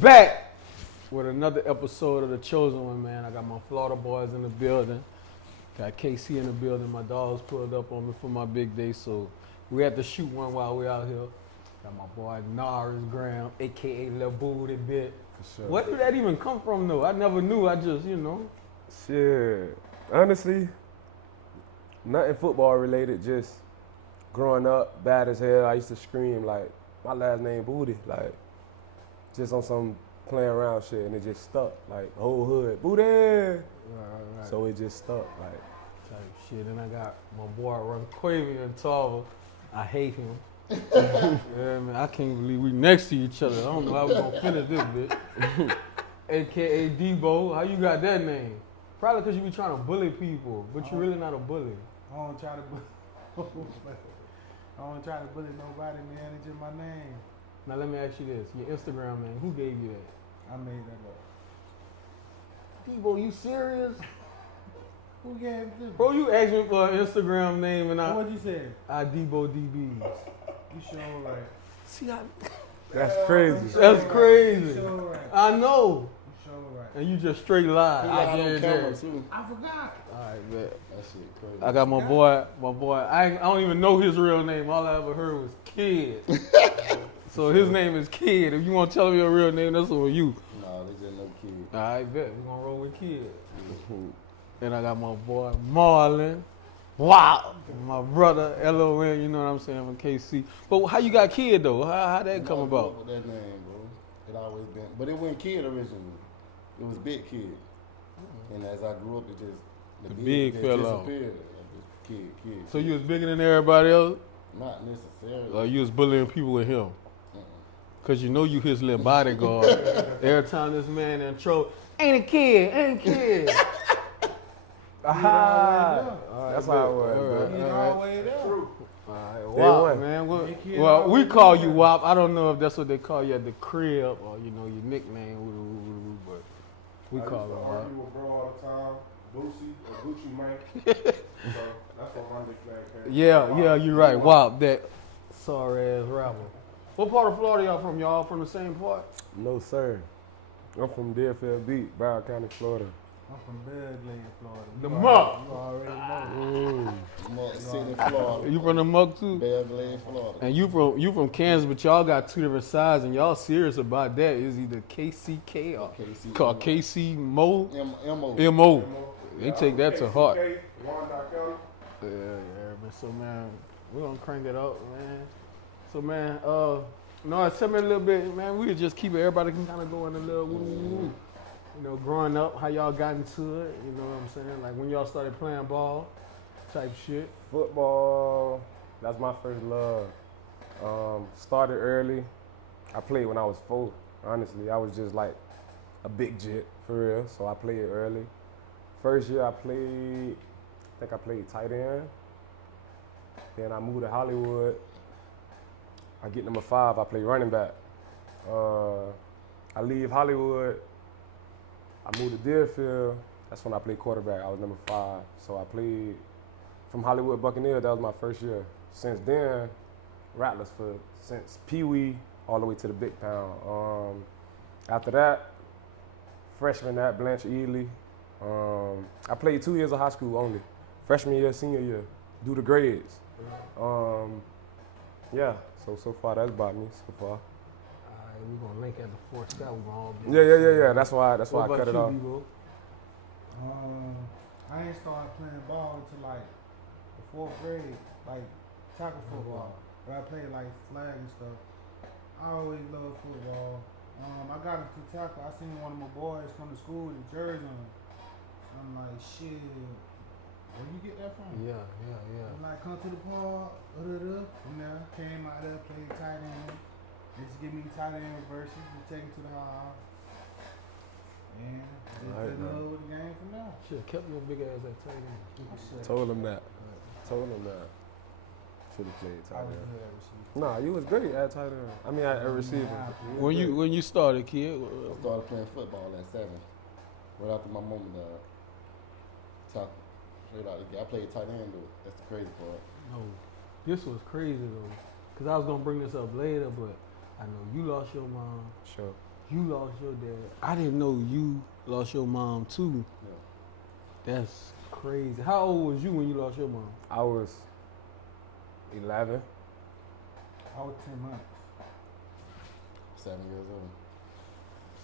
back with another episode of The Chosen One, man. I got my Florida boys in the building. Got KC in the building. My dogs pulled up on me for my big day, so we had to shoot one while we out here. Got my boy Norris Graham, a.k.a. Lil Booty Bit. For sure. Where did that even come from, though? I never knew. I just, Shit. Honestly, nothing football related. Just growing up, bad as hell. I used to scream, like, my last name Booty. Like, just on some playing around shit, and it just stuck. Like, whole hood, Booty! Right. So it just stuck, like. Type shit. And I got my boy Runquavian Tarver. I hate him. Yeah, man, I can't believe we next to each other. I don't know how we gonna finish this bitch. AKA Debo. How you got that name? Probably because you be trying to bully people, but you're really not a bully. I don't try to bully nobody, man. It's just my name. Now let me ask you this. Your Instagram name, who gave you that? I made that up. Debo, you serious? Who gave this? Bro, you asked me for an Instagram name and what'd you say? I Debo DBs. You sure right. See, That's crazy. That's crazy. You sure right. I know. You sure right. And you just straight lied. I did too. I forgot. Alright, bet. That shit crazy. I got my boy. I don't even know his real name. All I ever heard was Kid. So his name is Kid. If you want to tell me your real name, that's on you. Nah, they just no kid. Alright, bet. We're going to roll with Kid. Then I got my boy Marlon. Wow. My brother, LON, you know what I'm saying, from KC. But how you got Kid, though? How that come about? With that name, bro. It always been. But it wasn't Kid originally. It was Big Kid. And as I grew up, it just... The big fell off. Disappeared. Kid. So you was bigger than everybody else? Not necessarily. Or you was bullying people with him? Because you know you his little bodyguard. Every time this man in trouble, ain't a kid. That's how it was. He's always there. WAP, man. Well, we call you WAP. I don't know if that's what they call you at the crib or, your nickname, but we call it WAP. I used to argue with bro all the time, Boosie or Gucci Mane. So that's what my nickname came from. Yeah, you're right. WAP, that sorry ass rapper. What part of Florida y'all from? Y'all from the same part? No, sir. I'm from Deerfield Beach, Broward County, Florida. I'm from Bedley, Florida. The Muck. You already know. Muck City, Florida. You from the Muck too? Beverly, Florida. And you from Kansas, but y'all got two different sides, and y'all serious about that. It's either KCK or KC, called KC Mo. M.O. MO. They take that to heart. Yeah, Man. So man, we're gonna crank it up, man. So man, no, tell me a little bit, man. We just keep it. Everybody can kind of go in a little woo. Growing up, how y'all got into it. You know what I'm saying? Like when y'all started playing ball, type shit. Football, that's my first love. Started early. I played when I was 4. Honestly, I was just like a big jet for real. So I played early. First year I think I played tight end. Then I moved to Hollywood. I get number 5, I play running back. I leave Hollywood, I moved to Deerfield. That's when I played quarterback. I was number 5. So I played from Hollywood Buccaneers. That was my first year. Since then, Rattlers since Pee Wee all the way to the Big Pound. After that, freshman at Blanchard Ely. I played 2 years of high school only. Freshman year, senior year, do the grades. Yeah, so far that's about me so far. We're gonna link at the fourth step. Yeah. That's why I cut it off. I ain't started playing ball until like the 4th grade, like tackle football. But I played like flag and stuff. I always loved football. I got into tackle. I seen one of my boys come to school with a jersey on. I'm like, shit, where you get that from? Yeah. I'm like, come to the park, from there, came out there, played tight end. They just give me tight end reverses, just take it to the hall. And just Right, in love with the game from there. Should've kept your big ass at tight end. Told him that. Should have played I tight was end. good at receiver. Nah, you was great at tight end. I mean, at receiver. When you started, kid. I started playing football at 7. Right after my mom died. Tackle. Straight out the gate. I played tight end though. That's the crazy part. No, this was crazy though. Cause I was gonna bring this up later, but I know you lost your mom. Sure. You lost your dad. I didn't know you lost your mom too. Yeah. That's crazy. How old was you when you lost your mom? I was 11. I was 10 months. 7 years old.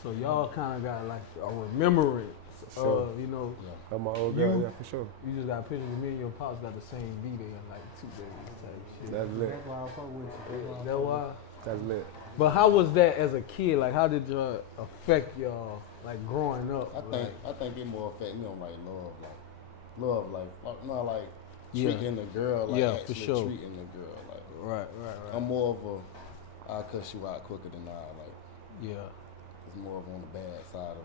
So y'all kind of got like a remembrance Sure. of, you know, Yeah. Of my old girl, You- yeah, for sure. you just got a picture of me and your pops got the same B-Day in like 2 days type shit. That's lit. That's why I fuck with you. Is that why? That's lit. But how was that as a kid? Like, how did y'all affect y'all, like, growing up? I think it more affect me on like love, not like Yeah. treating the girl like Yeah, for actually sure. treating the girl like. Right. I'm more of a I cuss you out quicker than I like. Yeah. It's more of on the bad side of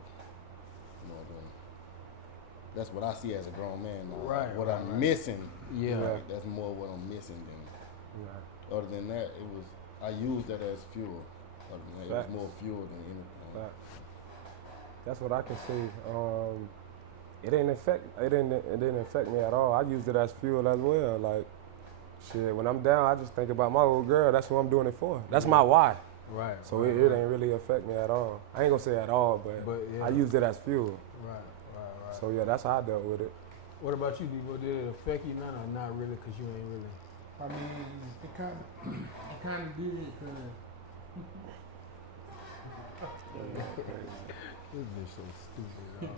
that's what I see as a grown man now. Right, What right, I'm right. missing. Yeah. Like, that's more what I'm missing than. Yeah. Other than that, I used that as fuel. Other than that, it Facts. was more fuel than anything. Facts. That's what I can say. It didn't affect me at all. I used it as fuel as well. Like, shit, when I'm down, I just think about my old girl. That's what I'm doing it for. That's my why. Right. So it ain't really affect me at all. I ain't gonna say at all, but yeah. I used it as fuel. Right. So yeah, that's how I dealt with it. What about you, Debo? Did it affect you none or not really? Because you ain't really. I mean, it kind of did it because This bitch so stupid.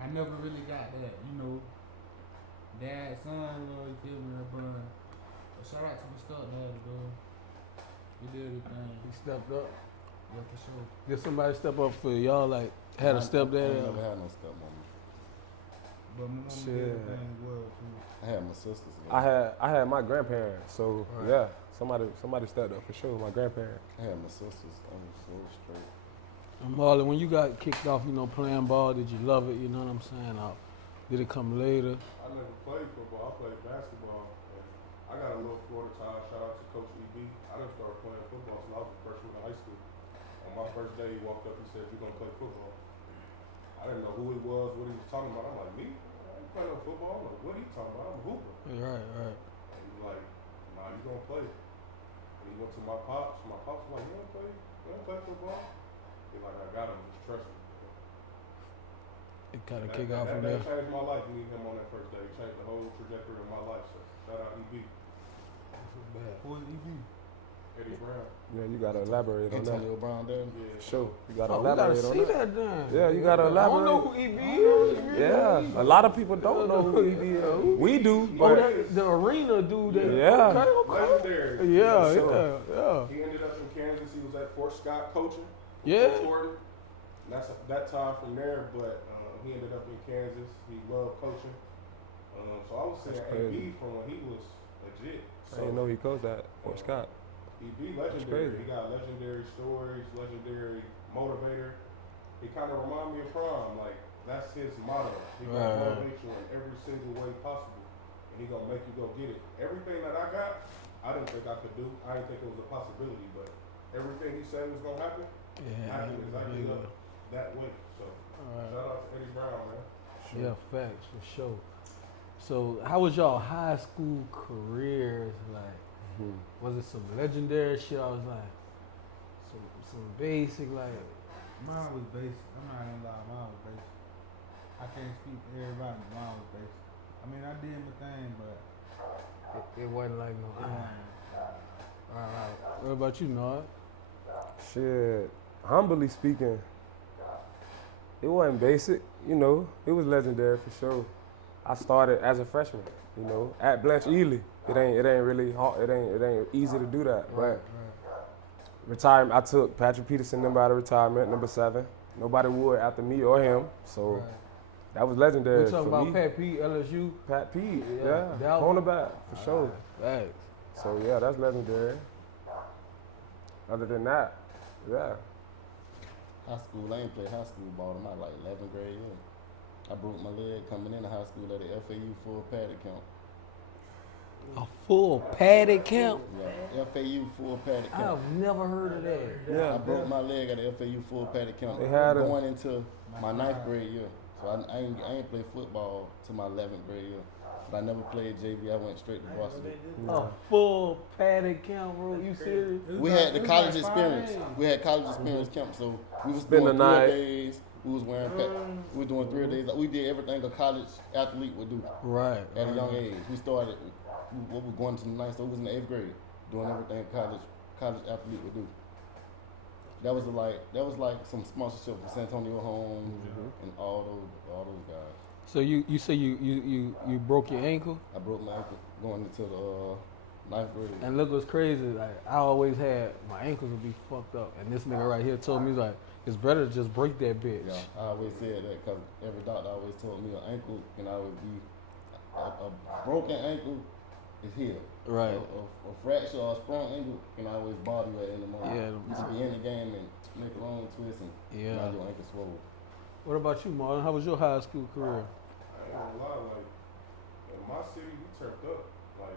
I never really got that, dad, son, you feel me? But shout out to my stepdad, though. He did everything. He stepped up. Yeah, for sure. Did somebody step up for y'all? Like, had a I stepdad? never had no stepmom. But my mama Shit. did everything well, too. I had my sisters. I had my grandparents. So Right. yeah, somebody stepped up for sure. My grandparents. I had my sisters. I was so straight. Marlon, when you got kicked off, playing ball, did you love it? You know what I'm saying? Or did it come later? I never played football. I played basketball. And I got a little Florida tie. Shout out to Coach EB. I didn't start playing football since I was a freshman in high school. On my first day, he walked up and said, "You're gonna play football." I didn't know who he was, what he was talking about. I'm like, me? I ain't playing no football. I'm like, what are you talking about? I'm a hooper. Right. And he's like, nah, you gonna play. And he went to my pops. My pops was like, you don't play? You don't play football? He's like, I got him. Just trust me. It kind of That- kicked off from that there. changed my life, meeting him on that first day. It changed the whole trajectory of my life. So shout out EB. Who is EB? Eddie Brown. Yeah, you gotta elaborate on that. Antonio Brown, there. Yeah. Sure, you gotta Oh, we gotta elaborate on see that. that then. Yeah, you gotta I don't know elaborate. who EB is. Yeah, a lot of people don't know who EB is. We do, Oh, but that, the arena dude. That, Yeah. Okay. Legendary. Yeah, Sure. yeah. He ended up in Kansas. He was at Fort Scott coaching. Yeah. Coach Gordon. And that's that time from there, but he ended up in Kansas. He loved coaching. So I was saying That's crazy. AB from when he was legit. I didn't know he coached at Fort Scott. EB That's legendary. crazy. He got legendary stories, legendary motivator. He kind of remind me of Prime. Like, that's his motto. He gonna Right. motivate you in every single way possible. And he gonna make you go get it. Everything that I got, I didn't think I could do. I didn't think it was a possibility, but everything he said was gonna happen, Yeah. happened exactly that way. So Alright. shout out to Eddie Brown, man. Yeah, facts for sure. So, how was y'all high school careers like? Was it some legendary shit? I was like, some basic like. Mine was basic. I'm not gonna lie, mine was basic. I can't speak for everybody, but mine was basic. I mean, I did my thing, but It wasn't like no. it wasn't. Alright. What about you, Nard? Shit, humbly speaking, it wasn't basic. It was legendary for sure. I started as a freshman, at Blanche Ely. It ain't really hard. It ain't easy to do that. But retirement, I took Patrick Peterson number out of retirement, number 7. Nobody would after me or him. So that was legendary. We talking for about me. Pat P, LSU. Pat Pete, Yeah, yeah, that one. cornerback for sure. Facts. So yeah, that's legendary. Other than that, yeah. High school, I ain't played high school ball in my like 11th grade year. I broke my leg coming into high school at the FAU full paddock count. A full padded camp? Yeah, FAU full paddock count. I've never heard of that. Yeah, I broke my leg at the FAU full paddock count. They had going into my 9th grade year. So I ain't played football to my 11th grade year. But I never played JV. I went straight to varsity. A full padded camp, bro. You serious? We had the college like 5 experience. days. We had college experience camp, so we was Spend doing the 3 night. days. We was wearing we was doing 3 days. We did everything a college athlete would do Right. at a young age. We started. We were going to the ninth, so we was in the 8th grade, doing everything a college athlete would do. That was like some sponsorship for San Antonio Homes and all those guys. So you say you broke your ankle? I broke my ankle going into the 9th grade. And look what's crazy. Like I always had my ankles would be fucked up, and this nigga right here told me like it's better to just break that bitch. Yeah, I always said that because every doctor always told me an ankle can always be a broken ankle is healed. Right. A fracture or a sprung ankle can always bother you at any moment. Yeah. You should be in the game and make a long twist and now your ankle swollen. What about you, Marlon? How was your high school career? I ain't gonna lie, like, in my city, we turned up. Like,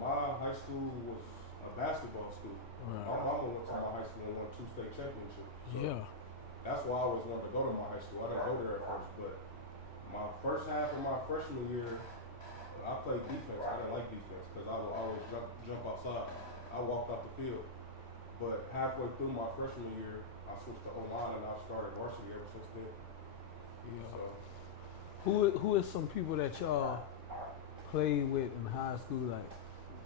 my high school was a basketball school. Right. My mama went to my high school and won 2 state championships. So Yeah. that's why I always wanted to go to my high school. I didn't go there at first, but my first half of my freshman year, I played defense. I didn't like defense because I would always jump outside. I walked off the field. But halfway through my freshman year, I switched to O-line and I started varsity ever since then. Yeah. So, Who is some people that y'all played with in high school like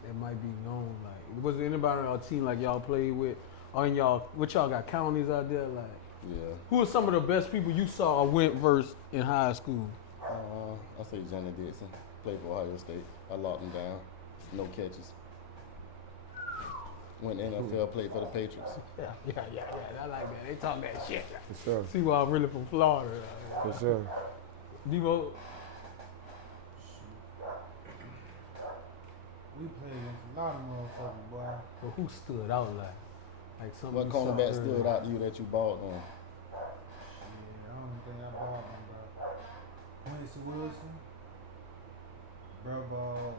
that might be known? Like was there anybody on our team like y'all played with? Or in y'all got counties out there? Like Yeah. who are some of the best people you saw or went versus in high school? I say Johnny Dixon. Played for Ohio State. I locked him down. No catches. Went NFL, played for the Patriots. Yeah. I like that. They talk that shit. For sure. See why I'm really from Florida. For sure. Debo, We played against a lot of motherfuckers, boy. but who stood out like something? What you saw cornerback early? stood out to you that you balled on? Yeah, I don't think I bought him, bro. Quincy Wilson. Bro, ball.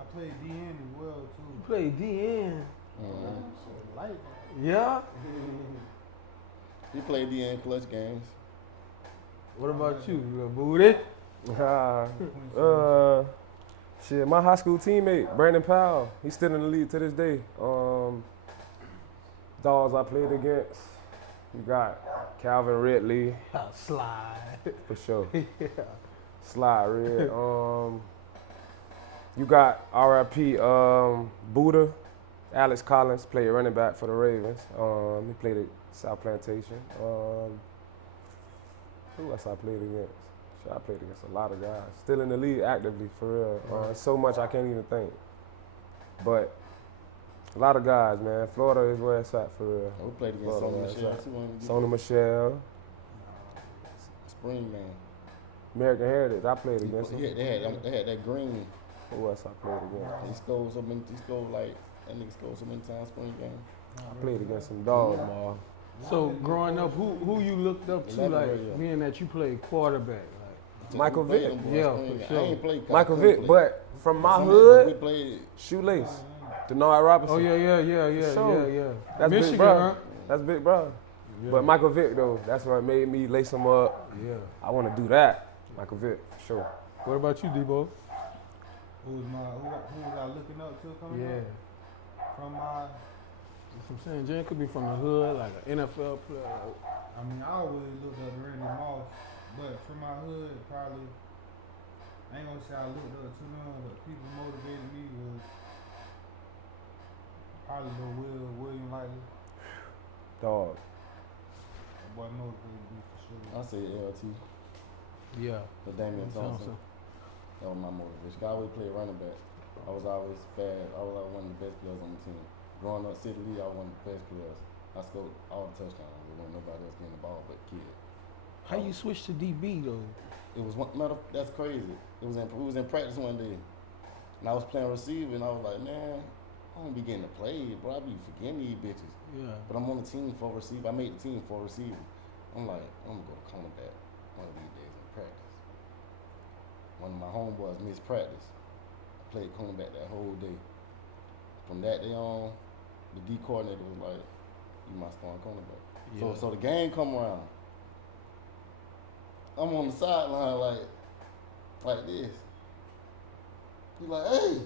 I played DN as well, too. You played DN. Light. Yeah. He played D in clutch games. What about you, little booty? Shit, my high school teammate, Brandon Powell, he's still in the league to this day. Dogs I played against, you got Calvin Ridley, Slide. for sure. Yeah. Slide Red. You got RIP Buddha, Alex Collins, played running back for the Ravens. He played at South Plantation. Who else I played against? Shit, I played against a lot of guys. Still in the league actively, for real. So much I can't even think. But a lot of guys, man. Florida is where it's at, for real. We played against Florida, Sony man. Michelle too. Sony Michelle, Spring man. American Heritage, I played against them. Yeah, they had that green. Who else I played against? He scored so many. He scored like that nigga scored so many times spring game. I played against some dogs, man. So growing up, who you looked up to, 11 like grade, yeah. being that you played quarterback? Michael We played Vick. them boys Yeah, spring for game. sure. I ain't played. Michael I couldn't Vick, play. but from my We hood, played. Shoelace, Denard Robinson. Oh yeah, Sure. yeah. That's Michigan, big brother. huh? That's big brother. Yeah. But Michael Vick though, that's what made me lace him up. Yeah. I want to do that. Michael Vick, for sure. What about you, Debo? Who was I looking up to coming Yeah. up? From my, That's what I'm saying. Jen could be from the hood, like an NFL player. I mean, I always looked up to Randy Moss, but from my hood, probably, I ain't gonna say I looked up to them, but people motivated me was probably William Lightly. Dog. That boy motivated me for sure. I say LT. Yeah. The Damian Thompson. That was my motivation. I always played running back. I was always fast. I was one of the best players on the team. Growing up City League, I was one of the best players. I scored all the touchdowns. There wasn't nobody else getting the ball but kid. How you switch to DB though? It was one matter. That's crazy. We was in practice one day, and I was playing receiver, and I was like, man, I don't be getting to play, bro. I be forgetting these bitches. Yeah. But I'm on the team for receiver. I made the team for receiver. I'm like, I'm gonna go to cornerback one of these days in practice. One of my homeboys missed practice. I played cornerback that whole day. From that day on, the D coordinator was like, you my starting cornerback. Yeah. So the game come around. I'm on the sideline like, like this. He like, hey,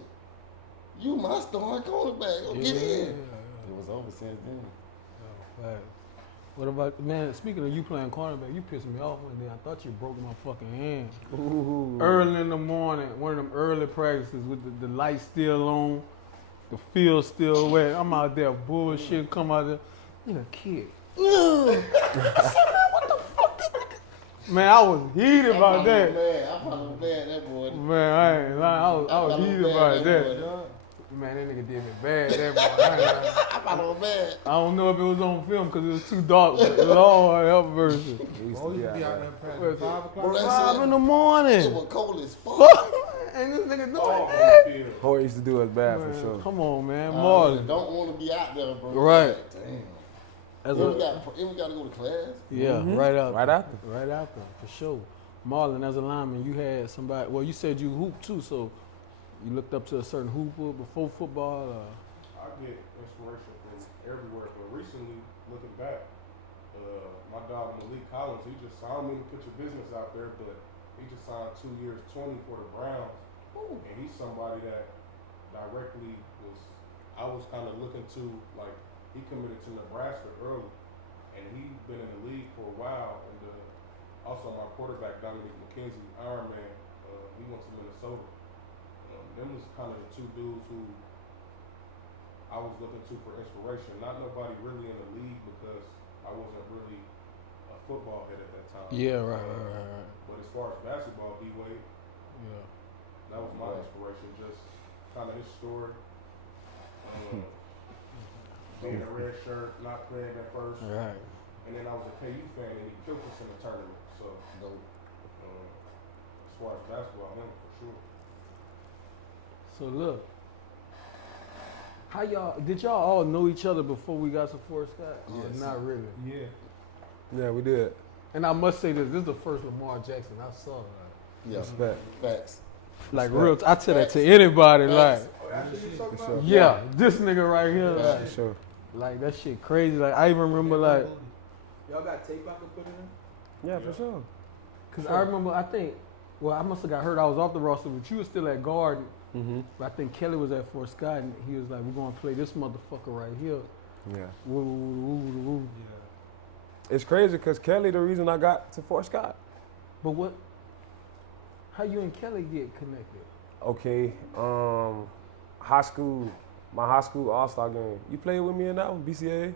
you my starting cornerback. Go get in. It was over since then. Oh, right. What about, man, speaking of you playing cornerback, you pissed me off one day. I thought you broke my fucking hand. Ooh. Early in the morning, one of them early practices with the lights still on, the field still wet. I'm out there bullshit, come out there. You a kid. Man, I was heated about that. I probably was mad at that boy. Man, I ain't lying. I was heated about that. Man, that nigga did me bad. That boy. I probably was mad. I don't know if it was on film because it was too dark. But Lord help mercy. We used to be out there practicing 5 o'clock. Bro, 5 in the morning. It was cold as fuck. And this nigga doing Oh, that. Hoy used to do us bad Man, for sure. come on, man. I Marlon. don't want to be out there, bro. Right. Damn. That's And a- we got to go to class. Yeah, right after. Right after. Right after, for sure. Marlon, as a lineman, you had somebody, well, you said you hooped too, so you looked up to a certain hooper before football? I get inspiration from everywhere, but recently, looking back, my dog Malik Collins, he just signed me to put your business out there, but he just signed 2 years, 20 for the Browns, and he's somebody that directly I was kind of looking to, like, he committed to Nebraska early, and he's been in the league for a while, and also my quarterback, Dominic McKenzie, Ironman, he went to Minnesota. Them was kind of the two dudes who I was looking to for inspiration. Not nobody really in the league because I wasn't really a football head at that time. Yeah, right. But as far as basketball, D-Wade, Yeah. that was my inspiration. Just kind of his story. Being a red shirt, not playing at first. Right. And then I was a KU fan and he killed us in the tournament. So, as far as basketball, him for sure. So look, did y'all all know each other before we got to Fort Scott? Yes. Or not really. Yeah. Yeah, we did. And I must say this is the first Lamar Jackson I saw. Yeah. Respect. Facts. Like real, I tell that to anybody. Like, Oh, that's what you talking For about? sure. yeah, this nigga right here. Yeah. Like, For sure. like that shit crazy. Like I even remember like, Y'all got tape I could put in there? Yeah, for sure. cause I remember I think, well I must have got hurt. I was off the roster, but you was still at guard. Mm-hmm. But I think Kelly was at Fort Scott, and he was like, "We're gonna play this motherfucker right here." Yeah. Woo, woo, woo, woo. It's crazy because Kelly the reason I got to Fort Scott. But what? How you and Kelly get connected? Okay, high school, my high school all-star game. You played with me in that one, BCA?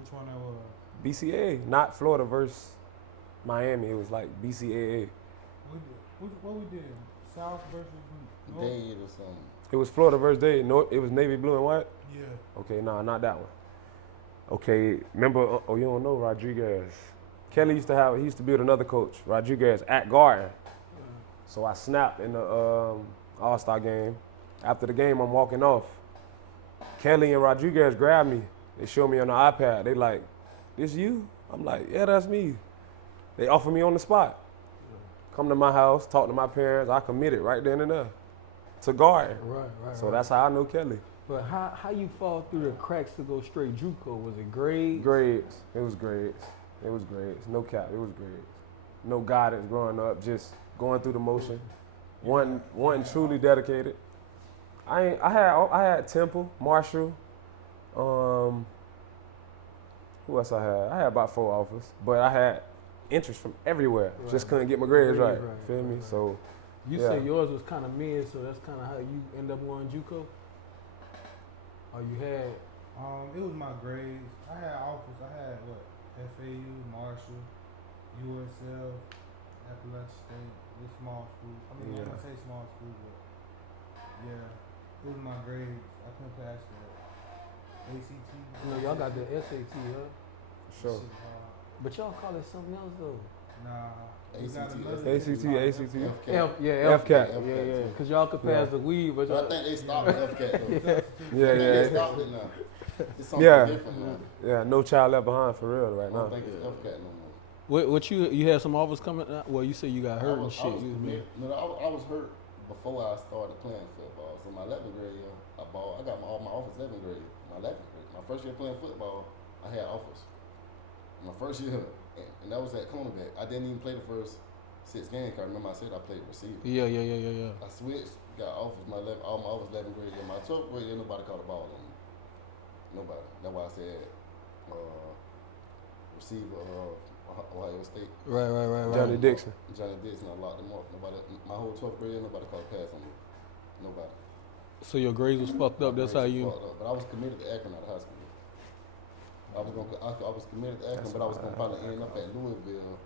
Which one that was? BCA, not Florida versus Miami. It was like BCAA. What we did? South versus North? Dade or something. It was Florida versus Dade. No, it was navy blue and white. Yeah. Okay, nah, not that one. Okay, remember? Oh, you don't know Rodriguez. Kelly used to be with another coach, Rodriguez, at Garden. So I snapped in the All-Star game. After the game, I'm walking off. Kelly and Rodriguez grabbed me. They showed me on the iPad. They like, "This you?" I'm like, "Yeah, that's me." They offered me on the spot. Come to my house, talk to my parents. I committed right then and there to Garden. Right. So that's how I know Kelly. But how you fall through the cracks to go straight JUCO? Was it grades? Grades. It was grades. It was grades. No cap. It was grades. No guidance growing up. Just going through the motion. One truly dedicated. I had Temple, Marshall. Who else I had? I had about 4 offers, but I had interest from everywhere. Right. Just couldn't get my grades right. Right, Feel me? right. So You yeah. say yours was kind of mid, so that's kind of how you end up going JUCO? Or you had? It was my grades. I had offers. I had what? FAU, Marshall, USL, Appalachian State, this small school. I mean, I'm Yeah. gonna say small school, but yeah, it was my grades. I couldn't pass the ACT. You know, y'all got the SAT, huh? for sure. Shit hard. But y'all call it something else though. Nah. we got ACT, another ACT, thing. ACT. FCAT. FCAT. FCAT. Yeah. Cause y'all could pass the weed, but But I y'all, think they stopped at FCAT though. Yeah, I think they yeah. stopped it now. It's something Yeah. different now. Yeah, no child left behind for real right I don't now. think it's FCAT no more. what you had some offers coming? Well, you say you got hurt I and was, shit. I was, You was commit- no, I was hurt before I started playing football. So my 11th grade year, I got all my offers 11th grade. My 11th grade. My first year playing football, I had offers. My first year, and that was at cornerback. I didn't even play the first 6 games. I remember I said I played receiver. Yeah. I switched, got offers all my offers 11th grade year. My 12th grade year, nobody caught a ball on me. Nobody. That's why I said receiver Ohio State. Right. Johnny Dixon. Johnny Dixon, I locked him up. Nobody. My whole 12th grade year, nobody caught a pass on me. Nobody. So your grades was fucked up. That's how you. Fucked up, but I was committed to Akron out of high school. I was committed to Akron, but I was gonna probably end up at Louisville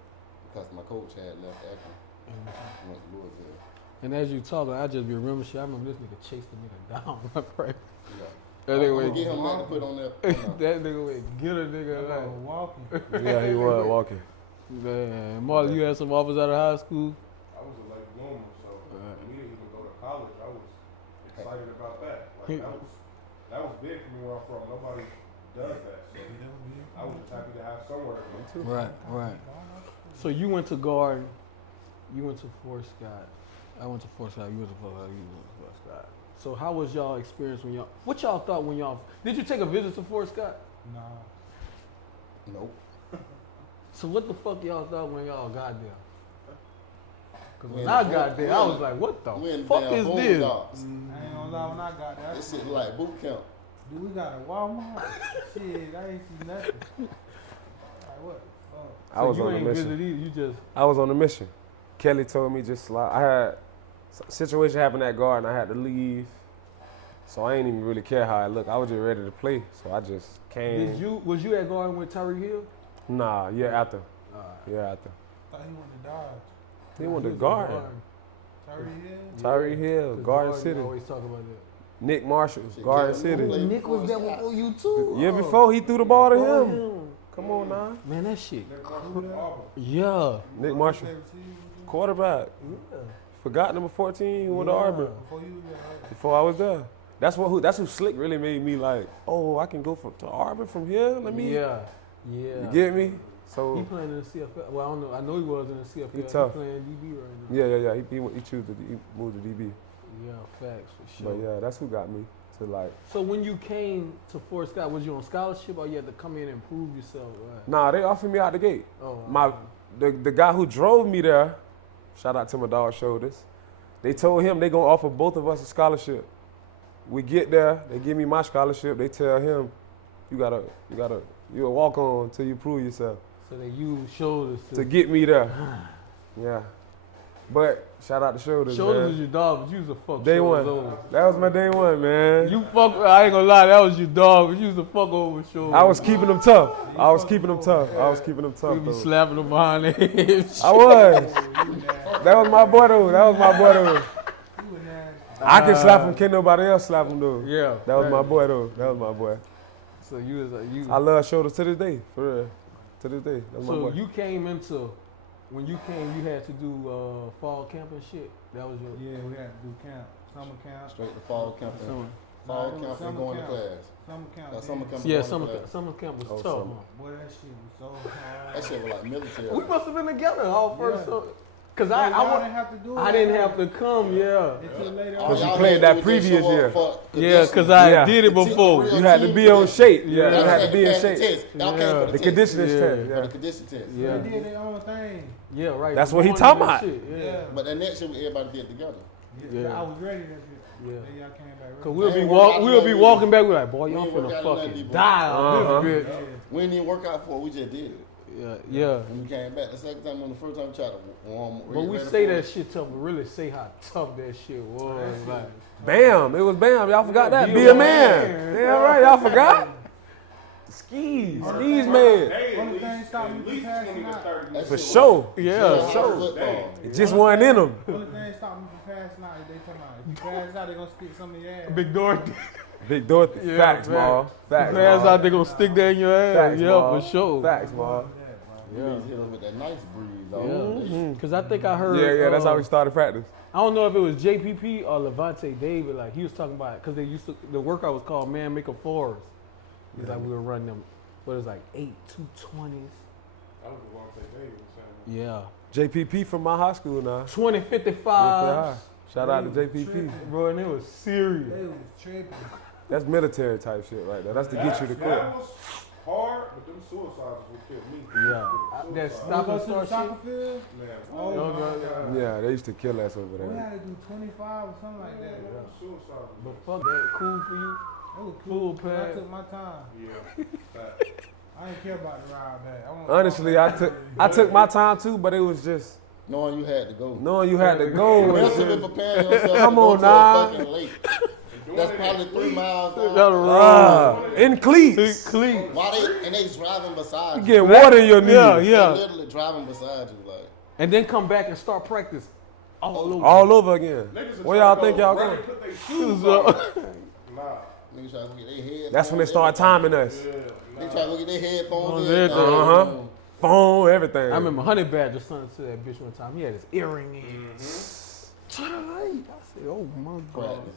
because my coach had left Akron. Went to Louisville. And as you talking, I just be remember shit. I remember this nigga chased the nigga down. Right. Yeah. That nigga went Get him back to put on there. that nigga went get a nigga like walking. Yeah, he was walking. man. Marlon, you had some offers out of high school. I was a late bloomer, so for me to even go to college, I was excited about that. Like that was big for me where I'm from. Nobody does that. So I was just happy to have somewhere to go. Right. So you went to Garden. You went to Fort Scott. I went to Fort Scott. You went to Fort Scott. You went to Fort Scott. So how was y'all experience when y'all? What y'all thought when y'all? Did you take a visit to Fort Scott? Nah. Nope. So what the fuck y'all thought when y'all got there? Cause when We I in got there, I was like, what We the in fuck damn is this? Bulldogs. I ain't gonna lie, when I got there, This shit like boot camp. dude, we got a Walmart. Shit, I ain't see nothing. Like, what the fuck? I was so you on a ain't mission. visit either. You just I was on a mission. Kelly told me just slide. I had situation happened at Garden. I had to leave, so I ain't even really care how I look. I was just ready to play, so I just came. was you at Garden with Tyree Hill? Nah, yeah, after. Alright. Yeah, after. Thought he went to Dodge. He went to was at Garden. Tyree Hill? Tyree Hill, 'Cause Garden Jordan City. always talk about that. Nick Marshall, Shit, Garden Kevin City. Lou played Nick was there before before you too. Yeah, Oh. before he threw the ball to Oh, him. Come on now. Man, that shit. Nick Marshall from Auburn. Yeah. Nick Marshall, quarterback. Yeah. Forgot number 14. He went to Auburn Before you was before I was there. That's who Slick really made me like. Oh, I can go to Auburn from here. Let me. Yeah. You get me? He So playing in the CFL. Well, I don't know. I know he was in the CFL. He tough. playing DB right now. yeah. He moved to DB. Yeah, facts for sure. But yeah, that's who got me to like. So when you came to Fort Scott, was you on scholarship or you had to come in and prove yourself? Right? Nah, they offered me out the gate. Oh, The guy who drove me there, shout out to my dog Shoulders. They told him they gonna offer both of us a scholarship. We get there, they give me my scholarship. They tell him, you a walk on till you prove yourself. So they use Shoulders To get me there. Yeah. But shout out to Shoulders, Shoulders man. is your dog, but you was a fuck Day Shoulders one. over. That was my day one, man. You fuck. I ain't gonna lie, that was your dog, but you was a fuck over Shoulders. I was keeping them tough. You be You be though. slapping them behind the head. I was. That was my boy though. I can slap him, can't nobody else slap him though. Yeah. That was my boy though. So you was like you. I love Shoulders to this day, for real. To this day. That's my So boy. you came into, when you came, you had to do fall camp and shit. That was your. Yeah, we had to do camp. Summer camp. Straight to fall camp. Summer. Fall Nah, it was camp and summer going to camp. class. Summer camp. Summer camp. Yeah, going to summer class. summer camp was Oh, tough. summer. Huh? Boy, that shit was so hard. That shit was like military. We must have been together all first. Yeah. Cause Like, y'all I didn't have to do it. I didn't have to come. Yeah. Until later All Cause you y'all played had that to do was previous just show up year. for Yeah, cause conditioning. I Yeah. did it The team- before. real You had to team be on did. shape. Yeah. Yeah, you had to be in pass the shape. test. Y'all came Yeah. for The test. conditioning Yeah. test. For Yeah. the condition test. Yeah. They did their own thing. Yeah, right. That's the what he morning talking and about. shit, Yeah. Yeah. But that next shit everybody did together. Yeah. I was ready that shit. Yeah. Then y'all came back Cause ready. we'll be walking back. We're like, boy, y'all We ain't work finna out nothing, fucking boy. die on Uh-huh. this bitch. We didn't even work out for it. We just did it. Yeah. When we came back, the second time on the first time we tried to warm. But we say that shit tough, but really say how tough that shit was. Like, Bam. It was bam. Y'all forgot that. Be Be a a man. man. Yeah, right. Y'all forgot? Skis. Only Skis thing- man. Hey, Only thing stopped me at from least passing 20 to out. 30 That For shit sure. yeah, sure. sure. Football. It just wasn't in them. Only thing stopped me from passing out is they talking about if you pass out, they gonna stick some in your ass. Big door. Big Dorothy. Yeah, Facts, facts. ma. Facts, Pass ma. out, they gonna stick that in your ass. Facts, Yeah, ma. for sure. Facts, ma. You need to hit them with that nice breeze. All Yeah. Cause I think I heard. Yeah, that's how we started practice. I don't know if it was JPP or Levante David. Like he was talking about, cause they used to. The workout was called Man Make a Fours. He's like we were running them. What is like 8 220s. That was the one thing they were saying. Yeah. JPP from my high school now. 20 55. Shout out to JPP. Bro, and it was serious. They was tripping. That's military type shit right there. That's to get you to quit. That was hard, but them suicides would kill me. Yeah. That Suicide. stop and to the start soccer shit. field. Man, Oh Yo, my yo, God. Yeah, they used to kill us over We there. had to do 25 or something like that. suicide. But fuck that, cool for you. It was Full cool. I pad. took my time. Yeah. Fact. I didn't care about the ride back. Honestly, I took my time too, but it was just Knowing you had to go. knowing you had to go. was Mentally just- preparing yourself Come to go on to now. a fucking lake. That's probably 3 miles down. In cleats. Why they driving beside You you? get water in your knees. Yeah, They yeah. literally driving beside you, like. And then come back and start practice all over. All over again. Niggas Where y'all think y'all run going? and put their shoes on. Nah. Niggas try to get their headphones. That's when they start timing us. Yeah. They try to look at their headphones. everything. Uh-huh. Phone, everything. I remember Honey Badger son to that bitch one time. He had his earring in. Try to light. I said, oh my God. Practice.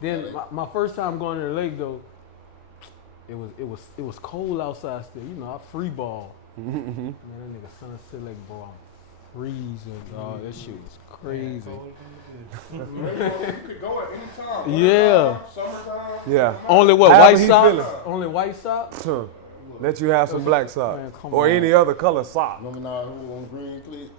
Then my first time going to the lake though, it was cold outside still. You know, I free ball. Man, that nigga son of Lake, bro, I'm freezing, dog. That shit was crazy. You could go at any time. Yeah. Summertime. Yeah. Only what, However white he socks? feeling. Only white socks? Huh. Let you have some black socks Man, come or on. any other color sock. Remember now who on green clicks?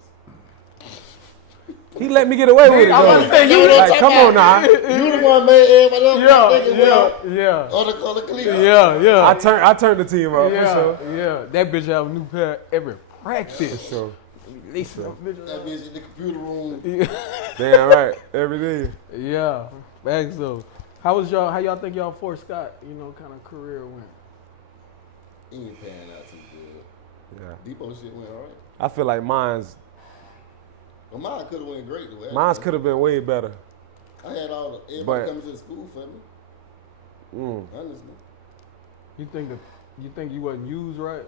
He let me get away with it. I though. was saying, you Like, come on now. You the one made everybody else thinking, well, yeah. other clicks. Yeah. I turned the team up yeah, for sure. yeah. That bitch have a new pair every practice. So They said, bitch, That bitch in the computer room. damn right, every day. yeah. Thanks though. How y'all think y'all Fort Scott, kind of career went? He ain't panning out too good. Yeah. Depot shit went alright. I feel like mine's Well, mine could have went great the way. could have been way better. I had everybody But- coming to the school for me. Honestly. You think you wasn't used right?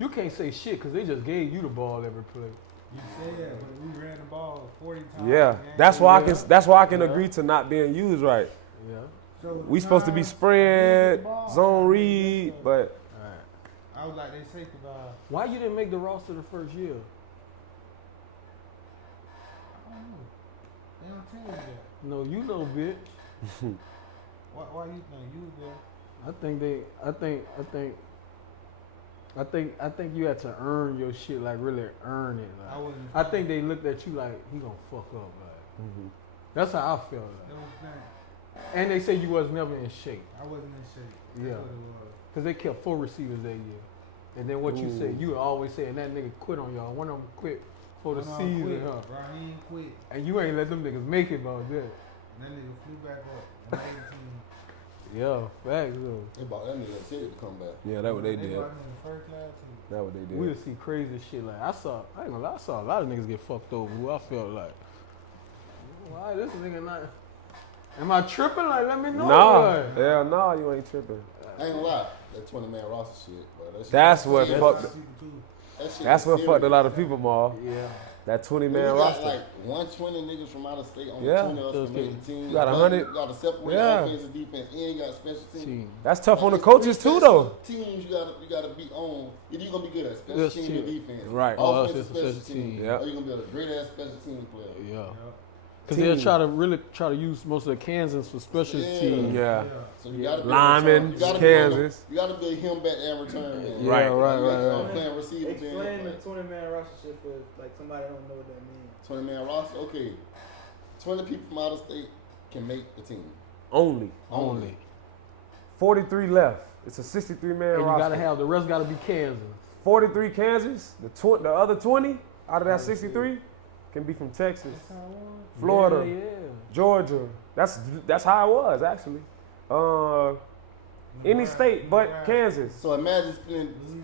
You can't say shit because they just gave you the ball every play. You said that, but we ran the ball 40 times. Yeah, a game. that's why I can agree to not being used right. Yeah. So We supposed to be times spread, we the ball, zone I read, think but I was like, they safety valve. Why you didn't make the roster the first year? I don't know. They don't tell you that. No, you know, bitch. Why you think you was there? I think you had to earn your shit, like really earn it. I Like, wasn't. I think they looked at you like he gonna fuck up. Like that's how I felt. That Like. was thing. And they say you was never in shape I wasn't in shape. That's Yeah. what it was. because they kept 4 receivers that year. And then what you said, you always saying that nigga quit on y'all. One of them quit for the One of 'em season, quit. huh? Raheem quit. And you ain't let them niggas make it about that. And that nigga flew back up and made the team. Yeah, facts though. They bought that nigga City to come back. yeah, that's what they did. brought him in the first class team. That's what they We'll did. see crazy shit. Like I ain't gonna lie, I saw a lot of niggas get fucked over who I felt like, why this nigga not? Am I tripping? Like, let me know. Nah, like. yeah, nah, you ain't tripping. I ain't gonna lie, that 20-man roster shit, bro. That shit That's was what serious. fucked. People too. That shit That's was what fucked a serious. lot of people, Ma. Yeah. That 20-man We got roster. like 120 niggas from out of state on Yeah. the 20 of us that made the team. You got But 100. You got to separate Yeah. offense and defense, and you got special teams. Team. That's tough on the It's coaches three too, though. special Teams you gotta be on. Either you gonna be good at special Yes, teams team. or defense. Right. Oh, Offense that's and a special special teams. team. Yeah. Or you gonna be a great ass special team player. Yeah. Yep. Because Team. they'll try to use most of the Kansas for special Yeah. teams. Yeah. So you gotta be Linemen, you gotta Kansas. You gotta be him back and return. Man. Yeah, Right. right. Playing receiver. Explain the 20-man roster shit for like somebody that don't know what that means. 20-man roster. Okay. 20 people from out of state can make the team. Only. Only. 43 left. It's a 63-man And you roster. gotta have the rest. Gotta be Kansas. 43 Kansas. The other 20 out of that 63 can be from Texas, That's how it was. Florida, Yeah. Georgia. That's how it was actually. Any state but Kansas. So imagine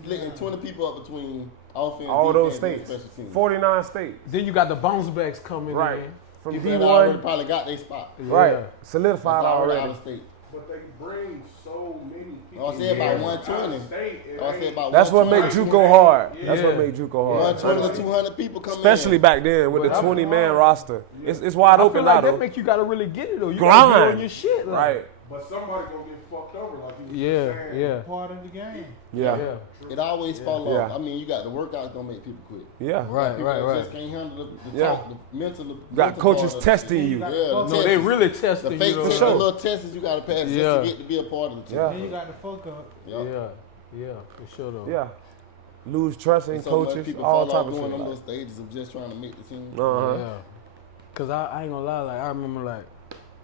splitting 20 people up between offense, All those defense, and states. special teams. 49 states. Then you got the bounce backs coming Right. in. From People that already D1. probably got their spot. Right. Yeah. Solidified That's already out already. of state. But they bring so many people. I said about Yeah. 120. Out of state, it I said ain't- about That's what make 120. Juco hard. That's what Yeah. make Juco hard. 120 to 200 people come Especially in. back then with the But I- 20-man roster. It's wide I feel open like now that though. make you gotta really get it though. You gotta be Grind. on your shit. Like. Right. But somebody gonna get fucked over, like you was Yeah. saying. Yeah. Part of the game. Yeah. It always fall off. Yeah. I mean, you got the workouts gonna make people quit. Yeah. Right. People Right. that Right. just can't handle the Yeah. talk, the mental. Got coaches testing you. Yeah, No, they really the testing fake you. test, Though. the little tests you gotta pass Yeah. just to get to be a part of the team. Yeah. Then you got the fuck up. Yep. Yeah. Yeah, for sure though. Yeah. Lose trust in And so much coaches, people all fall type off of going shit. on those stages of just trying to make the team. Uh-huh. Yeah. Cause I ain't gonna lie, like I remember like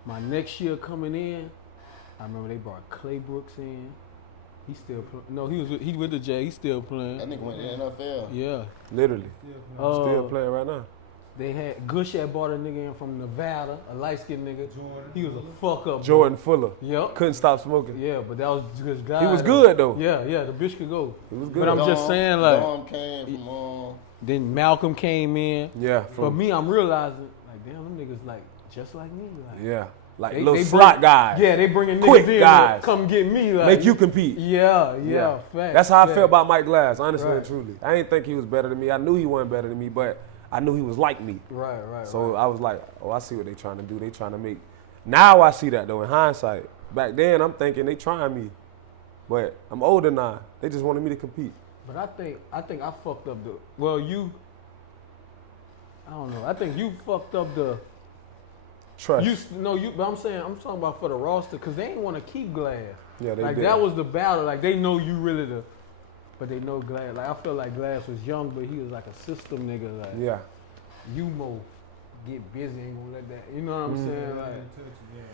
my next year coming in, I remember they brought Clay Brooks in. He still no, he with the Jay, he still playing. That nigga went to the NFL. Yeah. Literally. Still Uh, playing right now. They had Gush had bought a nigga in from Nevada, a light skinned nigga. Jordan. He was a fuck up. Jordan Fuller. Yep. Couldn't stop smoking. Yeah, but that was just guy. He was good though. Yeah, the bitch could go. He was good. But I'm just saying, like, Dom came from then Malcolm came in. Yeah. For me, I'm realizing, like, damn, them niggas like just like me. Like, Yeah. Like They- little they slot bring- guys. yeah, they bringing niggas Quick in guys. to come get me. Like, Make you compete. Yeah, facts. That's how I facts. felt about Mike Glass, honestly Right. and truly. I didn't think he was better than me. I knew he wasn't better than me, but I knew he was like me. Right. So I was like, oh, I see what they trying to do. They trying to make. Now I see that though in hindsight. Back then I'm thinking they trying me, but I'm older now. They just wanted me to compete. But I think I fucked up the. Well, I don't know. I think you fucked up the. Trust. But I'm talking about for the roster because they didn't want to keep Glass. Yeah, they like did. that was the battle. Like they know you really but they know Glass. Like I feel like Glass was young, but he was like a system nigga. Like Yeah. you mo get busy, ain't gonna let that. You know what I'm saying? Like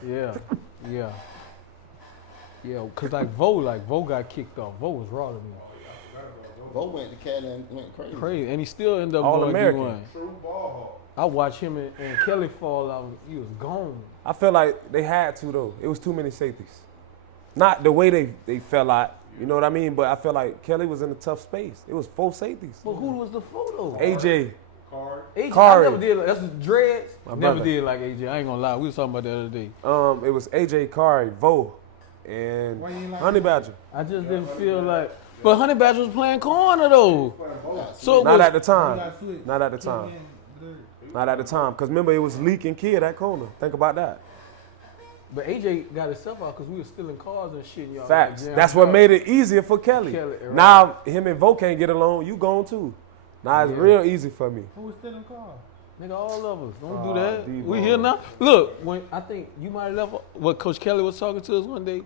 yeah. Cause like Vo got kicked off. Vo was raw to me. Bo went to Cali and went crazy. Crazy, and he still ended up All going American. D1. True ball I watched him and Kelly fall out. He was gone. I feel like they had to though. It was too many safeties. Not the way they fell out. You know what I mean? But I feel like Kelly was in a tough space. It was 4 safeties. But who was the photo? AJ. card. AJ, Kari. I never did. That's the dreads. My Never brother. did like AJ. I ain't gonna lie. We was talking about that the other day. It was AJ Kari, Vo, and Why you ain't like Honey him? Badger. I just didn't feel like. But Honey Badger was playing corner though. So it Not was, at the You time. got switched. Not at the Kid time. and Blurry. Not at the time. Because remember, it was Leak and Kid at corner. Think about that. But AJ got himself out because we were stealing cars and shit. Y'all Facts. Like, That's what made it easier for Kelly. right. Now, him and Vo can't get along. You gone too. Now, it's Yeah. real easy for me. Who was stealing cars? Nigga, all of us. Don't Oh, do that. D-ball. We here now. Look, when I think you might have left what Coach Kelly was talking to us one day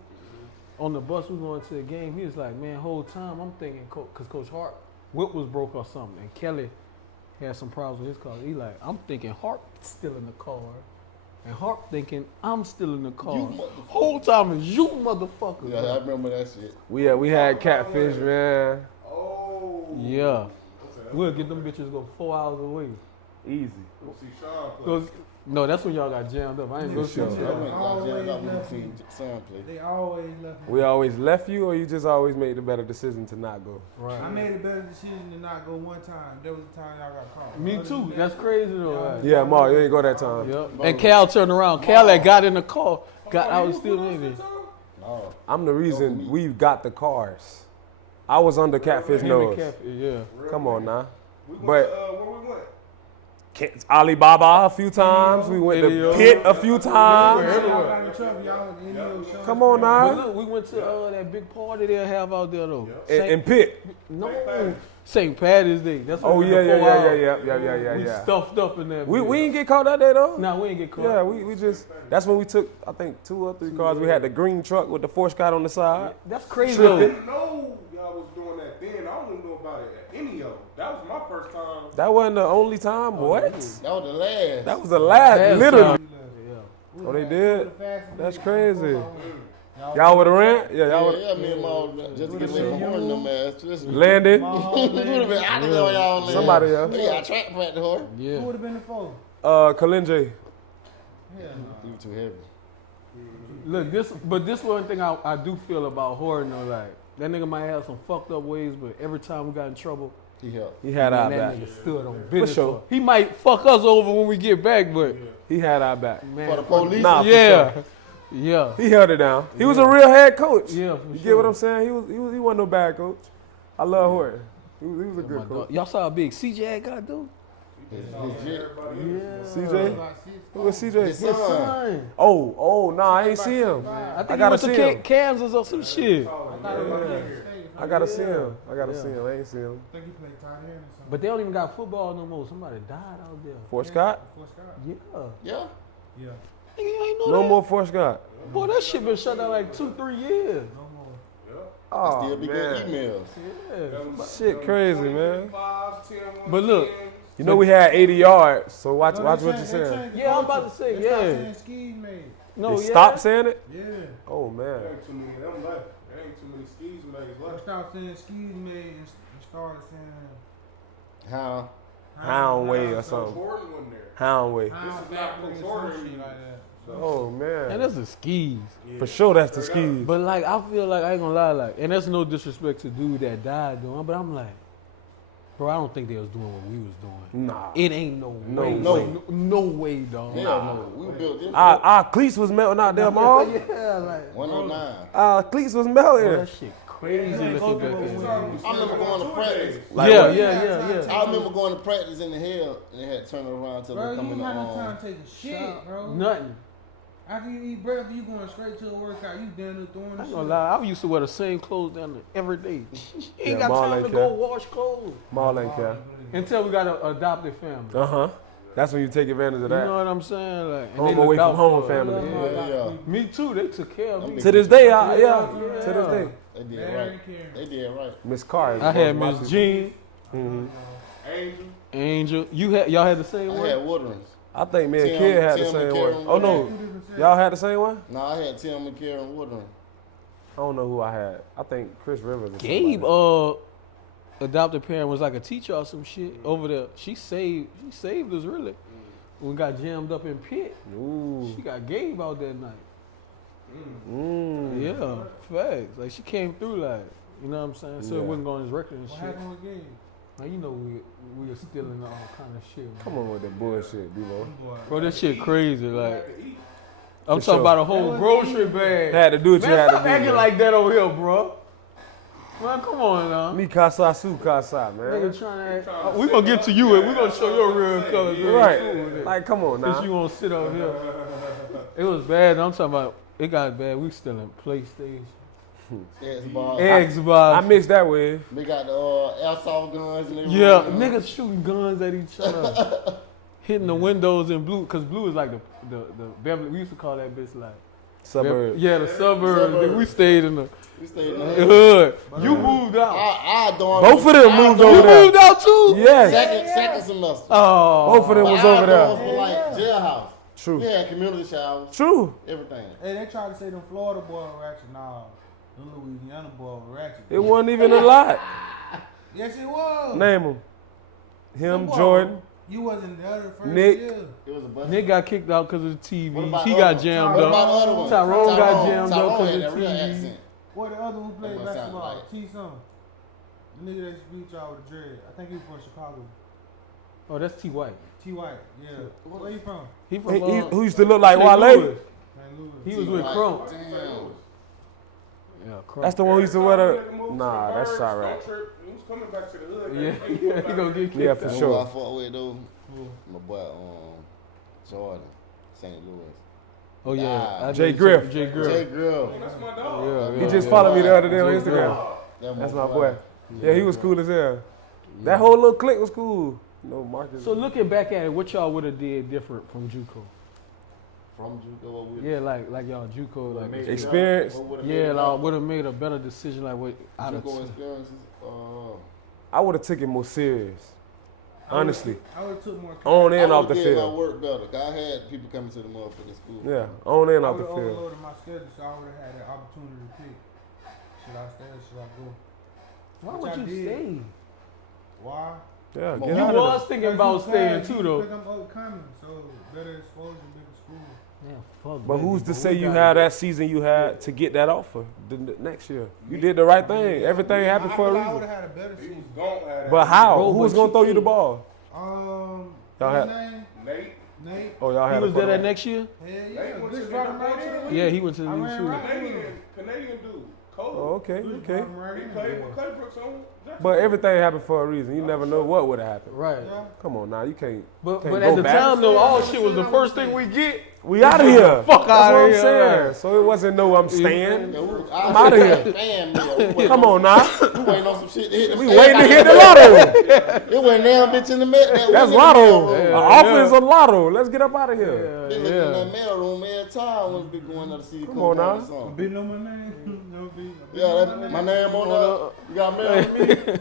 on the bus. We going to the game. He was like, man, whole time I'm thinking, because Coach Hart whip was broke or something, and Kelly had some problems with his car. He like, I'm thinking Hart still in the car, and Hart thinking I'm still in the car. You motherfucker. Whole time is you motherfuckers. Yeah, I remember that shit. We had catfish, man. Oh. Yeah. Okay. We'll get them bitches go 4 hours away. Easy. We'll see Sean play. No, that's when y'all got jammed up. I ain't go For sure. see I y'all. went got jammed up when I seen Sam play. They always left me. We always left you, or you just always made the better decision to not go? Right. I made a better decision to not go one time. There was a time y'all got caught. Me Other too. than That's that, crazy though. Right? Yeah, Mark, you ain't go that time. Yep. And Cal turned around. Cal had got in the car. I was still in there. No. I'm the reason we got the cars. I was under catfish Him and nose. Catfish, yeah. Come on now. We went But- to, where we went? Alibaba a few times. We went to Video. Pit a few times. Y'all got in trouble. Y'all was in your show. Come on But now. look, we went to that big party they'll have out there though. And Pit. No, St. Patty's Day. That's what Oh we yeah, did 4 hours. yeah. We stuffed up in there. We ain't get caught that day though. Nah, we ain't get caught. Yeah, we just. That's when we took I think 2 or 3 cars. We had the green truck with the force guide on the side. That's crazy I though. didn't know y'all was doing that then. I don't even know about it at any of them. That was my first time. That wasn't the only time. What? That was the last. That was the last. Last Literally. time. Yeah. Oh, they did. That's crazy. Y'all Y'all would have ran? Yeah, y'all would. Yeah, me and Maul just to get away from horn them ass. Just Landed. would have been out of there when y'all landed. Somebody else. They got track practice her. Yeah. Who would have been the foe? Kalinje. Hell You too heavy. Look, this one thing I do feel about Horton though, like that nigga might have some fucked up ways, but every time we got in trouble, He helped. He had our man, back. that nigga stood on business. sure. He might fuck us over when we get back, but He had our back. man, For the police. Nah, for yeah, sure. yeah, He held it down. He was a real head coach. yeah. For You sure. get what I'm saying? He wasn't no bad coach. I love Horton. He was a My good dog. coach. Y'all saw how big CJ had got, dude? His jit. Yeah. CJ? Who was CJ? His His son. son. Oh, nah, I ain't see him. I think I he gotta went to see him. Kansas or some shit. I gotta see him. I Yeah. see him. I ain't see him. I think he played tight end or something. But they don't even got football no more. Somebody died out there. Fort Scott? Fort Scott. Yeah. Yeah. Yeah. Nigga, you ain't know No that? more Fort Scott. Boy, that shit been shut down like 2-3 years. No more. Oh, Still be getting man. emails. Yeah. Shit crazy, man. 25s, 10, But look, 110s. You know we had 80 yards, so watch No, what they you're changed- saying. they changed the Yeah, I'm about culture. to say, They stopped yeah. saying skis made. no, They yeah. stopped saying it? Yeah. Oh, man. There ain't too many of them left. There ain't too many skis when they was They left. stopped saying skis made and started saying How? Hound way or So something. Jordan wasn't there. Hound way. hound is not factory or Jordan some shit anymore. like that. Oh, man. And that's the skis. Yeah. For sure, that's the Straight up. skis. But like, I feel like I ain't gonna lie, like, and that's no disrespect to dude that died doing, but I'm like, bro, I don't think they was doing what we was doing. Nah. It ain't no No way. way. Like, no way, dog. Hell no. We built this. Our cleats was melting out there, Mom. Yeah, like, 109. Our cleats was bro, melting. that shit crazy looking back at it. I remember going to practice. Like Yeah, what? yeah. I remember going to practice in the hell and they had to turn it around till Bro, they you come in ain't the got no time to take a shit, bro. Nothing. After you eat breakfast, you going straight to a workout. You down there throwing I the ain't shit. gonna lie, I used to wear the same clothes down there every day. You ain't Yeah, got Maul time ain't to go care. wash clothes. Maul ain't care. Until we got an adopted family. Uh-huh. That's when you take advantage of You that. know what I'm saying? Like, and Home they away looked from out home for us. family. Yeah. Me too, they took care of me. To this day, Yeah. to this day. They did Very right. caring. They did right. Miss Carr. I had Miss Jean, Mm-hmm. Angel. Angel. Y'all had the same I one? had Waterings. I think me and Tim- Kid had the Tim same and one. Karen Oh, no. Two different sets. Y'all had the same one? No, I had Tim and Karen Watering. I don't know who I had. I think Chris Rivers. or Gabe, somebody. adopted parent was like a teacher or some shit over there. She saved us really. When we got jammed up in pit, Ooh. she got Gabe out that night. Mm. Yeah, facts. Like she came through like, you know what I'm saying? So Yeah. it wasn't going on his record and What shit. happened with Gabe? Man, you know we are stealing all kind of shit. Man. Come on with that bullshit, D-Lo. Boy. Bro, this shit crazy. Like Had to eat. I'm For talking sure. about a whole grocery bag. Had to do what you Man, had stop to do. acting man. like that over here, bro. Man, come on now. Me casa, su casa, man. Nigga trying to act. We gonna get to you. We gonna show your real colors. real soon. Right. Like, come on Since now. you won't sit over here. It was bad. I'm talking about. It got bad. We stealing PlayStation, Xbox. Xbox. I mixed that with. They got the airsoft guns and everything. Yeah, niggas shooting guns at each other, hitting the windows in blue. Cause blue is like the Beverly. We used to call that bitch like Suburb. Yeah, the suburbs. Suburbs. We stayed in the We stayed in the hood. You moved out. I dormed. Both of them moved You over there. moved out too. Yes. Second semester. Oh. Both of them was But over our there. dorms were like jailhouse. True. We had community showers, True. everything. Hey, they tried to say them Florida boy were ratchet. Nah, the Louisiana boy were ratchet. It wasn't even a lot. Yes, it was. Name them. Him, Them boy, Jordan. You wasn't the other first Nick. year. It was a bunch. Nick got kicked out because of the What TV. about He the got other jammed What up. about the other one? Tyrone got jammed up Tyrone 'cause had of that real TV. accent. What the other who played That's what it sound basketball? like. T. Some. The nigga that beat y'all with the dread. I think he was from Chicago. Oh, that's T. White. T. White. Yeah. Where you from? He from Who used to look like St. Wale? Louis. St. Louis. He was with Like, Crump. Damn. Yeah, Crump. That's the one who used to wear Had the. to move to Nah, the that's birds, Chirac. don't trip. He was coming back to the hood. Yeah, he gonna get kicked Yeah, for out. You sure. know who I fought with though? My boy Jordan, St. Louis. Oh yeah, Ah, I Jay did Griff. Jay Griff. Jay Grill. That's my dog. Yeah, He yeah, just yeah. followed me the other day on Jay Instagram. Griff. That's my boy. Yeah, he was cool as hell. That whole little clique was cool. No Marcus. So looking back at it, what y'all would have did different from JUCO? From Juco, what we Yeah, like y'all JUCO, like made Experience. What would've yeah, made like would have made a better decision, like what out of Juco experiences. I would have taken it more serious. Honestly. I would have took more. On I and off the would've did my field. work better. 'Cause I had people coming to the motherfucking school. Yeah, on and I off the would have field. overloaded my schedule, so I would have had the opportunity to pick. Should I stay or should I go? Why Which would I you did. stay? Why? Yeah, You get You out was of thinking about staying too, though. Because I'm upcoming, so better exposure, bigger school. Yeah, fuck. there. But baby, who's to we say you got had it. that season you had to get that offer the next year? You did the right thing. Everything happened for a I would reason. have had a better He was season. gone at it. But how? Bro, Who was but gonna you throw you the can't- ball? What's Y'all his had- name? Nate. Nate. Oh, y'all He had was a there that quarterback. next year. Hell Nate yeah. went Just to brought him the right league. in. Yeah, he went to the I league ran too. right Canadian dude. Cole. Oh, okay, Just okay. brought him right He in. played with Clay Brooks on Jackson. But everything happened for a reason. You never know what would have happened. Right. Yeah. Come on now, you can't. But Can't but go at the back. time though, all shit was the first thing we get. We out of here. Fuck That's outta what I'm here. saying. So it wasn't no I'm staying. I'm outta here. Fan meal. Come on now. We waiting on some shit to hit the We fan. waiting to hit the lotto. It went down, bitch, in the mail. That's lotto. An offer is a lotto. Let's get up out of here. They looking in that mail room every time when we be going to see Come on now. Been on my name. never be. Yeah, my name on there. You got mail with me?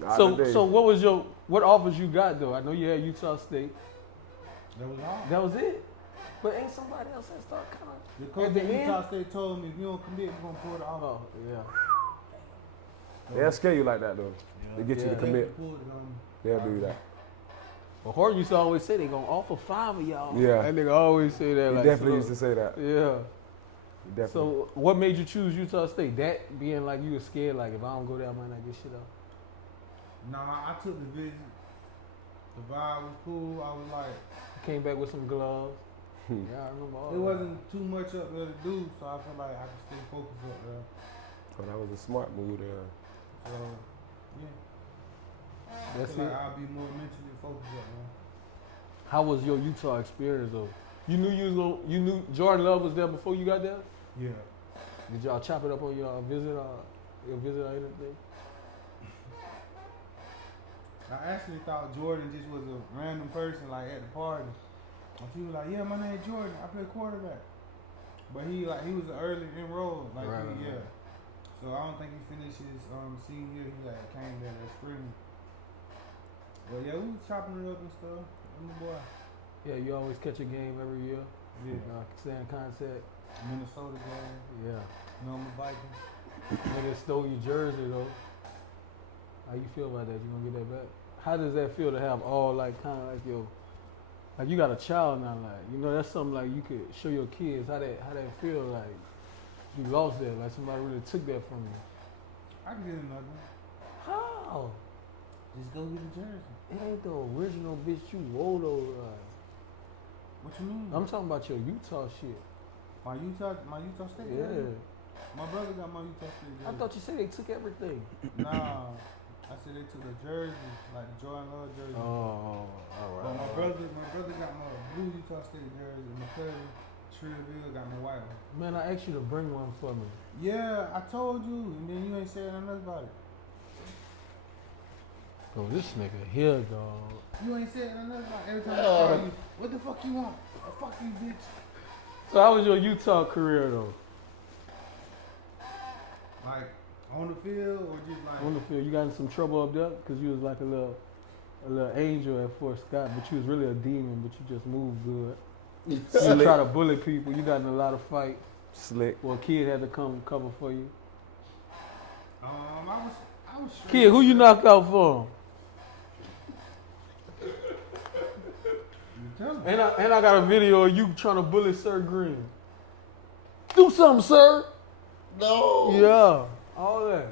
Not So today. so what offers you got though? I know you had Utah State. That was all. That was it. But ain't somebody else that start kind of The coach at the at end? Utah State told me if you don't commit, we're gonna pull it off. Oh yeah. They'll scare you like that though. They get you to Yeah. commit. Pulled it on me. They'll do that. Well, Horton used to always say they gonna offer 5 of y'all. Yeah. That nigga always say that. He Like, definitely so- used to say that. Yeah. He definitely. So what made you choose Utah State? That being like you were scared, like if I don't go there, I might not get shit up. Nah, I took the visit. The vibe was cool. I was like, Came back with some gloves. Yeah, I remember all it that. wasn't too much up there to do, so I feel like I could stay focused up there. Oh, that was a smart move there. So, yeah. That's I feel it. like I'll be more mentally focused up there. How was your Utah experience though? You knew Jordan Love was there before you got there? Yeah. Did y'all chop it up on your visit or anything? I actually thought Jordan just was a random person, like at the party. And she was like, "Yeah, my name's Jordan. I play quarterback." But he was an early enrolled, like Right. yeah. So I don't think he finished his senior year. He like came there that spring. But yeah, we was chopping it up and stuff. I'm the boy. Yeah, you always catch a game every year. Yeah. Stay in contact. Minnesota game. Yeah. You know, I'm a Viking. Nigga stole your jersey though. How you feel about that? You gonna get that back? How does that feel to have all like kind of like your, like you got a child now, like you know that's something like you could show your kids how that feel like you lost that, like somebody really took that from you. I can get another one. How? Just go get a jersey. It ain't the original bitch you wore though. Like. What you mean? I'm talking about your Utah shit. my Utah State Yeah. jersey? My brother got my Utah State jersey. I thought you said they took everything. Nah, I said they took the jersey, like the Jordan Love jersey. Oh, all But my brother got my blue Utah State jersey, and my cousin Trillville got my white one. Man, I asked you to bring one for me. Yeah, I told you, and then you ain't said nothing about it. Oh, this nigga here, dog. You ain't said nothing about it. Every time I call you, what the fuck you want? Fuck you, bitch. So how was your Utah career though? Like on the field or just like On the field, you got in some trouble up there because you was like a little angel at Fort Scott, but you was really a demon, but you just moved good. You try to bully people. You got in a lot of fights. Slick. Well, kid had to come cover for you. I was sure. Kid, who you knocked out for? You tell me. And I got a video of you trying to bully Sir Green. Do something, sir. No. Yeah, all that.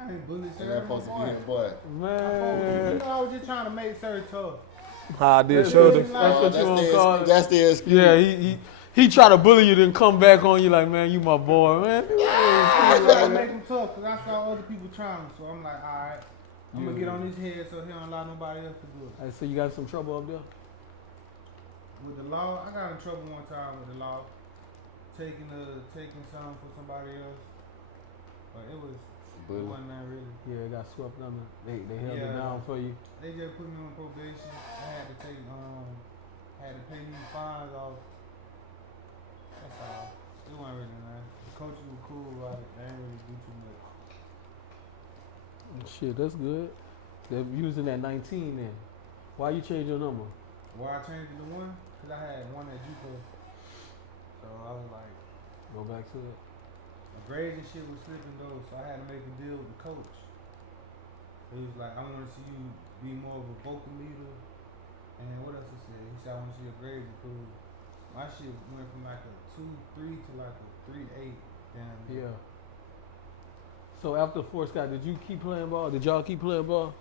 I ain't bully And sir. that supposed to be his boy. Man. You know, I was just trying to make sir tough. How I did That's shoulder. what you want to call it. That's the excuse. Yeah, he tried to bully you, then come back on you like, man, you my boy, man. I was trying to make him tough because I saw other people trying. So I'm like, all right, I'm gonna get on his head so he don't allow nobody else to do it. I so you got some trouble up there? With the law, I got in trouble one time with the law, taking something for somebody else, but it wasn't that really. Yeah, it got swept under. They held it Yeah. down for you. They just put me on probation. I had to had to pay me fines off. That's all. It wasn't really nice. The coaches were cool about it. They didn't really do too much. Shit, that's good. They're using that 19 then. Why you change your number? Why I changed it to 1? Because I had 1 at Juco. So I was like, Go back to it. my grades and shit was slipping though, so I had to make a deal with the coach. He was like, I want to see you be more of a vocal leader. And what else he said? He said, I want to see your grades improve. My shit went from like a 2.3 to like a 3.8. Damn. Yeah. So after Fort Scott, did you keep playing ball? Did y'all keep playing ball?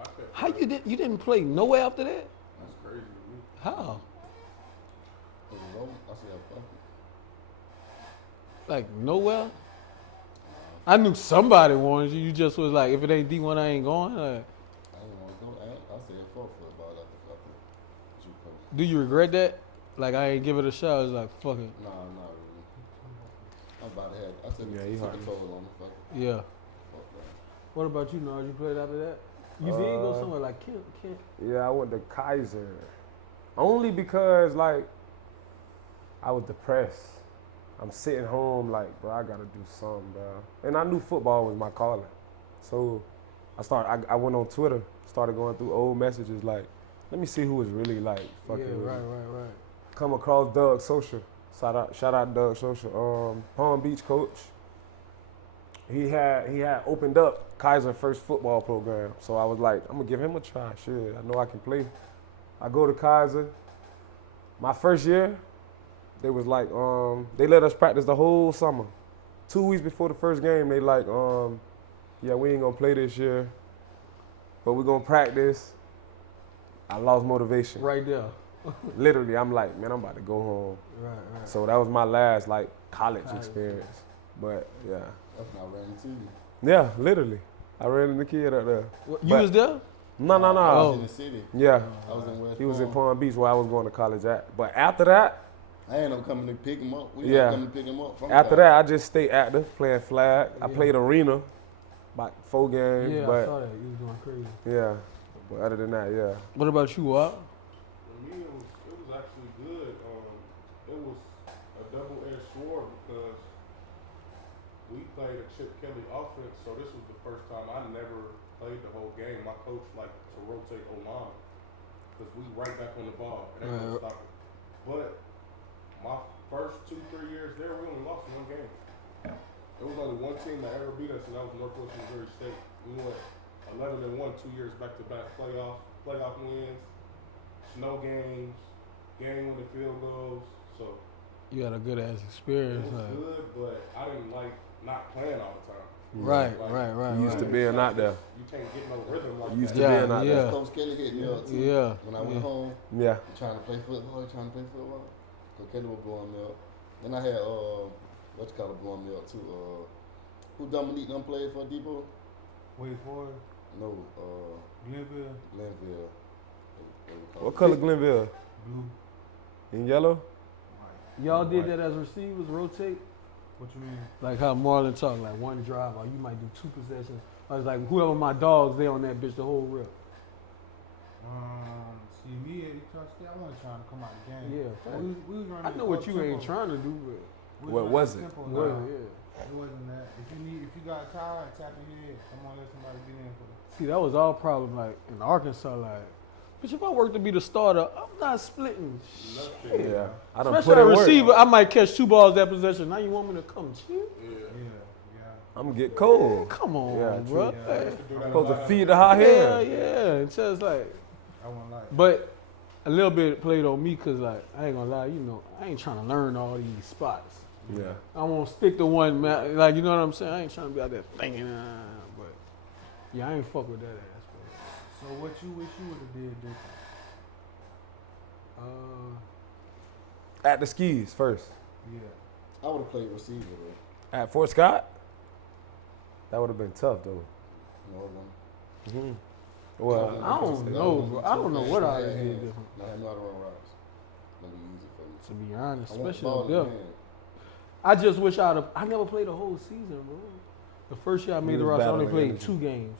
I kept How you didn't play nowhere after that? That's crazy to me. How? I said, fuck it. Like nowhere? I knew somebody wanted you. You just was like, if it ain't D1, I ain't going. Like, I didn't want to go. I said, fuck football after fucking Juco. do you regret that? Like I ain't give it a shot. It's like fuck it. Nah, not really. I'm about to have. I took Yeah, he took hard. the toll on me. Fuck it. Yeah. Fuck that. What about you, Nars? You played after that? You did go somewhere like Kent. Yeah, I went to Kaiser. Only because like I was depressed. I'm sitting home like, bro, I gotta do something, bro. And I knew football was my calling. So I went on Twitter, started going through old messages like, let me see who was really like fucking with me. Right. Come across Doug Social. Shout out Doug Social. Palm Beach coach. He had opened up Kaiser first football program. So I was like, I'm gonna give him a try. Shit, I know I can play. I go to Kaiser. My first year, they was like, they let us practice the whole summer. 2 weeks before the first game, they like, yeah, we ain't gonna play this year, but we're gonna practice. I lost motivation. Right there. Literally, I'm like, man, I'm about to go home. Right. So that was my last like college experience. But yeah. That's when I ran into you. Yeah, literally. I ran into the kid up there. You But- was there? No. I Oh. was in the city. Yeah. I was in West He was in Palm. Palm Beach where I was going to college at. But after that, I ended up coming to pick him up. We Yeah. ended up coming to pick him up from after Dallas. that, I just stayed active, playing flag. I Yeah. played arena, about 4 games. Yeah, I but saw that. You was going crazy. yeah. But other than that, yeah. What about you, Walt? For me, it was actually good. It was a double-edged sword because we played a Chip Kelly offense, so this was the first time I never played the whole game. My coach liked to rotate O-line because we right back on the ball and they couldn't Right. stop it. But my first 2-3 years there, we only lost 1 game. There was only one team that ever beat us, and that was Northwest Missouri State. We went 11-1 2 years back-to-back playoff wins, snow games, game-winning field goals. So You had a good ass it experience. was Huh? good, but I didn't like not playing all the time. Right. You used to being out there. You can't get no rhythm like Used that. to Yeah, being out yeah. there. Coach Kelly hit me up too. Yeah. When I went yeah. home, Yeah. trying to play football. Coach Kelly was blowing me up. Then I had blowing me up too. Who Dominique done played for Depot? Wait for it. No, Glenville, Glenville. What color Glenville? blue. In yellow? White. Y'all did that as receivers, rotate? What you mean? Like how Marlon talked, like one drive, or you might do 2 possessions. I was like, whoever my dogs, they on that bitch the whole rip. See me at the touchdown. I wasn't trying to come out the game. Yeah. We was running. I know what you ain't trying to do, but We What running was it? tempo well, now. yeah. It wasn't that. If you got tired, tap your head. Come on, let somebody get in for it. See, that was our problem, like in Arkansas, like, bitch, if I work to be the starter, I'm not splitting shit. Yeah. I done Especially put a in work. receiver, I might catch 2 balls that possession. Now you want me to come chill? Yeah. Yeah. I'm gonna get cold. Come on, Yeah, bro. true. I used to do that I'm a supposed to lot. feed the hot Yeah, hand. yeah. It's just like, I won't like. but a little bit played on me because, like, I ain't gonna lie, you know, I ain't trying to learn all these spots. Yeah. I won't stick to one, like, you know what I'm saying? I ain't trying to be out there thinking, but yeah, I ain't fuck with that ass, So what you wish you would have did different? bro. At the skis first. Yeah. I would have played receiver though. At Fort Scott? That would have been tough though. You know what Mm-hmm. Well, I don't know, bro. I don't know what I did different. I know how to run routes. It'll be easy for me. To be honest, I want the especially ball up in there. the hand. I just wish I never played a whole season, bro. The first year I made You the was roster, I only battling played energy. 2 games.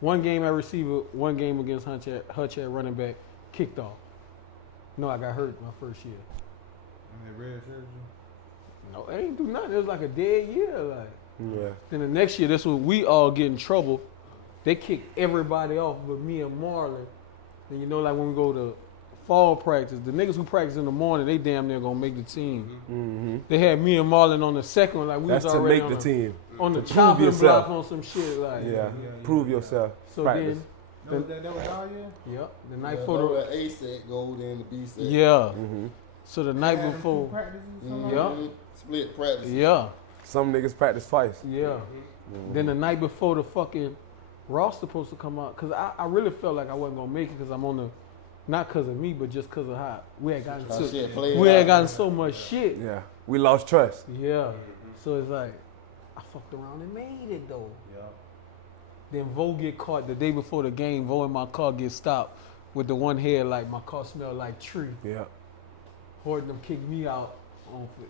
1 game at receiver, 1 game against Hutch at running back, kicked off. No, I got hurt my first year. And they red shirts you? No, I ain't do nothing. It was like a dead year. Like yeah. then the next year, that's when we all get in trouble. They kicked everybody off but me and Marlon. And you know, like when we go to fall practice, the niggas who practice in the morning, they damn near gonna make the team. Mm-hmm. They had me and Marlon on the second one, like we That's was to already make on the team. on the To prove chopping yourself. block on some shit. Like Yeah. Prove yourself. So Practice. That was all year? yep, the night Yeah, before know the that A set go then the B set. yeah. Mm-hmm. So the night Had them before, two practices or something Yeah. like that? Split practice. yeah, Some niggas practice twice. yeah. Then the night before the fucking roster supposed to come out, cause I really felt like I wasn't gonna make it, cause I'm on the, not cause of me, but just cause of how we had gotten How so, shit played we had out. gotten so much shit. Yeah. We lost trust. Yeah. So it's like I fucked around and made it though. Yeah. Then Vo get caught the day before the game. Vo in my car get stopped with the one head like my car smelled like tree. Yeah. Horton them kicked me out on it.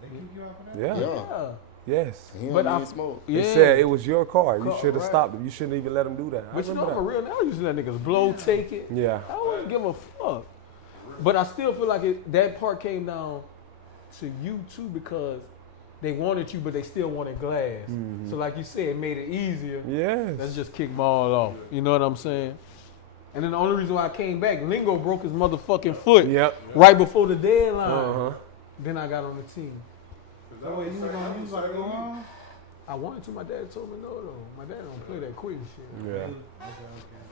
They kick you out for that? Yeah. Yeah. Yes. He don't But even I- smoke. They Yeah. said it was your car. You Car, should have right. stopped him. You shouldn't even let him do that. I But you know, remember for real, I used to let niggas blow, take it. that. Yeah. I wouldn't give a fuck. But I still feel like that part came down to you too because they wanted you, but they still wanted glass. So like you said, it made it easier. Yes. Let's just kick ball off. You know what I'm saying? And then the only reason why I came back, Lingo broke his motherfucking foot right before the deadline. Then I got on the team. So wait, you was about to go home? I wanted to. My dad told me no though. My dad don't play that quick shit. Yeah. Okay.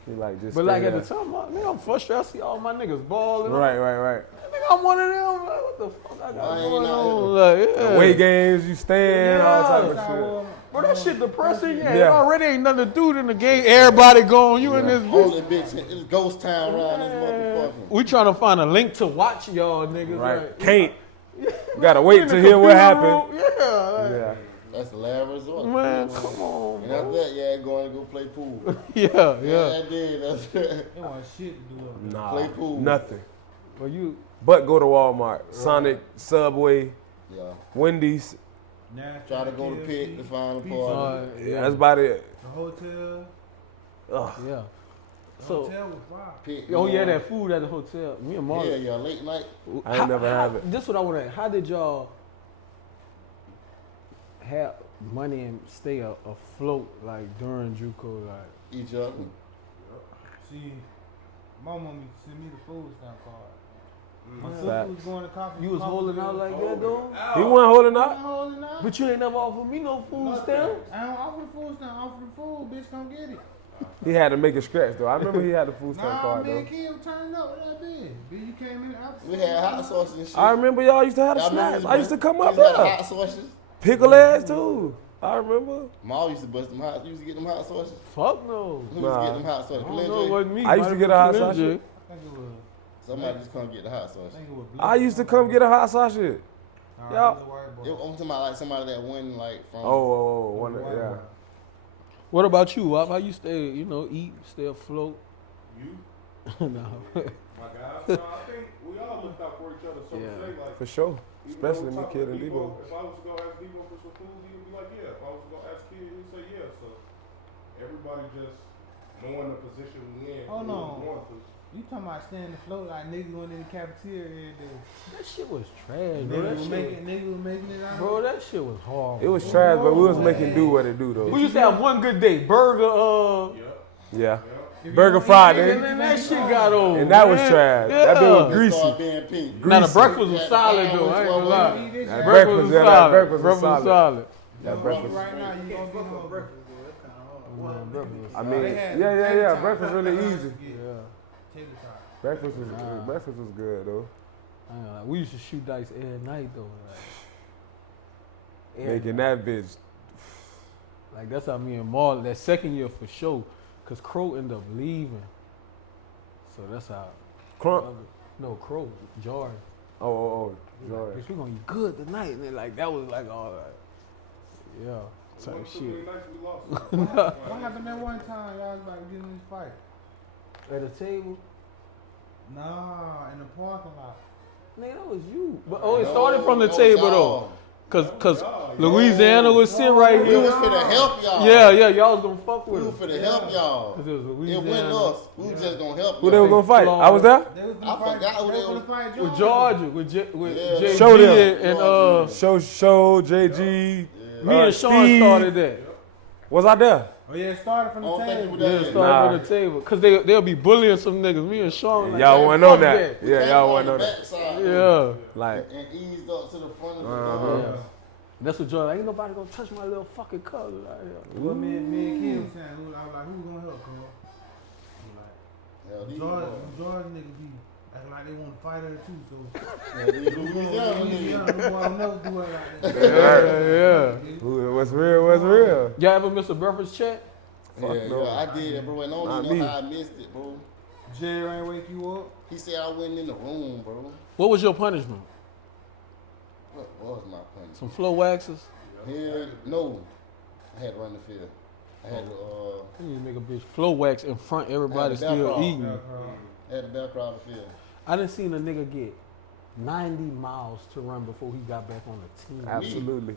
He like just. But like stay at the there. time, I'm frustrated. I see all my niggas balling. Right. Nigga, I'm one of them. Like, what the fuck I got Why ain't going I on? Like, yeah. Away games, you stand, all type of That's shit. how, Bro, that shit depressing. Yeah, Yeah. it already ain't nothing to do in the game. Everybody going. You in this bitch. Only bitch, it's ghost town around this motherfucker. We trying to find a link to watch y'all niggas. Right. Like, Can't. You Gotta in wait the to hear what computer happened. room. Yeah. Like, Yeah. That's the last resort. Man, come on, And after bro. that, yeah, going to go play pool. Yeah. I did. That's it. They want shit to do up there. Nah. Play pool. Nothing. Well, you. But go to Walmart, Sonic, Subway, Yeah. Wendy's. Nasty, Try to go to KFC, Pitt to find a pizza, party. Yeah. That's about it. The hotel. Ugh. Yeah. The So. hotel was fire. Pitt, Oh yeah, going. that food at the hotel. Me and Mark. Yeah, late night. I ain't never have it. This what I want to. How did y'all have money and stay afloat like during JUCO? Like, Each other. See, my mom sent me the food stamp card. My sister Facts. was going to coffee. you was holding out like that though, He wasn't holding I'm up. holding out. but you ain't never offered me no food stamp. I don't offer the food stamp. I offer the food. Bitch, come get it. He had to make it scratch though. I remember he had the food stamp Nah, card man, though. kid turned up with that bitch. Bitch, you came in after. We had hot sauce and shit. I remember y'all used to have the Y'all remember snacks. this, I used to man? come We up used to have the there. hot sauces. Pickle ass too. I remember. Ma used to bust them hot. You used to get them hot sauces. Fuck no. Who used to Nah. get them hot sauces? I don't know. It Calendry? wasn't me. I used to get a hot Might have sauce. been I think it was. Somebody just come get the hot sauce. I think it was. I used to come get a hot sauce shit. Nah, y'all- it was a white boy. I'm talking about like somebody that won like from. One, White yeah. boy. What about you, Wop? How you stay? You know, eat, stay afloat. You, No. my guys. No, I think we all looked out for each other. So Yeah. to say, like, For sure. even Especially though me, we Kid, talk and to Debo. If I was to go ask Debo for some food, he would be like, yeah. If I was to go ask Kid, he'd say, yeah. So everybody just knowing the position we in. Hold who on. was going to. You talking about staying afloat like niggas going in the cafeteria every day. That shit was trash, bro. That shit, Niggas was making it out. bro, that shit was horrible. It was trash, but we was making do what it do though. We used to have one good day, burger. Yeah. If Burger you don't eat Friday. And then that shit got old. And that was man. trash. Yeah. That bit was It greasy. started being pink. Now the Greasy. breakfast was Yeah, solid the though. I ain't gonna You lie. eat this That shit, breakfast, was yeah, that solid. breakfast was was solid. solid. That you breakfast. right now, you You gonna can't be fuck with hungry. breakfast, though. That's kind of hard. Man, breakfast was I solid. mean, They had yeah. tater Breakfast tots. really That's easy. what you get. Yeah. Tater tots. Breakfast was good though. I ain't gonna lie. We used to shoot dice every night though. Like, Making that bitch. Like that's how me and Marlon that second year for sure, cause Crow ended up leaving. So that's how. Crump. No, Crow, Jordan. Oh, Like, Jordan. bitch, we gonna eat good tonight, and then like that was like all right. Yeah, type One too shit. many nights we lost. What happened that one time y'all was about to get in this fight? At the table, Nah, in the parking lot. nigga, that was you. But it started from the table though, cause Louisiana was sitting right We was here. finna help y'all. Yeah, y'all was gonna fuck We with was us. finna help y'all. Cause it was It Louisiana. wasn't us. We was just gonna help Who y'all. they were gonna fight? I was there. They was I gonna fight. forgot who They they was was- gonna fight With Georgia, with Yeah. JG Show them. and Show JG. me and Sean Steve. started that. Was I there? Oh yeah, it started from the I don't think table. we Yeah, did. it started Nah. from the table. Cause they'll be bullying some niggas. Me and Sean. Like, Y'all man, wasn't on fuck that. Yeah, y'all wasn't on that. Backside, Yeah. Like, and eased up to the front of the Uh-huh. door. Yeah. That's what Jordan. Ain't nobody gonna touch my little fucking color out here. Well, me and Kid was saying, I was like, who's gonna help, Cole? Hell, these Jordan boys. niggas be acting like they want to fight her too, so. Yeah, these Louisiana niggas. Them boys never do her like that. Yeah. who- what's real? What's real? Y'all ever miss a breakfast check? Fuck Yeah, no. I did it, bro. And I Not don't even know me. how I missed it, bro. Jerry ain't wake you up? He said I wasn't in the room, bro. What was your punishment? What was my punishment? Some flow waxes? Hell, no. I had to run the field. I had to, You need to make a bitch flow wax in front. Everybody Yeah, the still back eating. I had to back crowd the field. I done seen a nigga get 90 miles to run before he got back on the team. Absolutely.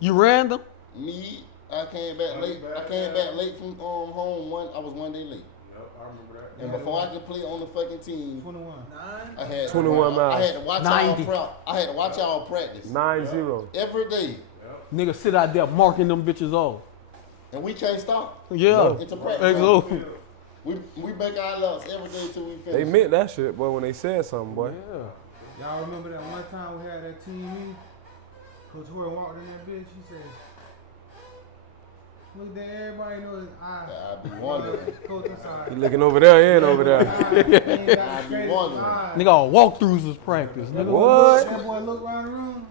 You ran them? Me, I came back late. I came back late from home. I was one day late. Yep, I remember that. And before I could play on the fucking team, 21. I had 21 miles. I had to watch 90. I had to watch y'all practice 9-0. every day, Nigga sit out there marking them bitches off. and we can't stop. Yeah. It's a practice. Exactly. We make our laps every day till we finish. They meant that shit, boy, when they said something, boy. Yeah. Y'all remember that one time we had that team meeting? Coach Horton walked in that bitch. She said, "Look, there, everybody knows his eye." I be wondering. Coach, I'm sorry. He looking over there and over there. I be wondering. Nigga, all walkthroughs was practice. Nigga. What? That boy looked around the room.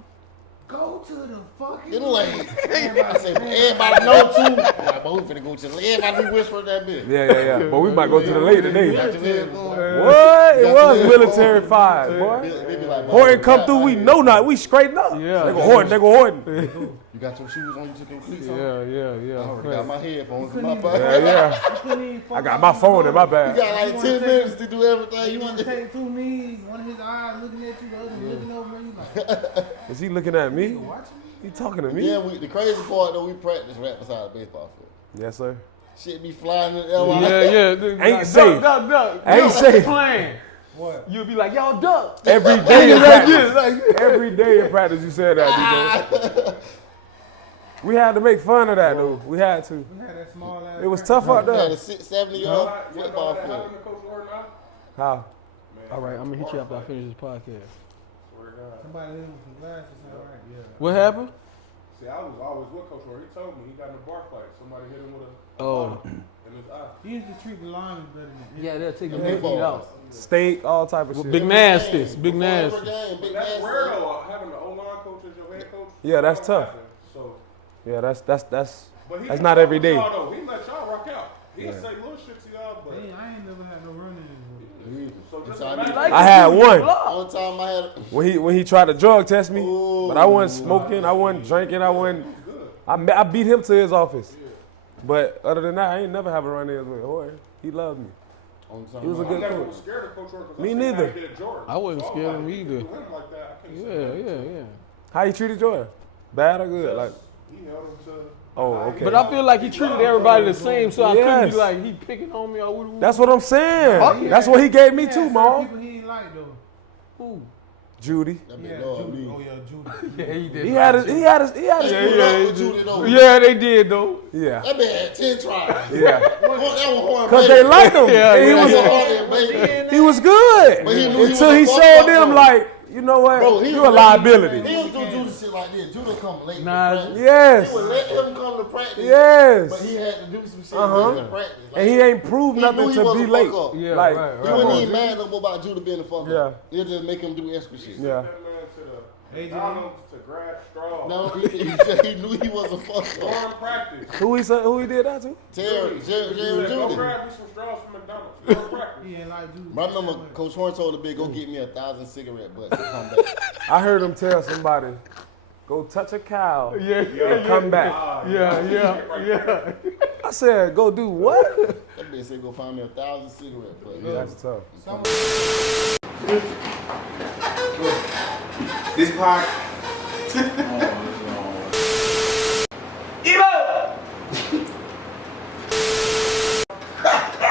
Go to the fucking. Get away. I Everybody said, everybody know too. I'm like, but we finna go to the everybody be whispering that bitch. Yeah. But we might go to the late today. Got your head going. What? It Got was your military head five, They boy. be like, Horton come through, we know not. We straighten up. Yeah. They go Horton. You got your shoes on, you took your cleats on? Yeah. I already got my headphones in my You bag. Yeah. couldn't even I got my phone in my You bag. got like 10 minutes to do everything. You want to take 2 knees, one of his eyes looking at you, the other looking over you like, Is he looking at me? "You watching me?" He talking to me? Yeah, the crazy part though, we practice right beside the baseball field. Yes, sir. Shit be flying in the air. Yeah. Ain't safe. Duck. Ain't safe. Playing. What? You'll be like, y'all duck. Every day in practice. Every day in practice you said that, DJ. We had to make fun of that, though. We had to. We had that small ass. It was tough out Had there. a 6-7-year-old You football know that field. happened to Coach Horton now? How? Man, All right, I'm going to hit you after I finish this podcast. Swear to God. Somebody hit him with some glasses, all right? Yeah. What happened? See, I was always with Coach Horton. He told me he got in a bar fight. Somebody hit him with a Oh. bottle in his eye. He used to treat the linemen better than Yeah, they'll take the Them big feet balls. out. Steak, all type of shit. Big nasties. Big Before every nasties. game, big But that's nasty. rare though, having the O-line coach as your head coach. Yeah, that's Don't tough. happen. So, Yeah, that's but he That's didn't not fuck every with day. y'all, though. He let y'all rock out. He Yeah. say little shit to y'all, but I ain't never had no running. so just Until I imagine. did- I had one. Only time I had When he tried to drug test me, Ooh. but I wasn't smoking, I wasn't drinking, I wasn't. Good. I beat him to his office. But other than that, I ain't never have a run in with Horton. He loved me. only time He was a I good I never coach. was scared of Coach Horton. 'cause Me I seen neither. how he did Jordan. I wasn't So I'm scared of like, him if you either. do him like that, I can't see Yeah. How he treated Jordan? Bad or good? Like, He held him to. oh, okay. But I feel like he treated everybody the same, so I couldn't Yes. be like, he picking on me or what. That's what I'm saying. Yeah. That's what he gave me He had too, certain Mom. people he didn't like though. Ooh. Judy. That Yeah, big dog Judy. me. Oh yeah, Judy. Yeah, he did. He had his. Yeah, yeah, Judy though. Yeah, they did though. Yeah. That man had 10 tries. Yeah. That was horrible. Cause they liked him. Yeah, And yeah, he was good. But he knew he Until was he a fuck showed up, them though. like, you know what? Bro, he You're a was- liability. He used to do shit like this. Judah come late Nah, for practice. Yes. He would let him come to practice. But Yes. he had to do some shit Uh-huh. in practice. Like, And he ain't proved he nothing knew he to was be a late. fuck up. Yeah, Like, right, He right. wasn't come even on, mad no more about Judah being a fuck Yeah. up. He'll just make him do extra shit. Yeah. That man to the AJ. McDonald's to grab straw. No, he knew he was a fuck up. During practice. Who he did that to? Jerry He said, go Judy. grab me some straws from McDonald's. During practice. He ain't like Judy. I remember Coach Horn told the big, go get me 1,000 cigarette butts and come back. I heard him tell somebody, go touch a cow and come back. Yeah. I said, go do what? That bitch said, go find me 1,000 cigarette butts. That's tough. This part.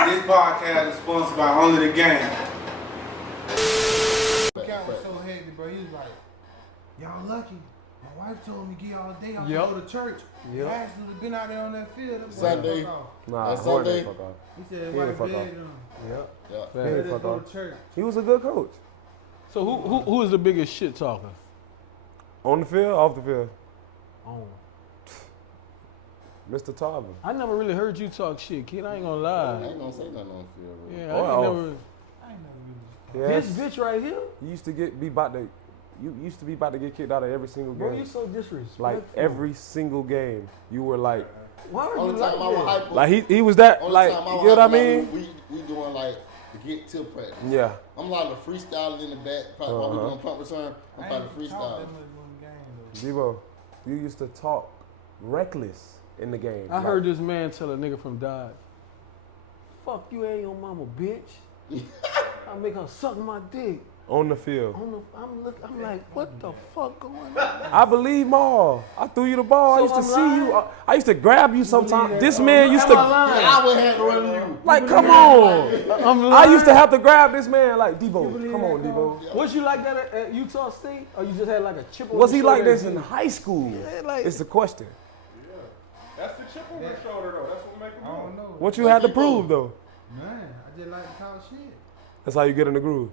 This podcast is sponsored by Only the Game. Workout was so heavy, bro. He was like, y'all lucky. My wife told me to get y'all a day off to Yep. go to church. Yep. I actually would have been out there on that field. That boy Sunday. fuck off. Nah, That Horton Sunday- ain't fuck off. He said, He wife ain't fuck bed off. on. Yep. Yeah. He Let's ain't fuck go off. to church. He was a good coach. So who is the biggest shit talker? On the field, off the field. Oh. Mr. Tarver. I never really heard you talk shit, kid. I ain't gonna I lie. ain't gonna say nothing on the field, bro. Yeah, Or I off. ain't never. I ain't never really. Yes. This bitch right here? You used to be about to get kicked out of every single Bro, game. you so disrespectful. Like every single game, you were like, Why are Only you time I was like that? hyper. like he was that, Only like, time I you was get what I hyper, mean? like, we doing like to get to practice. Yeah. I'm like the freestyling in the back. Probably while we doing punt return. I'm I probably ain't talk freestyling. that much on the game, though. Debo, you used to talk reckless in the game. I heard this man tell a nigga from Dodge, fuck you ain't your mama, bitch. I make her suck my dick. On the field. I'm like, what the fuck going on? I believe Maul. I threw you the ball. I So used to I'm see lying? you. I used to grab you sometimes. that? This man used Am I to, lying? I would have to run you. like, come on. I'm I lying. used to have to grab this man, like, Debo, believe come that, on, Debo. Was you like that at Utah State, or you just had like a chip on Was your he like shoulder this as in you- high school? Yeah, like- It's the question. Yeah. That's the chip on their shoulder, though. That's what make them I don't know. What you had to prove, though? Man, I just like to talk shit. That's how you get in the groove.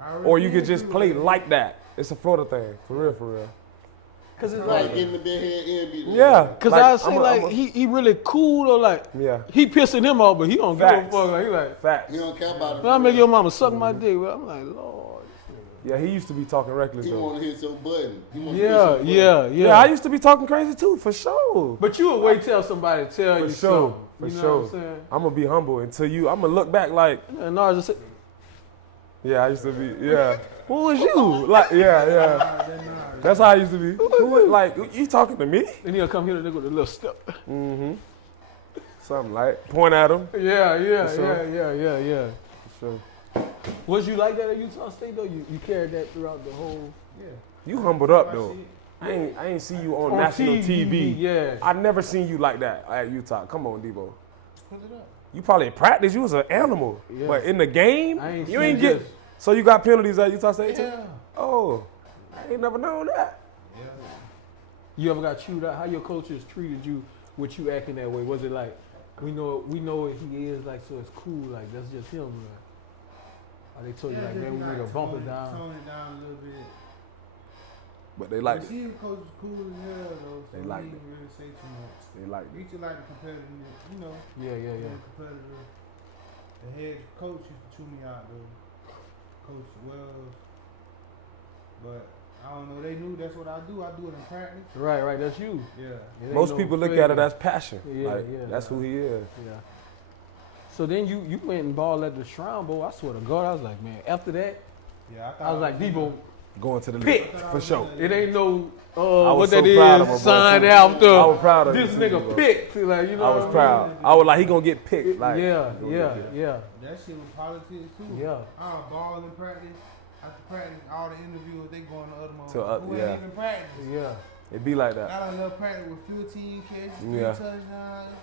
I really Or you did could just do play that. like that. It's a Florida thing, for real, for real. Cause it's Like like, getting the big head in, be Yeah. cause like, I say I'm a- like I'm a- he really cool or like Yeah, he pissing him off, but he don't give a Facts. fuck. Like he like, facts. He don't care about it. when I make your mama suck my dick, well, I'm like, Lord. Yeah, he used to be talking reckless, He though. want to hit your button. He wanna push Yeah, your button. yeah, yeah. Yeah, I used to be talking crazy, too, for sure. But you would wait till somebody tell For you sure, something. for You know sure. what I'm saying? I'm going to be humble until you, I'm going to look back like, And I just say, yeah, I used to be, yeah. Who was you? Like, yeah. Nah. That's how I used to be. Who was, like, you talking to me? then he'll come here and nigga with a little step. Mm-hmm. Something like, point at him. Yeah, For sure. yeah. For sure. Was you like that at Utah State though? You carried that throughout the whole Yeah. You humbled up, I though. see it. I ain't see you on national TV. Yeah. I never seen you like that at Utah. Come on, Debo. Pull it up. You probably in practice, you was an animal. Yeah. But in the game, I ain't you seen ain't get. this. So you got penalties at Utah State too? Yeah. Oh, I ain't never known that. Yeah. You ever got chewed out? How your coaches treated you with you acting that way? Was it like we know what he is like, so it's cool, like that's just him, like? Or they told you like, just man, we need to bump it down. Tone it down a little bit. But they like it. Receiver coach is cool as hell though. So They like he it. didn't really say too much. They like We it. used to like the competitiveness, you know. Yeah. being competitive. The head coach used to chew me out though. Coach Wells. But I don't know. They knew that's what I do. I do it in practice. Right. That's you. Yeah. It ain't Most no people look failure. at it as passion. Yeah, Like, yeah. that's who he is. Yeah. So then you went and balled at the Shrine Bowl. I swear to God, I was like, man. After that, Yeah. thought I was like, Debo, Going to the Pick. league, for sure. it ain't no was what so that proud of my is. boy, Sign too. after. I was proud of this you, nigga too, bro. picked. Like you know. I what was mean? proud. I was like, he gonna get picked. Like, Yeah. That shit was politics too. Yeah. I was balling in practice. After practice, all the interviewers, they going to other To, motherfuckers. Who yeah. ain't even practice. Yeah. It be like that. Got a little practice with 15 catches, 3 Yeah. touchdowns.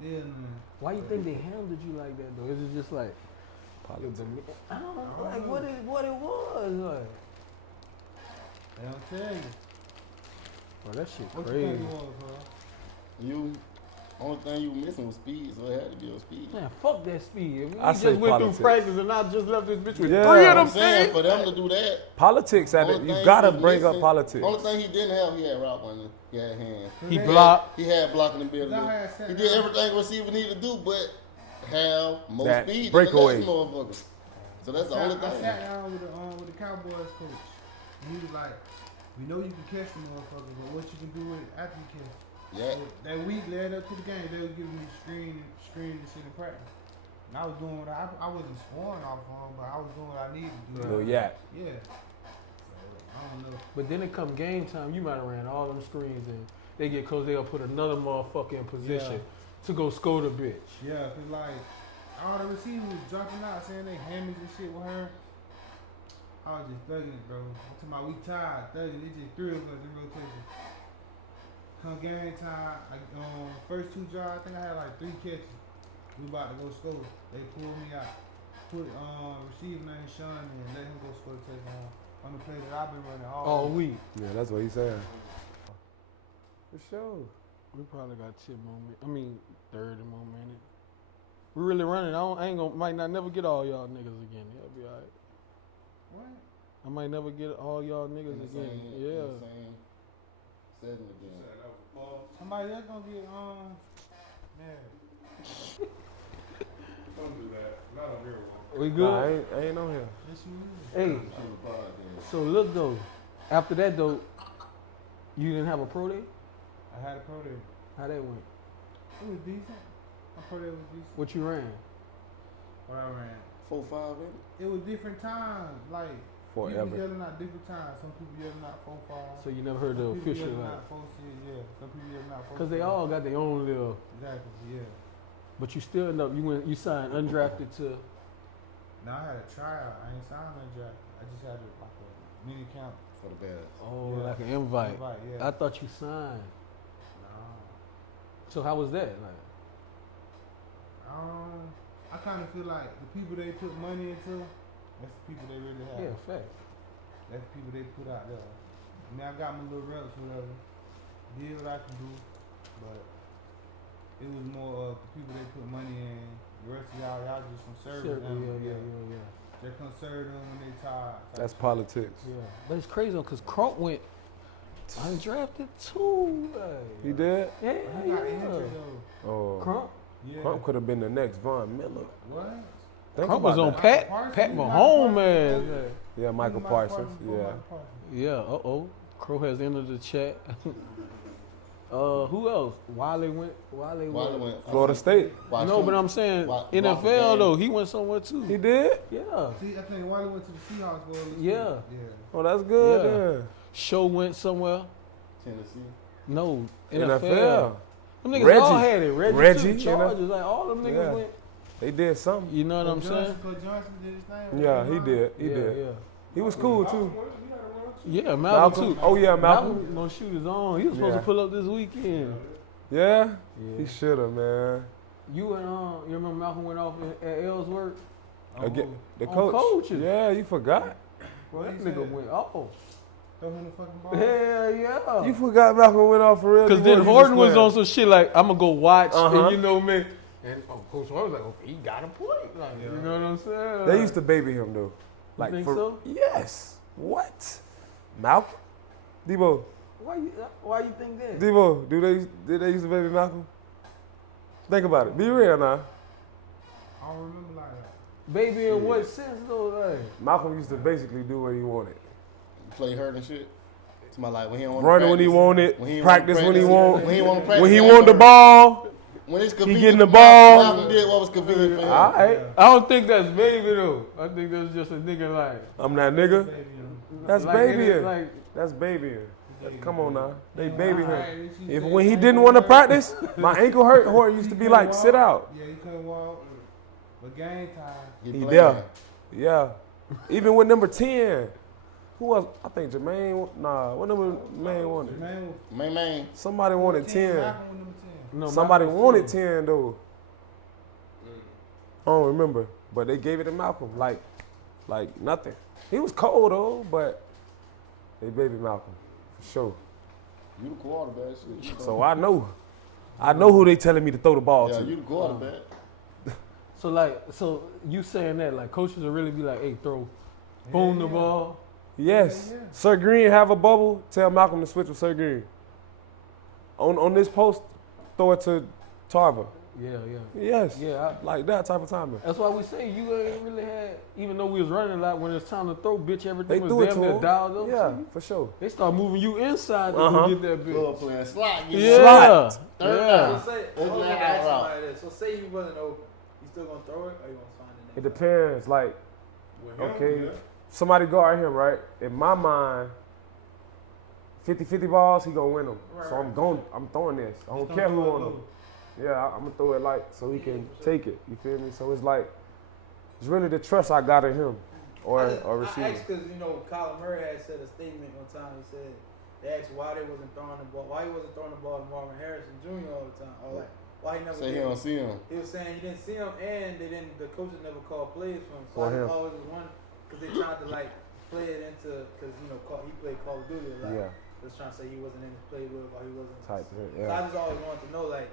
Yeah, man. Why you think they handled you like that though? Is it just like Politics. I don't know, like what it was like? They don't tell you. Bro, that shit What you crazy. think it was, bro? You, only thing you were missing was speed, so it had to be a speed. Man, fuck that speed. We I just say went politics. through practice and I just left this bitch with Yeah. 3 of I'm them saying things. for them to do that. Politics at it. only You thing gotta he was bring up missing- politics. Only thing he didn't have, he had route running. He had hands. He They- blocked. He had blocking ability. I had sat He did down. everything a receiver needed to do, but have more That speed breakaway. than the next motherfucker. So that's the only I thing. sat down with the Cowboys coach. And he was like, "We know you can catch the motherfucker, but what you can do with it after you catch?" Yeah. So that week led up to the game, they was giving me screen and shit in practice. And I was doing what I wasn't scoring off on, but I was doing what I needed to do. Little yak. Yeah. So, I don't know. But then it come game time, you might have ran all them screens and they get close, they'll put another motherfucker in position to go score the bitch. Yeah, cause like all the receivers was dropping out, saying they hammies and shit with her. I was just thugging it, bro. I'm talking about we tied, thugging. It just 3 of us in rotation. Come game time, first 2 drives, I think I had like 3 catches. We about to go score. They pulled me out. Put receiver named Sean in, let him go score the touchdown on the play that I've been running all week. week. Yeah, that's what he said. For sure. We probably got 10 more minutes. I mean, 30 more minutes. We really running. I ain't gonna, might not never get all y'all niggas again. That'll be alright. What? I might never get all y'all niggas In the again. same- Yeah. in the same setting again. Saying that was a pause. Somebody else gonna get man. Don't do that. Not on here one. We Nah, good? I ain't on here. Yes, you is. Hey, Shoot a podcast. so look though. After that though, you didn't have a pro day? I had a pro day. How that went? It was decent. My pro day was decent. What you ran? What I ran. 4-5 in it. It was different times. Like people Forever. yelling out different times. Some people yelling out 4-5. So you never heard the Some people official yelling like, out 4-6. Yeah. Some people yelling out 4-6. cause they all got their own little. Exactly. Yeah. But you still end up. You signed undrafted to. Now I had a tryout. I ain't signed no draft. I just had like a mini camp. For the Bears. Oh, Yeah. like an invite. Yeah. I thought you signed. No. So how was that? Like, I kind of feel like the people they put money into, that's the people they really have. yeah, facts. That's the people they put out there. I mean, I got my little reps, whatever. Did what I can do, but it was more of the people they put money in. The rest of y'all just some service. Yeah. They come serve them when they tired. That's politics. Yeah, but it's crazy though, cause Crump went undrafted too. He did? Yeah, He got injured though. Oh. Crump. Yeah. Crump could have been the next Von Miller. What? Think Crump about was on that. Pat Mahomes, man. Yeah, Michael Parsons. Yeah. Yeah. Crow has entered the chat. Who else? Wiley went. Florida State. No, but I'm saying NFL though. He went somewhere too. He did? Yeah. See, I think Wiley went to the Seahawks. Yeah. Oh, that's good. Yeah. Yeah. Show went somewhere. Tennessee. No, NFL. Them niggas Reggie. all had it. Reggie, too, you know? Chargers, like all them niggas Yeah. went. They did something. You know what I'm saying? Coach Johnson did his thing. Yeah, he did. He did. Yeah. He was cool too. Yeah, Malcolm too. Oh yeah, Malcolm. Malcolm gonna shoot his own. He was supposed Yeah. to pull up this weekend. Yeah? Yeah. He should have, man. You and you remember Malcolm went off at Ellsworth? Again, the On coach. coaches. Yeah, you forgot. Well, that What he nigga said? went off. Throw him the fucking ball. Hell yeah. You forgot Malcolm went off for real. Because before then you Horton just was playing. on some shit like, I'm going to go watch, Uh-huh. and you know me. And Coach Horton was like, okay, he got a point. Like, you know what I'm saying? They used to baby him though. Like think for so? yes. What? Malcolm? Debo. Why you think that? Debo, did they used to baby Malcolm? Think about it. Be real now. I don't remember like that. Baby, in what sense though? Like, Malcolm used to basically do what he wanted. Play hurt and shit. To my like when he don't want Run when he wanted, When he ain't practice wanna when he practice, want. When he want to practice. When he wanted the ball. When it's He convenient. getting the ball. Malcolm did what was convenient for him. All right. I don't think that's baby though. I think that's just a nigga like. I'm that nigga. Baby, you know. That's like, babying. Like, That's babying. Come on now. They baby him. Alright, she If said when he he didn't couldn't want to walk. practice, my ankle hurt. Horton used to He be couldn't like, sit walk. out. Yeah, he couldn't walk. But game time. He playing. there. Yeah. Even with number 10. Who was? I think Jermaine. Nah, what number Jermaine wanted? Man, Man. Somebody wanted 10. Malcolm with number 10. no, Somebody Malcolm wanted too. 10 though. I don't remember, but they gave it to Malcolm like nothing. He was cold though, but they baby Malcolm for sure. You the quarterback, shit. So I know who they telling me to throw the ball Yeah, to. you the quarterback. So you saying that like coaches will really be like, hey, throw, boom the ball. Yes, Yeah. Sir Green have a bubble. Tell Malcolm to switch with Sir Green. On this post, throw it to Tarver. Yeah. Yes, Yeah, like that type of timing. that's why we say you ain't really had, even though we was running a lot, when it's time to throw, bitch, They everything threw was it damn to near him. dialed up. Yeah, to you. for sure. They start moving you inside to Uh-huh. go get that bitch. Good playing slot. Yeah. Slot. Third Yeah. down. So say, It's hold on, like ask out route. somebody this. So say he wasn't open, you still gonna throw it, or you gonna find It it? depends. Like, With him, okay, yeah. somebody guard him, right? In my mind, 50-50 balls, he gonna win them. Right, So right. I'm throwing this. I don't Just care don't who throw it on low. him. Yeah, I'm gonna throw it like so he can take it. You feel me? So it's like it's really the trust I got in him or I receiver. asked because Kyler Murray had said a statement one time. He said they asked why they wasn't throwing the ball, why he wasn't throwing the ball to Marvin Harrison Jr. all the time, or like why he never. Say he did don't it. see him. He was saying he didn't see him, and they didn't. The coaches never called plays for him. So For I him. just always was wondering because they tried to like play it into because he played Call of Duty a lot. Yeah, Just trying to say he wasn't in his play with or he wasn't. type of So I yeah. just always wanted to know like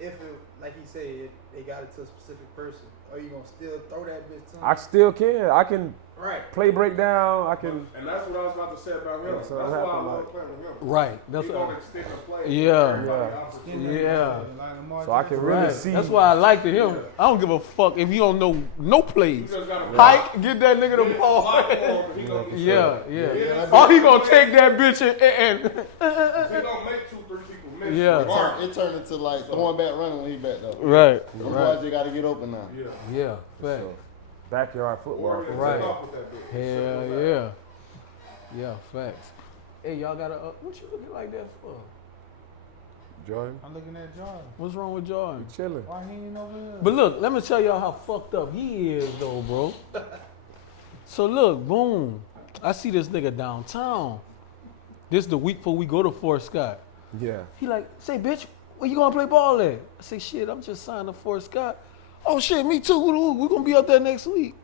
if it, like he said, if they got it to a specific person, are you gonna still throw that bitch to him? I still can. I can Right. play breakdown. I can. And that's what I was about to say about him. That's That's what why I happened, love like- playing with him. Right. That's He's what. gonna extend the play. Yeah. Everybody else is- Yeah. Like Lamar So I can Jackson. really Right. see. That's why I liked him. I don't give a fuck if you don't know no You plays. just gotta Hike, get that nigga the ball. block for him, he gonna- Yeah. Yeah, Oh, he gonna take that bitch and He gonna make 2-3 people miss. Yeah. It turned into like throwing back running when he back though. right. Them boys just gotta get open now. Yeah. Yeah. Fact. backyard football. Warriors Right. took off with that bitch. Hell Simple as yeah. Yeah. Facts. Hey, y'all got a what you looking like that for? Jordan, I'm looking at Jordan. What's wrong with Jordan? you chilling. Why he ain't over here? But look, let me tell y'all how fucked up he is, though, bro. So look, boom. I see this nigga downtown. This the week before we go to Fort Scott. Yeah. He like, say, bitch, where you gonna play ball at? I say, shit, I'm just signed to Fort Scott. Oh shit, me too. We gonna be up there next week.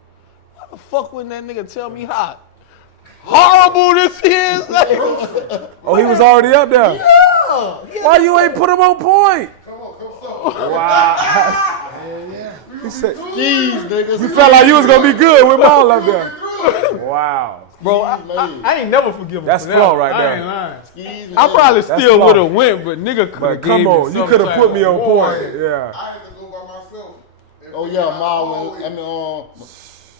Why the fuck wouldn't that nigga tell me hot? Horrible this is. Like, Oh, he was already up there. yeah. Why you ain't put him on point? Come on. Wow. Hell yeah. He said, Jeez, nigga. you felt like you was gonna be good with ball up there. Wow. Bro, I ain't never forgive him. That's for that. flaw right I there. ain't lying. Skis, I probably That's still flaw. would have went, but nigga could But have come on, you could have put me on point. Yeah. I had to go by myself. Oh yeah, Ma went. I mean,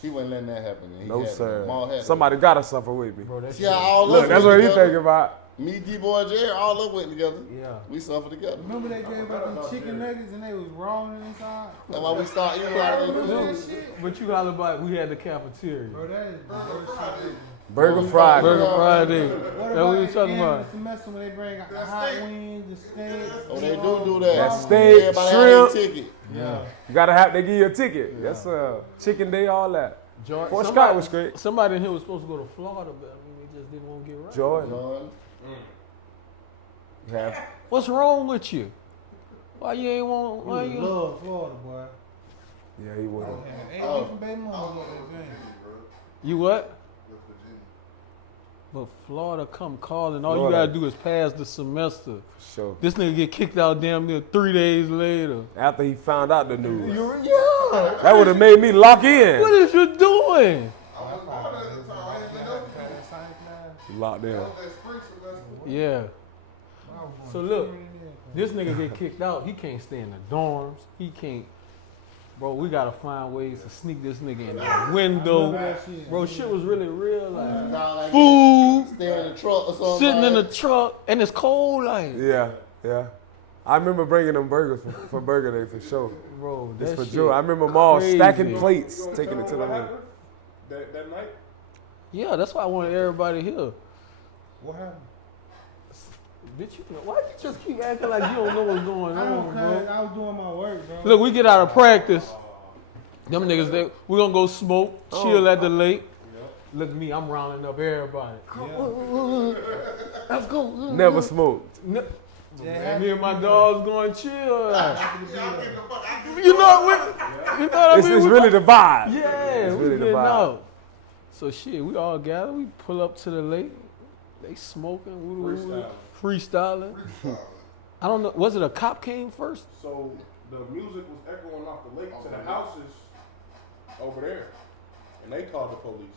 he wasn't letting that happen. He No had sir. to. Ma had to. Somebody gotta suffer with me. Bro, that See how all Look, us that's went what he together? thinking about. Me, D-Boy, Jerry, all up went together. Yeah. We suffered together. Remember they gave us them chicken nuggets and they was rolling inside? That's why we start eating a lot of Remember their that food. shit? But you holler about we had the cafeteria. Bro, that is the worst shit. Burger Friday. Burger Friday. What That's what about you at the talking end of about. the semester when they bring out the hot wings, the steak? Oh, they do that. That steak, Everybody shrimp. had their ticket. Yeah. You gotta have, they give you a ticket. That's chicken day, all that. Fort Scott was great. Somebody in here was supposed to go to Florida, but I mean, they just didn't want to get right. Jordan. Jordan. Yeah. What's wrong with you? Why you ain't want? Why You you? love Florida, boy. Yeah, he would. Ain't even baby mama with that game. You what? But Florida come calling. All Florida. you gotta do is pass the semester. Sure. This nigga get kicked out damn near 3 days later. After he found out the news. Yeah. That would have made me lock in. What is you doing? Locked in. Yeah. So look, this nigga get kicked out. He can't stay in the dorms. He can't. Bro, we gotta find ways to sneak this nigga in the window. Bro, shit was really real. Like food, Stay in the truck or something. sitting in the truck, and it's cold. Like, Yeah, yeah. I remember bringing them burgers for Burger Day for sure. bro, Just that for shit Joe. I remember them all crazy. stacking plates, taking it to the What room. happened that night? Yeah, that's why I wanted everybody here. What happened? Bitch, why you just keep acting like you don't know what's going I don't on, care. bro? I was doing my work, bro. Look, we get out of practice. Them niggas, we gonna go smoke, chill at the lake. Look at me, I'm rounding up everybody. Let's go. Never smoked. Man, me and my dogs going chill. Like, you know what? You know what I It's mean? We- really the vibe. Yeah, It's we really the getting vibe. out. So shit, we all gather. We pull up to the lake. They smoking, woo-woo, freestyling. I don't know. Was it a cop came first? So the music was echoing off the lake to the houses over there, and they called the police.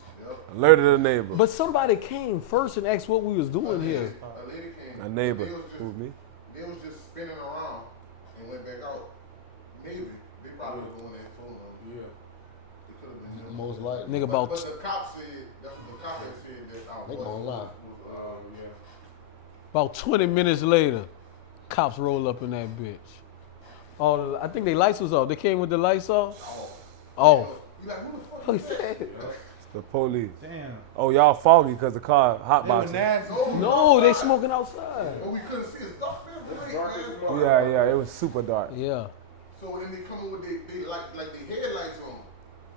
Alerted the neighbor. But somebody came first and asked what we was doing here. A lady came. A neighbor. They was Who, me? They was just spinning around and went back out. Maybe they probably was going there for them. Yeah. It could have been them. Most likely. Nigga, But about the cop said the cop had said that our They bus gonna lie. yeah. about 20 minutes later, cops roll up in that bitch. I think they lights was off. They came with the lights off. Oh, You like, who the fuck? Police said. The police. Damn. Oh, y'all foggy because the car hot They were boxing. nasty. No, they smoking outside. But we couldn't see his stuff. Yeah, it was super dark. Yeah. So then they come in with they like the headlights on.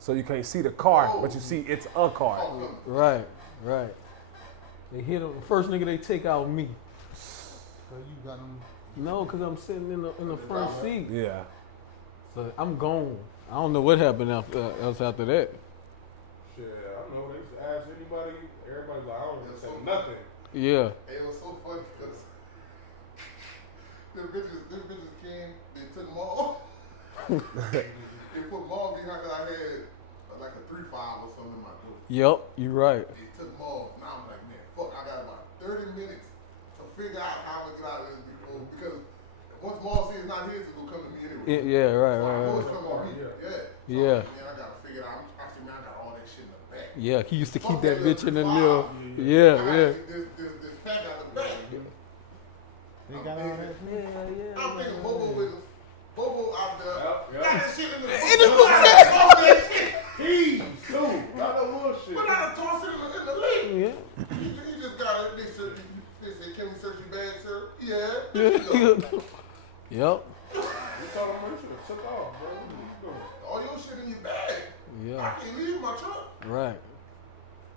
So you can't see the car, but you see it's a car. Oh, no. Right. They hit him. First nigga they take out me. So you got them. No, cause I'm sitting in the front seat. Yeah. So I'm gone. I don't know what happened else after that. Shit, I don't know. They used to ask anybody. Everybody's like, I don't even say nothing. Yeah. It was so funny because them bitches came, they took them all. They put them all behind because I had like a 3.5 or something in my book. Yup, you right. They took them all. Now I'm like, man, fuck, I got about 30 minutes to figure out how I'm going to get out of this before. Because once Maul says it's not his, it's going to come to me anyway. Yeah, right. So I know it's coming on me. Yeah. So Yeah. then I got to figure it out. I said, man, I got all that shit in the back. Yeah, he used to keep Fuck that bitch in the 3.5. little. I Yeah. got this pack out the back. They got all that. I'm thinking Bobo out there. Yep. Got that shit in the book. In the book Toss that shit. He's too. Not no bullshit. But I toss it in the lake. Yeah. He just got it. They said, can we search your bag, sir? Yeah. There you go. Yep. You told him you should have took off, bro. What you doing? All your shit in your bag. Yeah. I can't leave my truck. Right.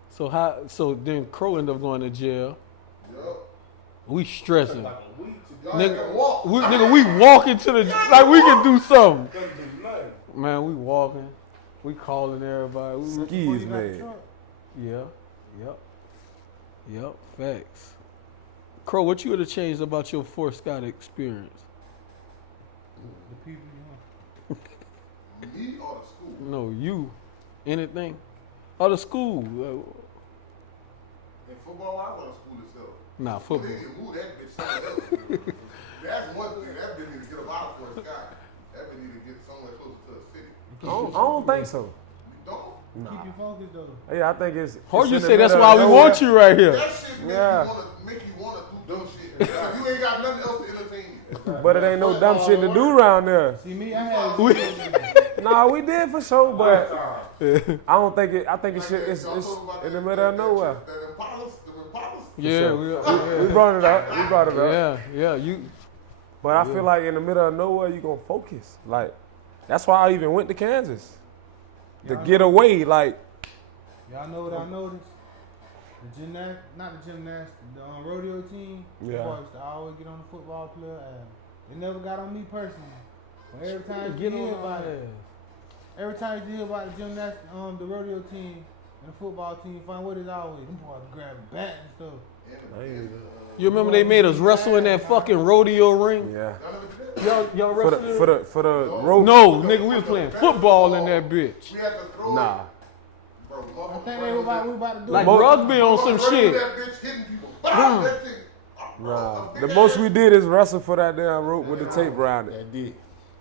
So then Crow ended up going to jail. Yup. We stressing. Like a week to y'all Nigga, can walk. we walking to the like we can do something. Couldn't do nothing. Man, we walking. We calling everybody. We, Skis, man. yeah. Yep. Facts. Crow, what you would have changed about your Fort Scott experience? The people you want. Me or the school? No, you. Anything? Or the school? In football, I went to school itself. Nah, They football. need to move that bitch somewhere else. That's one thing. That bitch need to get up out of Fort Scott. That bitch need to get somewhere closer to the city. I don't think so. You don't? Keep you focused though. Yeah, I think it's. Or it's you in the say that's middle why of we nowhere. want you right here. That shit Yeah. make you wanna do dumb shit. You ain't got nothing else to entertain you. But it ain't no dumb shit to do around there. See me, I had Nah, we did for sure, but I don't think it. I think it's in the middle of nowhere. That Impalas, the Impalas. Yeah, We brought it up. yeah. You. But I feel like in the middle of nowhere, you gonna focus. Like that's why I even went to Kansas to get away. Like y'all know what I noticed? Not the gymnastics, the rodeo team. Yeah. The boys used to always get on the football player. They never got on me personally. But every time you hear about it, every time you hear about the gymnastics, the rodeo team and the football team, find what is always them boys grab bat and stuff. You remember they made us wrestle in that fucking rodeo ring? yeah, Y'all for wrestled? the rope. No, nigga, we was playing football in that bitch. We had to throw Nah. Bro, I think we about to do Like it. rugby on some shit. That bitch hitting people. Bam, that thing. Nah. The most we did is wrestle for that damn rope with the tape around it. That did.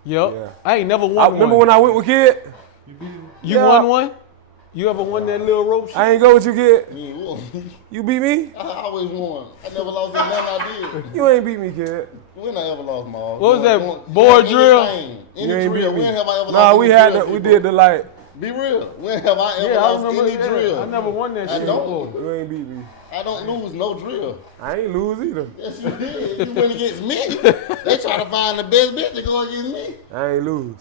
Yep. Yeah. I ain't never I won remember one. when I went with Kid. You Yeah. won one? You ever won that little rope shit? I ain't go with you, Kid. You ain't won. You beat me. I always won. I never lost in nothing I did. You ain't beat me, Kid. When I ever lost my all? What was that, board drill? Any You ain't drill. beat me. When have I ever Nah, lost we any had drill, the, we people? did the like. Be real. When have I ever Yeah, I lost remember any that. drill? I never won that I shit don't. before. You ain't beat me. I don't lose no drill. I ain't lose either. Yes, you did. You went against me. They try to find the best bitch to go against me. I ain't lose.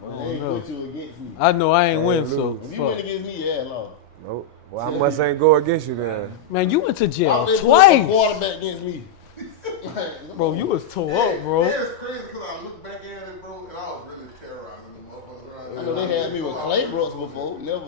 Well, they ain't put you against me. I know I ain't win, ain't so lose. If you went fuck. against me, yeah, Lord. Nope. Well, I must ain't go against you then. Man, you went to Why jail would they put a twice. quarterback against me? Bro, you was tore up, bro. It's crazy because I look back at it, bro, and I was really terrorizing the motherfuckers. I know they had me with Clay Brooks before. Never.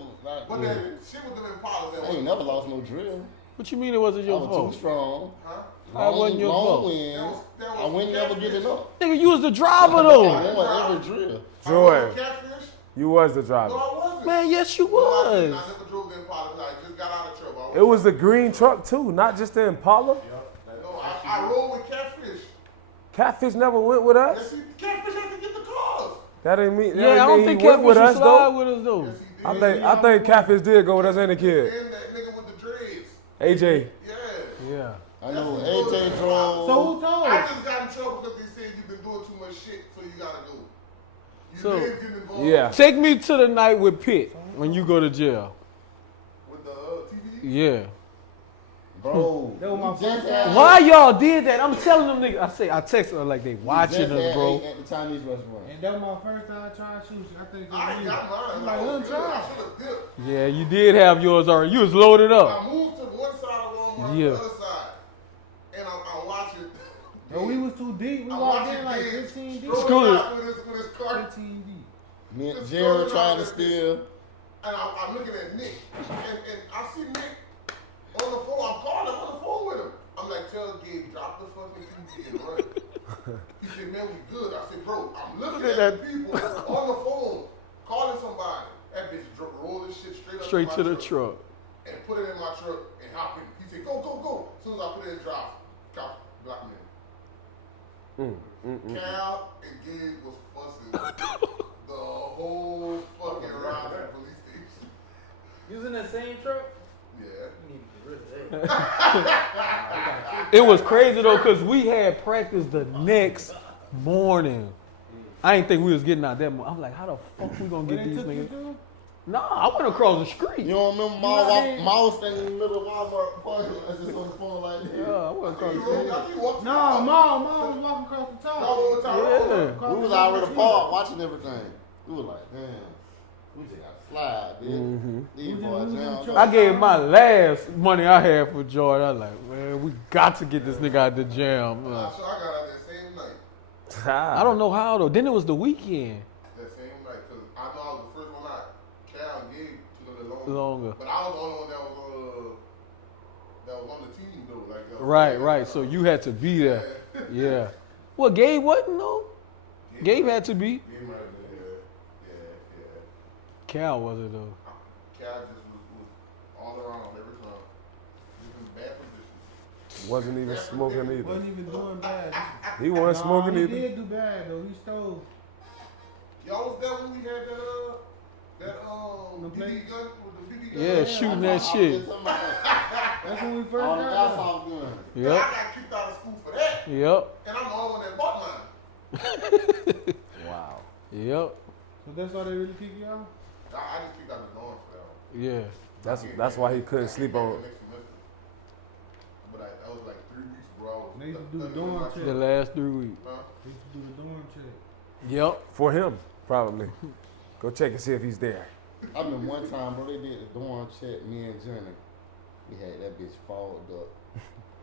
But that shit with them Impalas, I ain't never lost no drill. What you mean it wasn't I your was fault? too strong. Huh? How wasn't your long fault? wins. That was I wouldn't never catfish. give it up. Nigga, you was the driver I though. won every drill. Jordan, Catfish? you was the No, driver. I wasn't. Man, yes you No, I was. didn't. I never drove the Impala. I just got out of trouble. It was the green truck too, not just the Impala. No, I rolled with Catfish. Catfish never went with Yes, us. Catfish had to get the cars. That ain't mean. Yeah, I don't think he went Catfish with would us slide though. with us though. Yes, he did. I think Catfish did go with us and the kid. And that nigga with the dreads. AJ. Yeah. Yeah. I know AJ drove. So who told? I just got in trouble because they said you've been doing too much shit, so you gotta go. You So- did get involved Yeah. Take me to the night with Pitt when you go to jail. with the TV. Yeah. Bro, That was my we just first had- time. Why y'all did that? I'm telling them niggas. I text her like they we watching just us, had bro. ate at the Chinese restaurant. And that was my first time trying sushi. I think I it was got mine. I'm I like, was good. I try. should have dipped. Yeah, you did have yours already. You was loaded up. I moved to one side of Walmart, Yeah. the other side, and I'm watching. But we was too deep. We I'm walked watching in like Diggs 15 deep. Screw strolling it. out with his car. 15 deep. Me and Just Jared throwing trying out to that steal. And I'm looking at Nick, and I see Nick on the phone. I'm calling him on the phone with him. I'm like, tell Gabe, drop the fucking TV and run. He said, man, we good. I said, bro, I'm looking Look at at the people on the phone calling somebody. That bitch rolled this shit straight up Straight to in my the truck. and put it in my truck and hop in. He said, go, go, go. As soon as I put it in drive, cop block me in. Cal and Gabe was fussing the whole fucking ride to the police station. Using that same truck? Yeah. You need to get rid of that. It was crazy though, cause we had practice the next morning. I ain't think we was getting out that morning. I'm like, how the fuck we gonna But get they these took you niggas? too? Nah, I went across the street. You don't remember Ma standing in the middle of Walmart parking lot just on the phone like this? Yeah, I went across the street. No, Mom was walking across the top. Yeah. We was already apart watching everything. We was like, damn, we just got to slide, dude. These boys down. I gave my last money I had for Jordan. I was like, man, we got to get this nigga out the jam. So I got out that same night. I don't know how though. Then it was the weekend. That same night, because I know I was the first one out. Cal and Gabe took a little Longer. But I was the only one that was on the team though. Like, Right. So you had to be there. Yeah. Well, Gabe wasn't though. Gabe had to be. Gabe might have been there. Yeah. Cal wasn't though. Cal just was all around every time. He was in bad position. Wasn't even smoking either. Wasn't even doing bad. He wasn't smoking he either. did do bad though. He stole. Y'all was there when we had that The BB gun with the BB gun? Yeah, shooting that shit. That's when we first On the got gas there. off gun. Yeah, I Yep. got kicked out of school for that. Yep. And I'm the only one that bought mine. Wow. Yep. So that's why they really kick you out? I just kicked out the dorm for that one. Yeah. That's why he couldn't sleep on. But that was like 3 weeks, bro. They used to do the dorm check. The last 3 weeks. They used to do the dorm check. Yep. For him, probably. Go check and see if he's there. I remember one time, bro, they did the dorm check, me and Johnny. We had that bitch fogged up.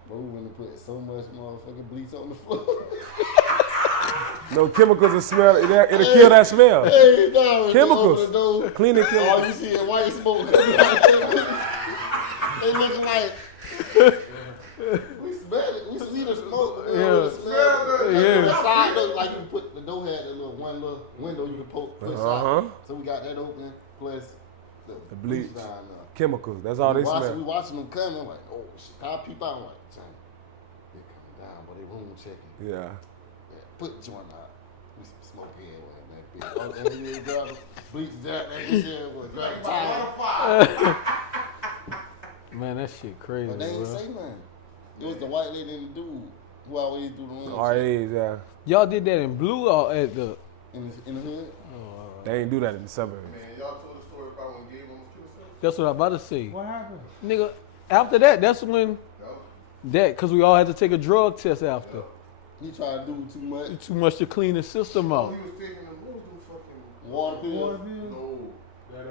Bro, we went to put so much motherfucking bleach on the floor. No chemicals will smell. It'll kill that smell. Hey, no, Chemicals. Open the door. Cleaning chemicals. All you see is white smoke coming out. They looking like we smell it. We see the smoke. Yeah. Smell it. Yeah. The side look like you put the door had the one little window you could push out. So we got that open. Plus the bleach. down there. Chemicals. That's all they We smell. watching them coming. I'm like, oh shit. I peep out. I'm like, Johnny, they coming down, but they room checking. Yeah. Put the joint out. We some smoke everywhere, man. Oh, you grab the bleach that shit. Grab the tire. Man, that shit crazy, But they ain't bro. say nothing. It was the white lady and the dude who always do the room check RAs, yeah. Y'all did that in blue or at the? in the hood. They ain't do that in the suburbs. Man, y'all told the story about when Gabe almost killed himself? That's what I'm about to say. What happened? Nigga, after that, that's when No. cause we all had to take a drug test after. He tried to do too much. Too much to clean the system Oh, out. he was taking the what was the fucking Water Water pills. bill? no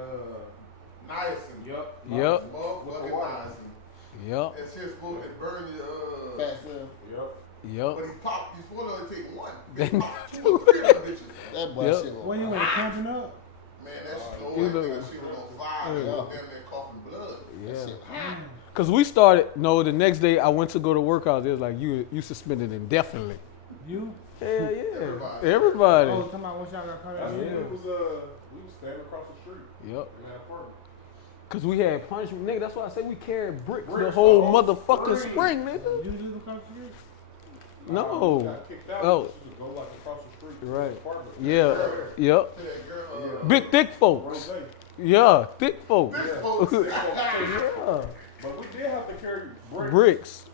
that niacin. Yep. Motherfucking niacin. Yep. That shit's supposed to burn your Fat cell. Yep. But he popped. He's supposed to only take one. He popped 2 or 3 of them bitches. That boy Yep. shit was When you were pumping up? Man, that shit, You that know. shit was on fire. It was damn near coughing blood. Yeah. shit hot. Cause we started. No, the next day I went to go to workout. They was like, you suspended indefinitely. You? Hell yeah. Everybody. Everybody. Oh, talking about when y'all got caught That's out. when Yeah. we was standing across the street Yep. in that apartment. Cause we had punishment, nigga. That's why I say we carried bricks the Bricks whole the whole motherfucking spring. spring, nigga. You live across the street? No. Got kicked out. Oh. We used to go like across the street to Right. his apartment. Yeah. Yep. To that girl, Big thick folks. Rose. Yeah. Thick folks. This folks. Yeah. But we did have to carry bricks. Bricks.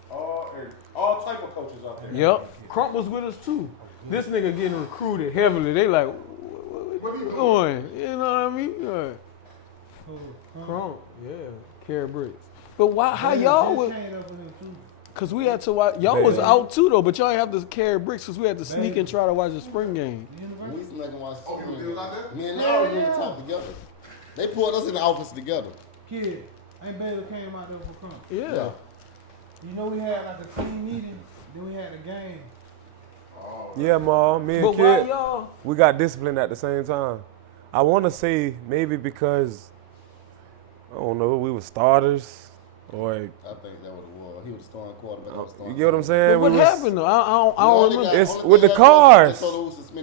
All type of coaches out there. Yep. Crump was with us too. This nigga getting recruited heavily. They like, what you doing? You know what I mean? Yeah. Crump. Yeah. Carry bricks. But why? How y'all was? Cause we had to watch. Y'all was out too though, but y'all ain't have to carry bricks because we had to sneak and try to watch the spring game. We used to make them watch Oh, you was out there? Me and Nara really talk together. They pulled us in the office together. Kid, ain't Baylor came out there for Crump. Yeah. You know we had like a team meeting, then we had a game. Yeah, Ma. Me and But why Kid, y'all? we got disciplined at the same time. I want to say maybe because, I don't know, we were starters. Or, I think that was the war. He was the starting quarterback. I was the you starting get what I'm saying? But what We was- happened though? I don't remember. It's with the cars.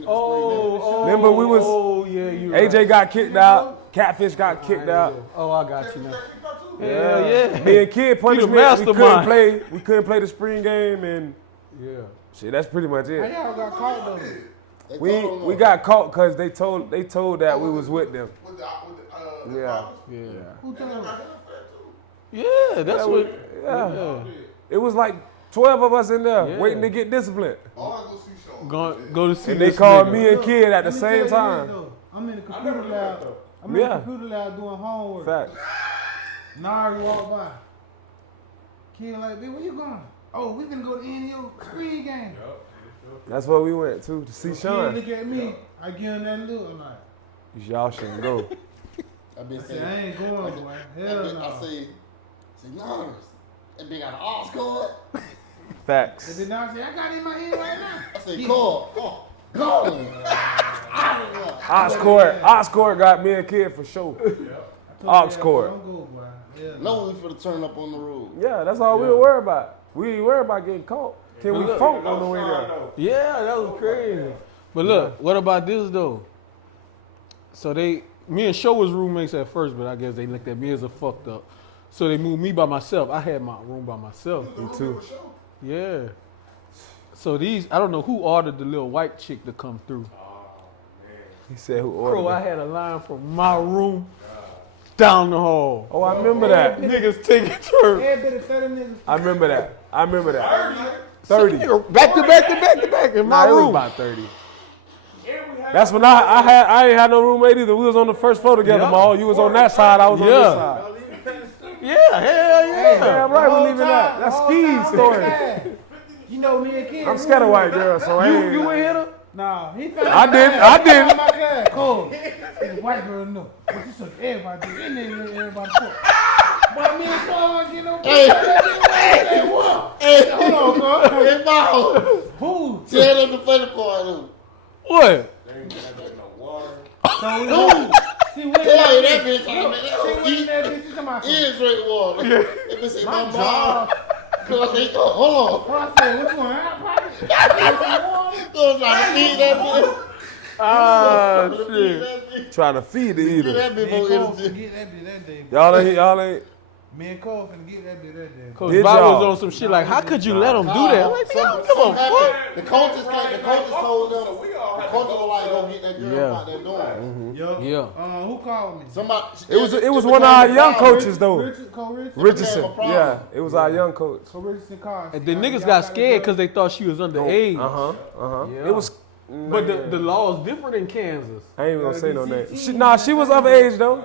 Oh, Remember we was- Oh yeah, you. AJ got kicked out. Catfish got kicked out. Oh, I got you now. Yeah. Yeah. Me and Kid punishment. We mastermind. couldn't play the spring game, and Yeah. shit. That's pretty much How it. y'all got caught though? We got caught because they told that we was with them. With the Yeah. Yeah. Who told them? Yeah, that's That what. was- yeah. It was like 12 of us in there Yeah. waiting to get disciplined, All I go see Sean. Go to see. and they this called nigga. me and Kid at the Let me same tell you time. this, though. I'm in the I computer never knew lab. that though. I'm in Yeah. the computer lab doing homework. Facts. Nari walked by. Kid like, "Bitch, where you going?" "Oh, we finna go to NEO screen game." That's where we went to see Kid Sean. look at me. I give him that look. I'm like, Y'all shouldn't go. I been I said, saying, I ain't going, boy. Hell no. I say, no, that big got an ox cord. Facts. And then I say, I got it in my hand right now. I say, cord, go. Oxcord got me a kid for sure. Ox cord. Don't go, boy. Hell No, we finna turn up on the road. Yeah, that's all we were worried about. We ain't worried about getting caught. Can we Look, funk on the way there? Yeah, that was crazy. But look, what about this though? So me and Show was roommates at first, but I guess they looked at me as a fucked up. So they moved me by myself. I had my room by myself. Me too. Yeah. So I don't know who ordered the little white chick to come through. He said who ordered Bro, I it. had a line from my room down the hall. Oh, I remember that. Niggas taking turns. Every bit of 30 niggas. I remember that. 30. Back to back in my Nah, it was room. about 30. That's when I ain't had no roommate either. We was on the first floor together, Yeah. Maul. You was on that side, I was on this Yeah. side. Yeah, hell yeah. Damn right, we leaving that. That's Ski's story. You know me and Kid. I'm scared of white girls, so I ain't. You ain't hit her? Nah, he found I didn't. my class. Cool. The white girl know. But you took everybody do. And then everybody took. But me and Paul get no. Hey, what? Hey, Hold on, bro. hey, Maul. Who? Tell them the funny part, though. What? They ain't got no water. So see when Boy, that bitch, see man, when that bitch is my he drink water. That bitch say, my mom. job. Cause I say, hold on. What I said, which one? I Go try to feed that bitch. Ah, Feed shit. that bitch. Trying to feed the Get eater. that bitch Me and more Cole energy. finna get that bitch that day. Y'all ain't. Me and Cole finna get that bitch that day. Cause Did Bob y'all? was on some shit like, how could you let him do that? I'm like, nigga, I don't give a Something fuck. happened. The coaches told them. So we all The had to coaches go were like, to, go get that girl Yeah. out that door. Yo. Yeah. Who called me? Somebody. It was one of our young coaches though. Richard, Cole Richardson. Richardson. Became a problem. Yeah, it was our young coach. Cole Richardson called. And the niggas got scared because they thought she was underage. Yeah. It was. But the law is different in Kansas. I ain't even gonna say no name. She was of age though.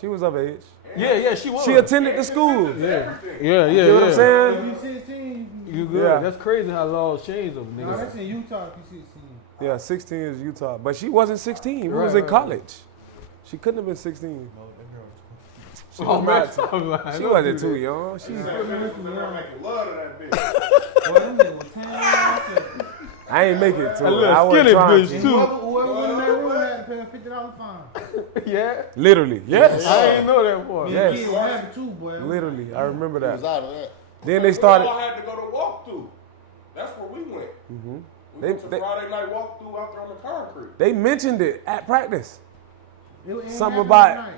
She was of age. Yeah, she was. She attended the school. Yeah. You know what I'm saying? If you 16, You good. Yeah. That's crazy how laws change them, no, niggas. that's in Utah. If you 16. Yeah, 16 is Utah, but she wasn't 16. We was Right, in right. college. She couldn't have been 16. She Oh, was man, not. stop lying. She Don't wasn't do too that. young. She. making love to that bitch. Boy, them niggas was 10 years. I ain't make it to A it. little I wasn't skinny trying bitch, to. too. Whoever was in that room had to pay a $50 fine. Yeah. Literally, yes. I ain't know that part. Me Yes. and Kid was happy too, boy. Literally, I remember He was that. out of that. Then they We started. all had to go to walkthrough. That's where we went. We went to They- Friday night walkthrough out there on the concrete. They mentioned it at practice. It ain't Something happening about- that night.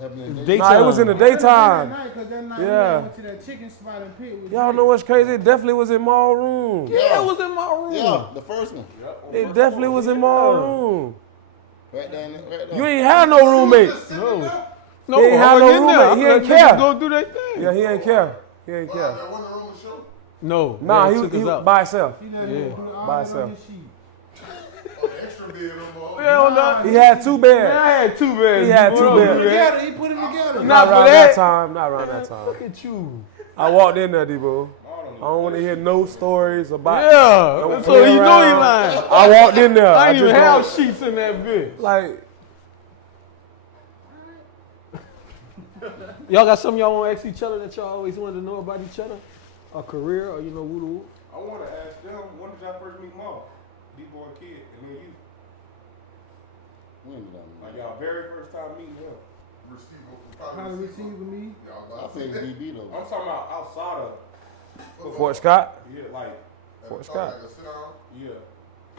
Happening in Daytime. Nah, it was in the daytime. Because that night Yeah. we went to that chicken spot and pit with Y'all know what's crazy? It definitely was in my room. Yeah, it was in my room. Yeah, the first one. Yep, on It first definitely floor. was in my room. Right down there. Right You ain't had no roommates. No. He ain't have I no was in there. roommate. He I ain't let niggas care. Go do their thing. Yeah, he ain't care. He ain't care. No. Nah, they he took us out. by himself. He let Yeah. me put all By that on himself. his sheet. Hell no. He had 2 Man, beds. I had 2 beds. He had You 2 know beds. do that. Together, he put them together. Not Not for around that. that time. Not around that time. Look at you. I walked in there, Debo. I don't want to hear no stories about. Yeah. Don't So play you know he around. lying. I walked in there. I ain't even just have don't- sheets in that bitch. Like, Y'all got something y'all want to ask each other that y'all always wanted to know about each other? A career or, you know, woo-woo? I want to ask them, when did y'all first meet Mom? D-Boy Kid, and me and you. We ain't done Like that. y'all very first time meeting him. How to receive with me? I think DB though. I'm talking about outside of, Fort Scott. yeah, like, Fort Scott. yeah.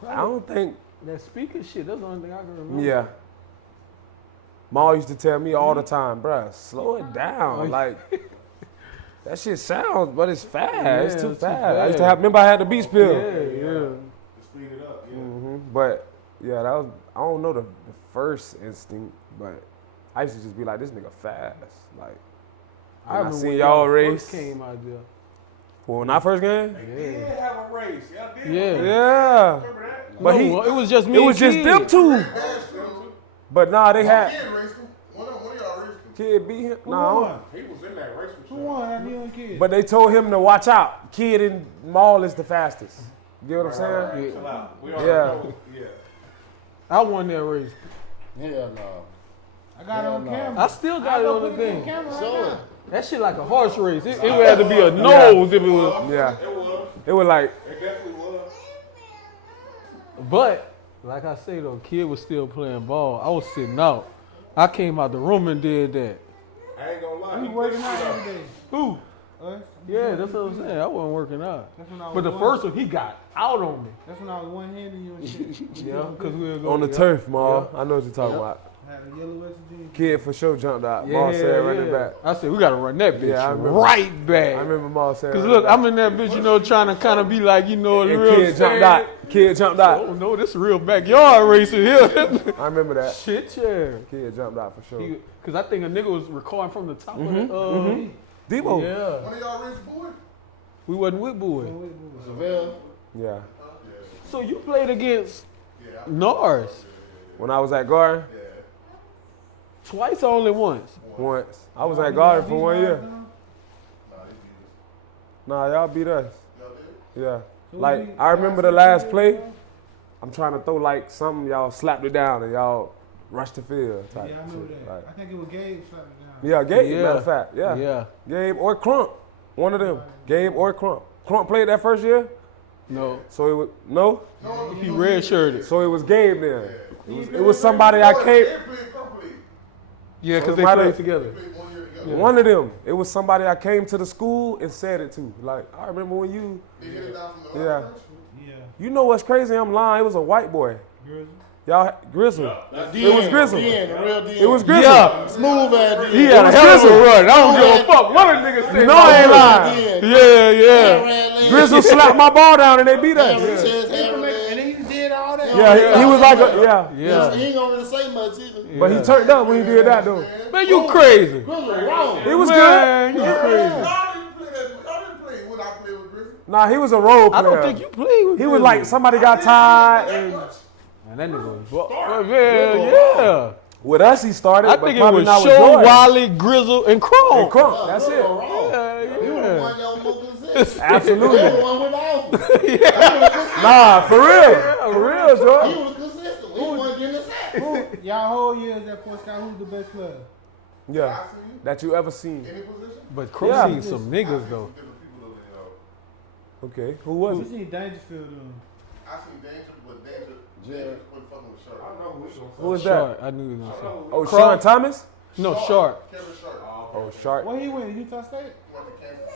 I don't think. That speaker shit, that's the only thing I can remember. Yeah. Ma used to tell me all the time, bruh, slow it down. Like, that shit sounds, but it's fast. It's Yeah, too it's too fast. I used to fast. remember I had the beats pill. Yeah. To speed it up, yeah. But yeah, that was, I don't know the first instinct, but I used to just be like, this nigga fast. Like, I I remember seen when y'all first race. came out there. When I first came? They did have a race. Y'all did. Yeah. have a race. Yeah. Remember that? But No, he, it was just me it was and just Kid. them two. But nah, they had Kid raced him. One of y'all raced him. Kid beat him. Who No, won? He was in that race with Who you. won? That young kid. but they told him to watch out. Kid and Maul is the fastest. You get what I'm saying? Right. Chill out. We already Yeah. know. Yeah. I won that race. Hell no. I got it on no. camera. I still got it go on the put it on thing. camera Show right it. now. That shit like a horse race. It would have to be a nose if it was. Yeah. It was. It was like, It definitely was. But like I say though, kid was still playing ball. I was sitting out. I came out the room and did that. I ain't gonna lie. He He working pushed out it up. every day. Who? Us? Yeah, that's what I'm saying. I wasn't working out. That's when I was But the one- first one, he got out on me. That's when I was one-handed you and shit. Yeah, because we were on the turf, Maul. I know what you're talking about. I had a yellow Western jeans. Kid for sure jumped out. Yeah, Maul said run it yeah. back. I said, we got to run that bitch Yeah, I remember. right back. I remember Maul saying Because run look, it back. I'm in that bitch, you know, trying to kind of be like, you know, a And real Kid jumped out. Kid jumped out. Oh, no, this is real backyard racing here. I remember that. Shit, yeah. Kid jumped out for sure. Because I think a nigga was recording from the top of the, Debo. yeah. One of y'all raced boy? We wasn't with Boy. Seville. Yeah. So you played against Norris When I was at Garden, twice or only once? once. I was at Garden for 1 year. Nah, y'all beat us. Yeah. Like, I remember the last play. I'm trying to throw like something, y'all slapped it down and y'all rushed the field. Type Yeah, I remember shit. that. Like, I think it was Gabe slapping it down. yeah, Gabe, Yeah. matter of fact. Yeah. Yeah. Gabe or Crump. One of them. Gabe or Crump. Crump played that first year? No. So it was, no? He red-shirted. So it was Gabe then. It was somebody I came, Yeah, because So they it might played have- together. one of them. It was somebody I came to the school and said it to. Like, I remember when you, yeah. Yeah. You know what's crazy? I'm lying. It was a white boy. Grizzly. Y'all, Grizzle. It was Grizzle. The real DN. It was Grizzle. Yeah. Smooth ass DN. He had a was hell of a Grizzle. run. I don't give a fuck what a nigga say. No, I ain't lying. Yeah. Grizzle slapped my ball down and they beat us. And he did all that. Yeah, he was like a, yeah. Yeah. He ain't gonna really say much either. But he turned up when he did that though. Man, you crazy. Grizzle wrong. He was Man, good. you crazy. Y'all didn't play when I played with Grizzly. Nah, he was a role player. I don't think you played with He was Grizzly. like somebody got tired. And Man, that nigga was. Yeah. with us, he started. I but think it probably was not with Show, Jordan. Wiley, Grizzle, and Chrome. And Crump. That's You it. were wrong. Yeah, You were the yeah. one y'all more consistent. Absolutely. You were the one with the offer. Nah, for real. For real, He Jordan. was consistent. He wasn't getting the sack. Y'all whole years at Fort Scott, who's the best player? Yeah. That you ever seen. Any position? But Chrome Yeah. seen some niggas though. Different people though, Okay. Who was We it? seen Dangerfield on. I seen Danger, but Danger wasn't fucking with Sharp. I know who he's gonna Who was Sharp. that? I knew he was gonna say. Oh, Crum. Sean Thomas? No, Sharp. Kevin Sharp. Oh, Sharp. Where he went? Utah State? Went to Kansas.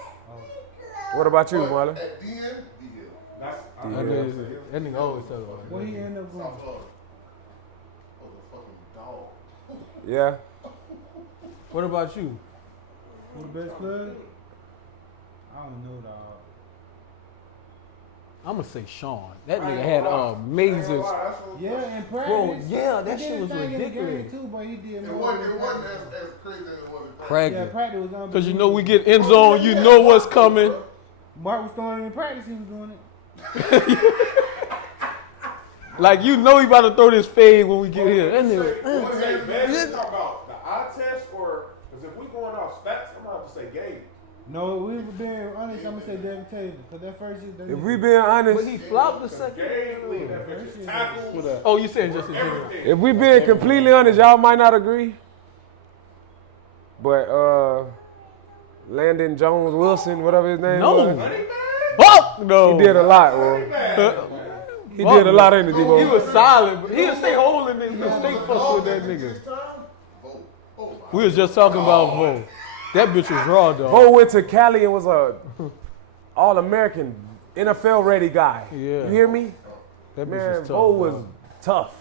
What about you, Marlon? At DN, I Yeah. knew that nigga always talk about it. Where he ended up going? South Florida. Was a fucking dog. Yeah. What about you? Who the best player? I don't know, dog. I'm gonna say Sean. That nigga had amazing. Yeah, in practice. Bro, yeah, that He shit did was his thing in the ridiculous. game too, but he did It more wasn't, in it wasn't practice. as crazy as it was in practice. Yeah, Practice. practice was unbelievable. Because you know we get end zone, you know what's coming. Mark was throwing it in practice, he was doing it. Like you know he about to throw this fade when we get here. That nigga. What is that, man? You talk about the eye test or, because if we going off stats, I'm going to have to say game. No, we were being honest, I'm going to say Devin Taylor. Because that first year, that If nigga- we being honest, But he flopped the second. Game, lead that bitch tackles, Oh, you saying just in general? everything. if we being completely honest, y'all might not agree. But Landon Jones Wilson, whatever his name No. was, Fuck no. he did a lot, bro. He did a lot, ain't it, He Debo? was solid, but he'll stay holding niggas. He'll stay fuck with that nigga. We was just talking about Vo. That bitch was raw, dog. Bo went to Cali and was a All-American, NFL-ready guy. Yeah. You hear me? That bitch Man, was tough. Bo was dog. tough.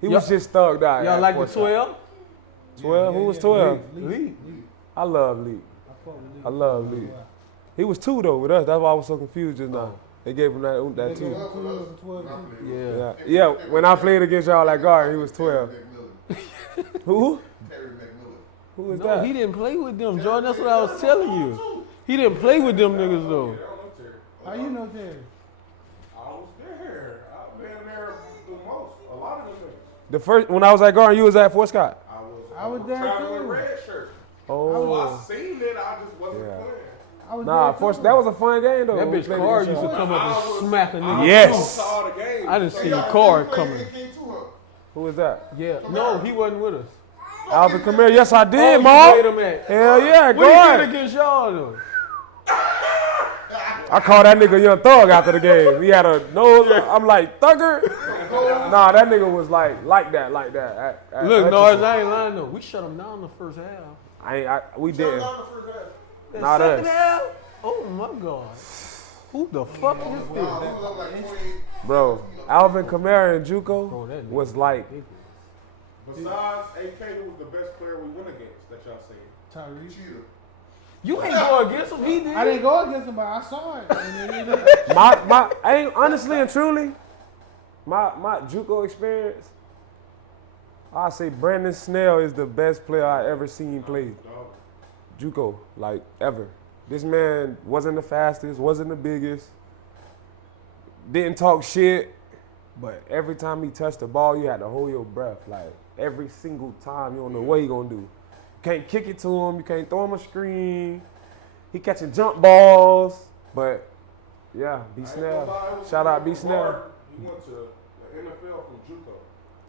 He was Y'all- just thugged out. Y'all at like the Fort Scott. 12? 12? Who was 12? Lee. I love Lee. I fuck with Lee. I love Lee. He was 2 though with us. That's why I was so confused just now. They gave him that They 2. gave him 2 years and 12 too. Yeah. Yeah. When I played against y'all at guard, he was 12. Who? Terry McMillan. Who was No, that? he didn't play with them, Jordan. That's what I was telling you. He didn't play with them niggas though. How you know Terry? I was there. I've been there the most. A lot of them The first when I was at Garden, you was at Fort Scott. I was there traveling too. red shirt. Oh, I seen it. I just wasn't Yeah. playing. I was nah, there too. that was a fun game though. That We bitch played Card against used to y'all. come up and smack a I nigga. was Yes. to all the games. I didn't So see y'all- the Card coming. Who was that? Yeah, no, he wasn't with us. Alvin Kamara. Yes, I Oh, did, you Mark. played him at. Hell yeah, What he did guard. against y'all though? I called that nigga Young Thug after the game. He had a nose. I'm like, Thugger? Nah, that nigga was like that. At Look, Hutchinson. Norris, I ain't lying though. We shut him down the first half. We did. The Not second us. half? Oh my God. Who the fuck is this? Bro, Alvin Kamara and Juco Bro, that nigga was like, Besides AK, who was the best player we went against that y'all seen? Tyrese. You ain't go against him. He did. I didn't go against him, but I saw it. And it I ain't honestly and truly, my Juco experience, I say Brandon Snell is the best player I ever seen play. Juco, like ever. This man wasn't the fastest, wasn't the biggest, didn't talk shit, but every time he touched the ball, you had to hold your breath. Like every single time, you don't know what he gonna do. Can't kick it to him, you can't throw him a screen. He catching jump balls, but yeah, B Snell. Shout out B Snell. He went to the NFL from Juco.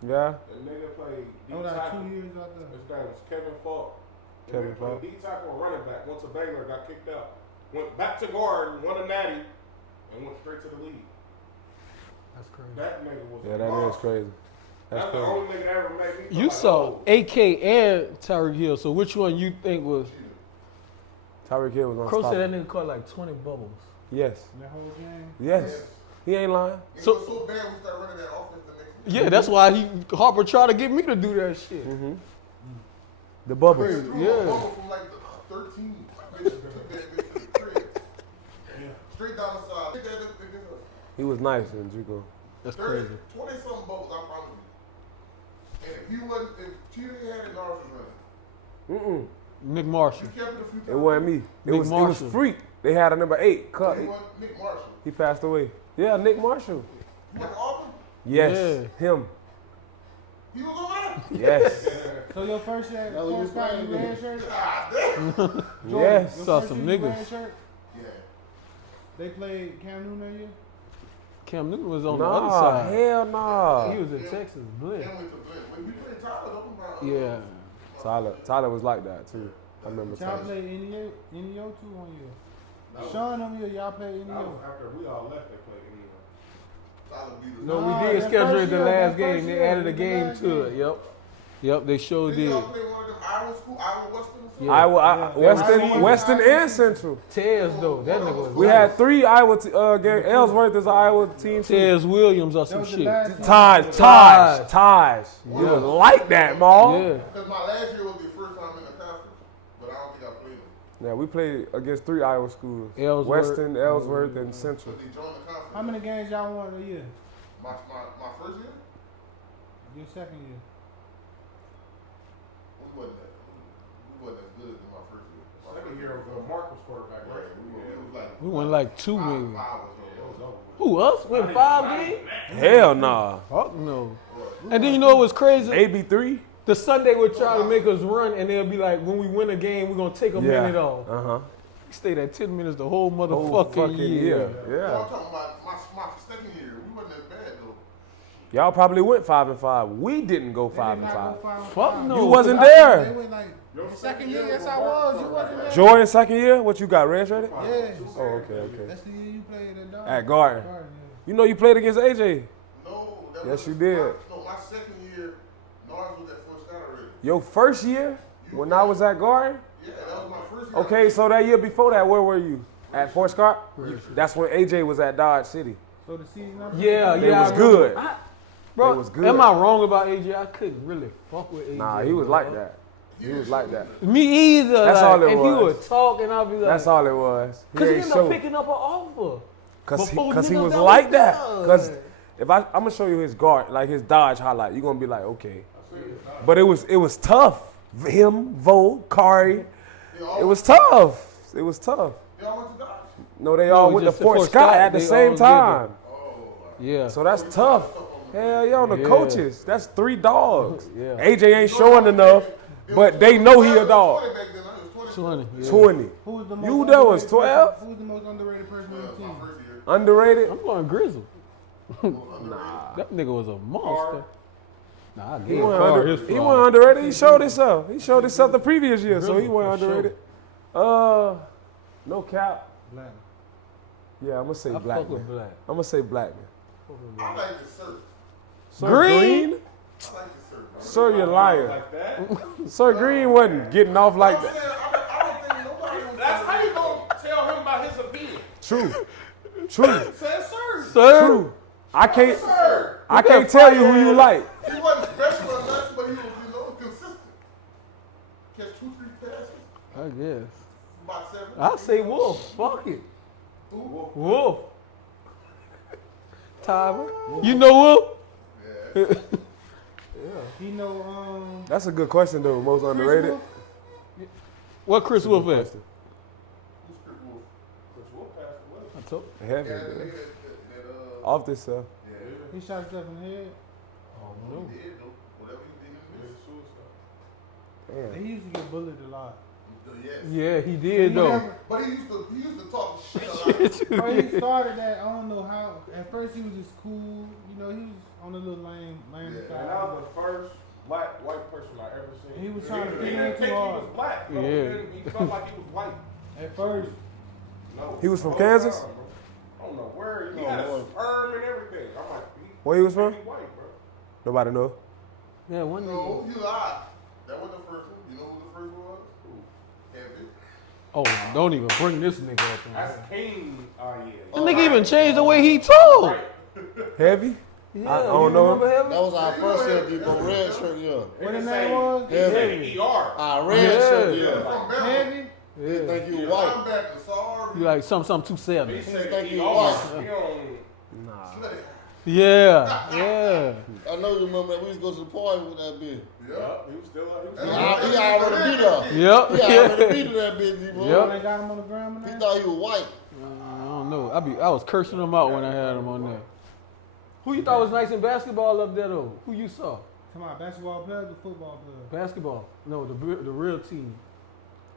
Yeah. The nigga played D was like tackle. 2 years out there. His name was Kevin Falk. Kevin Falk. D tackle and running back. Went to Baylor, got kicked out. Went back to guard, won a natty, and went straight to the league. That's crazy. That nigga was Yeah, a that is monster. crazy. That's the only nigga that ever made me feel You like, saw oh, AK and Tyreek Hill. So which one you think was? Tyreek Hill was Crow said unstoppable. that nigga caught like 20 bubbles. Yes. That whole game. Yes. He ain't lying. It So- was so bad we started running that offense the next week. Yeah, that's why Harper tried to get me to do that shit. Mm-hmm. The bubbles. They threw Yeah. a bubble from like the 13 bitches to the crib. Straight down the side. Pick that up, pick that up. He was nice in Juco. That's 30, crazy. 20-something bubbles, I promise you. And if he wasn't, if Cheetah had it, Norris was running. Mm-mm. Nick Marshall. He kept it a few times. It wasn't me. It Nick was Marshall. Freak. They had a number 8. Cut. He wasn't Nick Marshall. He passed away. Yeah, Nick Marshall. He went to Auburn. Yes. Him. He was over Yes. So your first year at Fort Scott, you red shirt? there. Yes. Your Saw first some year, you niggas. red shirt? Yeah. They played Cam Newton that year? Cam Newton was on the other Nah, side. hell nah. He was in Texas. Blitz. Can't wait to play. When we played Tyler, open by Yeah. Tyler was like that too. I remember Y'all Tyler. played NEO too 1 year. Sean them year, y'all played that NEO. was after we all left, they played anyway. Tyler beat us. No, Nah, we did that schedule first it the year, last that game. first They year, added a the game last to it. game. Yep. Yep, they sure Didn't did. y'all play one of them Iowa school, Iowa Western or something? Yeah. Iowa, Western and Central. Tez though, that nigga was We had 3 Iowa games. Ellsworth is an Iowa team too. Tez Williams or That some was the shit. last time. Taj. You was like that, Maul. Yeah. Because my last year was the first time in the conference, but I don't think I played them. Yeah, we played against 3 Iowa schools. Ellsworth. Western, Ellsworth, and Central. But they joined the conference. How many games y'all won a year? My first year? Your second year. We wasn't as good as my first year. My Second first year was Mark was quarterback, right? Right, we was like We won like 2 five, maybe. five or It so. was over. Who us? Win 5 games? Hell nah. Fuck no. And then you know what's crazy? AB3? The Sunday would try to make us run, and they'll be like, when we win a game, we're gonna take a minute off. Uh-huh. We stayed at 10 minutes the whole Whole motherfucking fucking year. I'm Yeah. talking about my second year. We wasn't as bad though. Y'all probably went 5-5. We didn't go They 5 did and not 5. go 5 and Fuck 5. no. You wasn't They there. went like Your the second year. Yes, I Mark was. You quarterback. wasn't there. Jordan, second year? What you got, red shirted? Yeah. Oh, okay. That's the year you played at Dog. At Garden. Yeah. You know you played against AJ. No, that Yes, was you did. My second year, Norris was at Fort Scott already. Your first year, when I was at Garden? Yeah, that was my first year. Okay, so that year before that, where were you? At Fort Scott? That's when AJ was at Dodge City. So the season number? Yeah, They yeah. was I remember. good. Bro, They was good. am I wrong about AJ? I couldn't really fuck with AJ. Nah, he was bro. like that. He was like that. Me either. That's like, all it and was. he would talk, and I'd be like, That's all it was. Because he ain't ended up show. picking up an offer. Cause before he niggas was that like was that. done. Cause if I'm gonna show you his guard, like his Dodge highlight, you're gonna be like, okay. But it was tough. Him, Vo, Kari, it was tough. It was tough. Y'all went to Dodge? No, they all went to just to Fort Fort Scott Scott, at the they same all time. Yeah. So that's tough. Hell yeah, on the Yeah. coaches. That's 3 dogs. Yeah. AJ ain't showing enough, but they know he a dog. 20 back then, it was 20. Yeah. 20. Who was the most You that was underrated 12? person- Who was the most underrated person on the My team? first year. Underrated? I'm going Grizzle. Nah. That nigga was a monster. Nah, I He gave wasn't, Carr his he flowers. wasn't underrated. He showed himself. He showed himself the previous year, so he Grizzle, wasn't for sure. underrated. No cap. Black. Yeah, I'm gonna say I black fuck with man. black. I'm gonna say black man. Fuck with I black. like the surf. Sir Green? I Green? like the surf. Sir, you're lying. Like that? Sir Green wasn't getting off like I'm that. saying, I don't think nobody was. That's how you gonna tell him about his opinion. True. True. Say sir. Sir? True. I can't Sir. I can't tell you who you like. He wasn't special or nothing, but he was, consistent. Catch 2-3 passes, I guess. about 7. I'll say Wolf. Fuck it. Who? Wolf. Tyler. You know Wolf? Yeah. He know That's a good question though. Most underrated. What Chris Wolf at? Who's Chris Wolf? Chris Wolf passed away. I told Heavy. Yeah, the man. nigga that Off this stuff. yeah. he shot himself in the head. Oh, He did, though. Whatever he did, he did. Suicide. Damn. He used to get bullied a lot. Yes. Yeah, he did though. But he used to talk shit a lot. Bro, he started that. I don't know how. At first, he was just cool. You know, he was on the little lame Yeah. And that side. was the first black white person I ever seen. He was trying to He fit in didn't too think he hard. was black. Bro. Yeah. He felt like he was white. At first, No. He was from the whole Kansas? time, bro. I don't know where. He No, had a Lord. sperm and everything. I'm like, Where he was from? He white, bro. Nobody know. Yeah, one nigga. No, you lied. That wasn't the first one. You know who the first one was? Heavy. Oh, don't even bring this nigga up. Man. That's King. Oh yeah. The nigga even changed the way he talk. Right. Heavy? Yeah, I don't you know remember him? That was our first year, Debo. Red shirt, yeah. what his They say- name was? He said Heavy. ER. Our red Yeah. shirt, Yeah. yeah. From Bama. Heavy. You Yeah. think you Yeah. white? Linebacker, sorry. You like some He 270. said think he ER. white. He don't. Nah. Yeah, yeah. I know you remember that we used to go to the party with that bitch. Yeah. Yup, he was still up. He was And still I- up. He already beat her. Yep. He already beat that bitch, Debo. Yep. They got him on the ground and He that. thought he was white. I don't know. I was cursing him out when I had him on there. Who you thought was nice in basketball up there though? Who you saw? Come on, basketball players or football players? Basketball? No, the real team.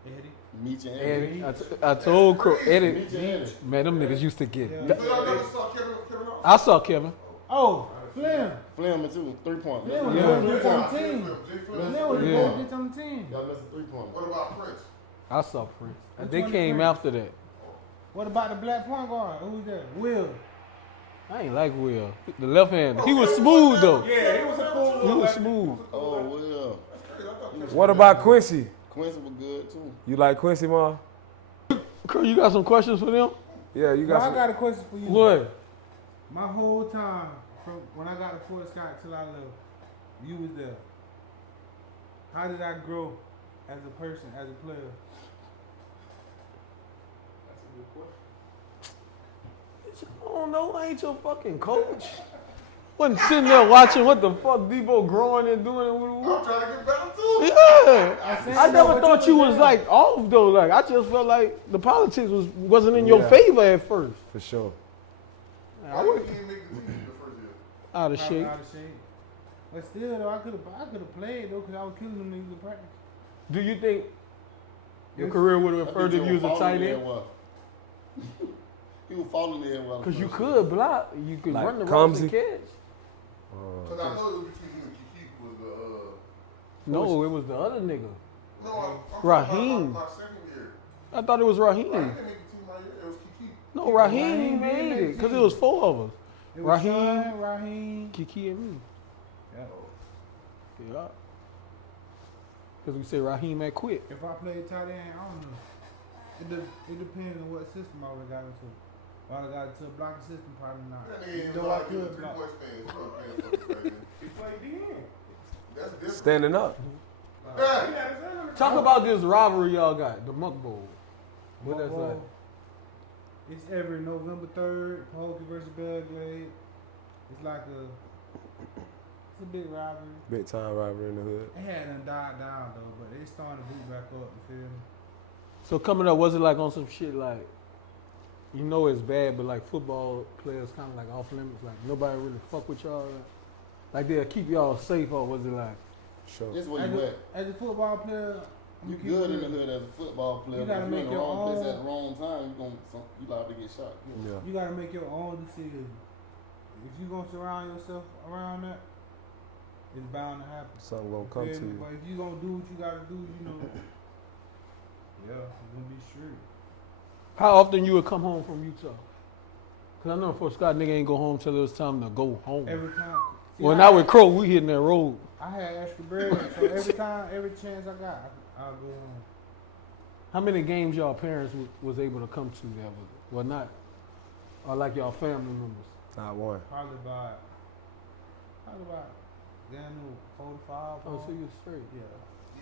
Eddie. Meet your Eddie. enemy. I told Eddie. Meet your enemy. Man, them niggas used to get. Yeah. So y'all never saw Kevin Ross? I saw Kevin. Oh, Flim. Flamin' too. 3-point. Flim was Yeah. the best bitch on the team. Jay Flynn. Flim was the Yeah. best bitch on the team. Y'all missed a 3-point. What about Prince? I saw Prince. Which They one came Prince? after that. What about the black point guard? Who's that? Will. I ain't like Will. The left hand. He was smooth though. Yeah, he was a cool He little was lefty. smooth. Oh, well. That's crazy. I thought Kevin What about Quincy? Quincy was good too. You like Quincy, Ma? Kurt, you got some questions for them? Yeah, you Well, got I some. got a question for you. What? My whole time, from when I got to Fort Scott till I left, you was there. How did I grow as a person, as a player? That's a good question. I don't know. I ain't your fucking coach. Wasn't sitting there watching what the fuck Debo growing and doing. I'm trying to get better too. Yeah. I never thought you was like off though. Like I just felt like the politics wasn't in your Yeah. favor at first. For sure. I Why was didn't he make the team the first year? out of Probably shape. out of shape. But still, though, I could have played though, cause I was killing them niggas in practice. Do you think your Yes. career would have That referred bitch to you as a was tight falling there end? well. He was falling there well. Because you could block, you could Like run the routes and Combsy? catch. Because I know it was between him and Kiki was the. No, it was the other nigga. No, I'm Raheem. My second year. I thought it was Raheem. Raheem didn't make the team my year. It was Kiki. No, Raheem Raheem made didn't it make because it team. was 4 of us. It was Raheem. Sean, Raheem. Kiki and me. Yeah. Yeah. Because we said Raheem had quit. If I played tight end, I don't know. It depends on what system I would have got into. If I would have got into a blocking system, probably not. That nigga ain't Though know I how to do could block. 3-point stance. Bro, playing fucking tight end. He played DN. That's different. Standing up. He Yeah. had his hand on the Talk about this rivalry y'all got, the Muck Bowl. What that's Well, like? It's every November 3rd, Pahokee versus Belgrade. It's like it's a big rivalry. Big time rivalry in the hood. It hadn't died down though, but they starting to boot back up. You feel me? So coming up, was it like on some shit like, you know it's bad, but like football players kind of like off limits, like nobody really fuck with y'all. Like they'll keep y'all safe, or was it like? Sure. This where As you a, at. as a football player, I'm You gonna keep good it in the real. hood as a football player, You but gotta if you're in make the your wrong place own- at the wrong time, you liable to get shot. Yeah. You gotta make your own decision. If you gonna surround yourself around that, it's bound to happen. Something gonna come to Feel me? you. But if you gonna do what you gotta do, you know, yeah, it's gonna be straight. How often you would come home from Utah? Cause I know for Scott nigga ain't go home till it was time to go home. Every time. See, Well, I now had- with Crow, we hitting that road. I had extra bread, so every chance I got, I'll go home. How many games y'all parents was able to come to that? Well, not, or like y'all family members. Not one. Probably about, damn near 4 to 5. Oh, so you straight. Yeah,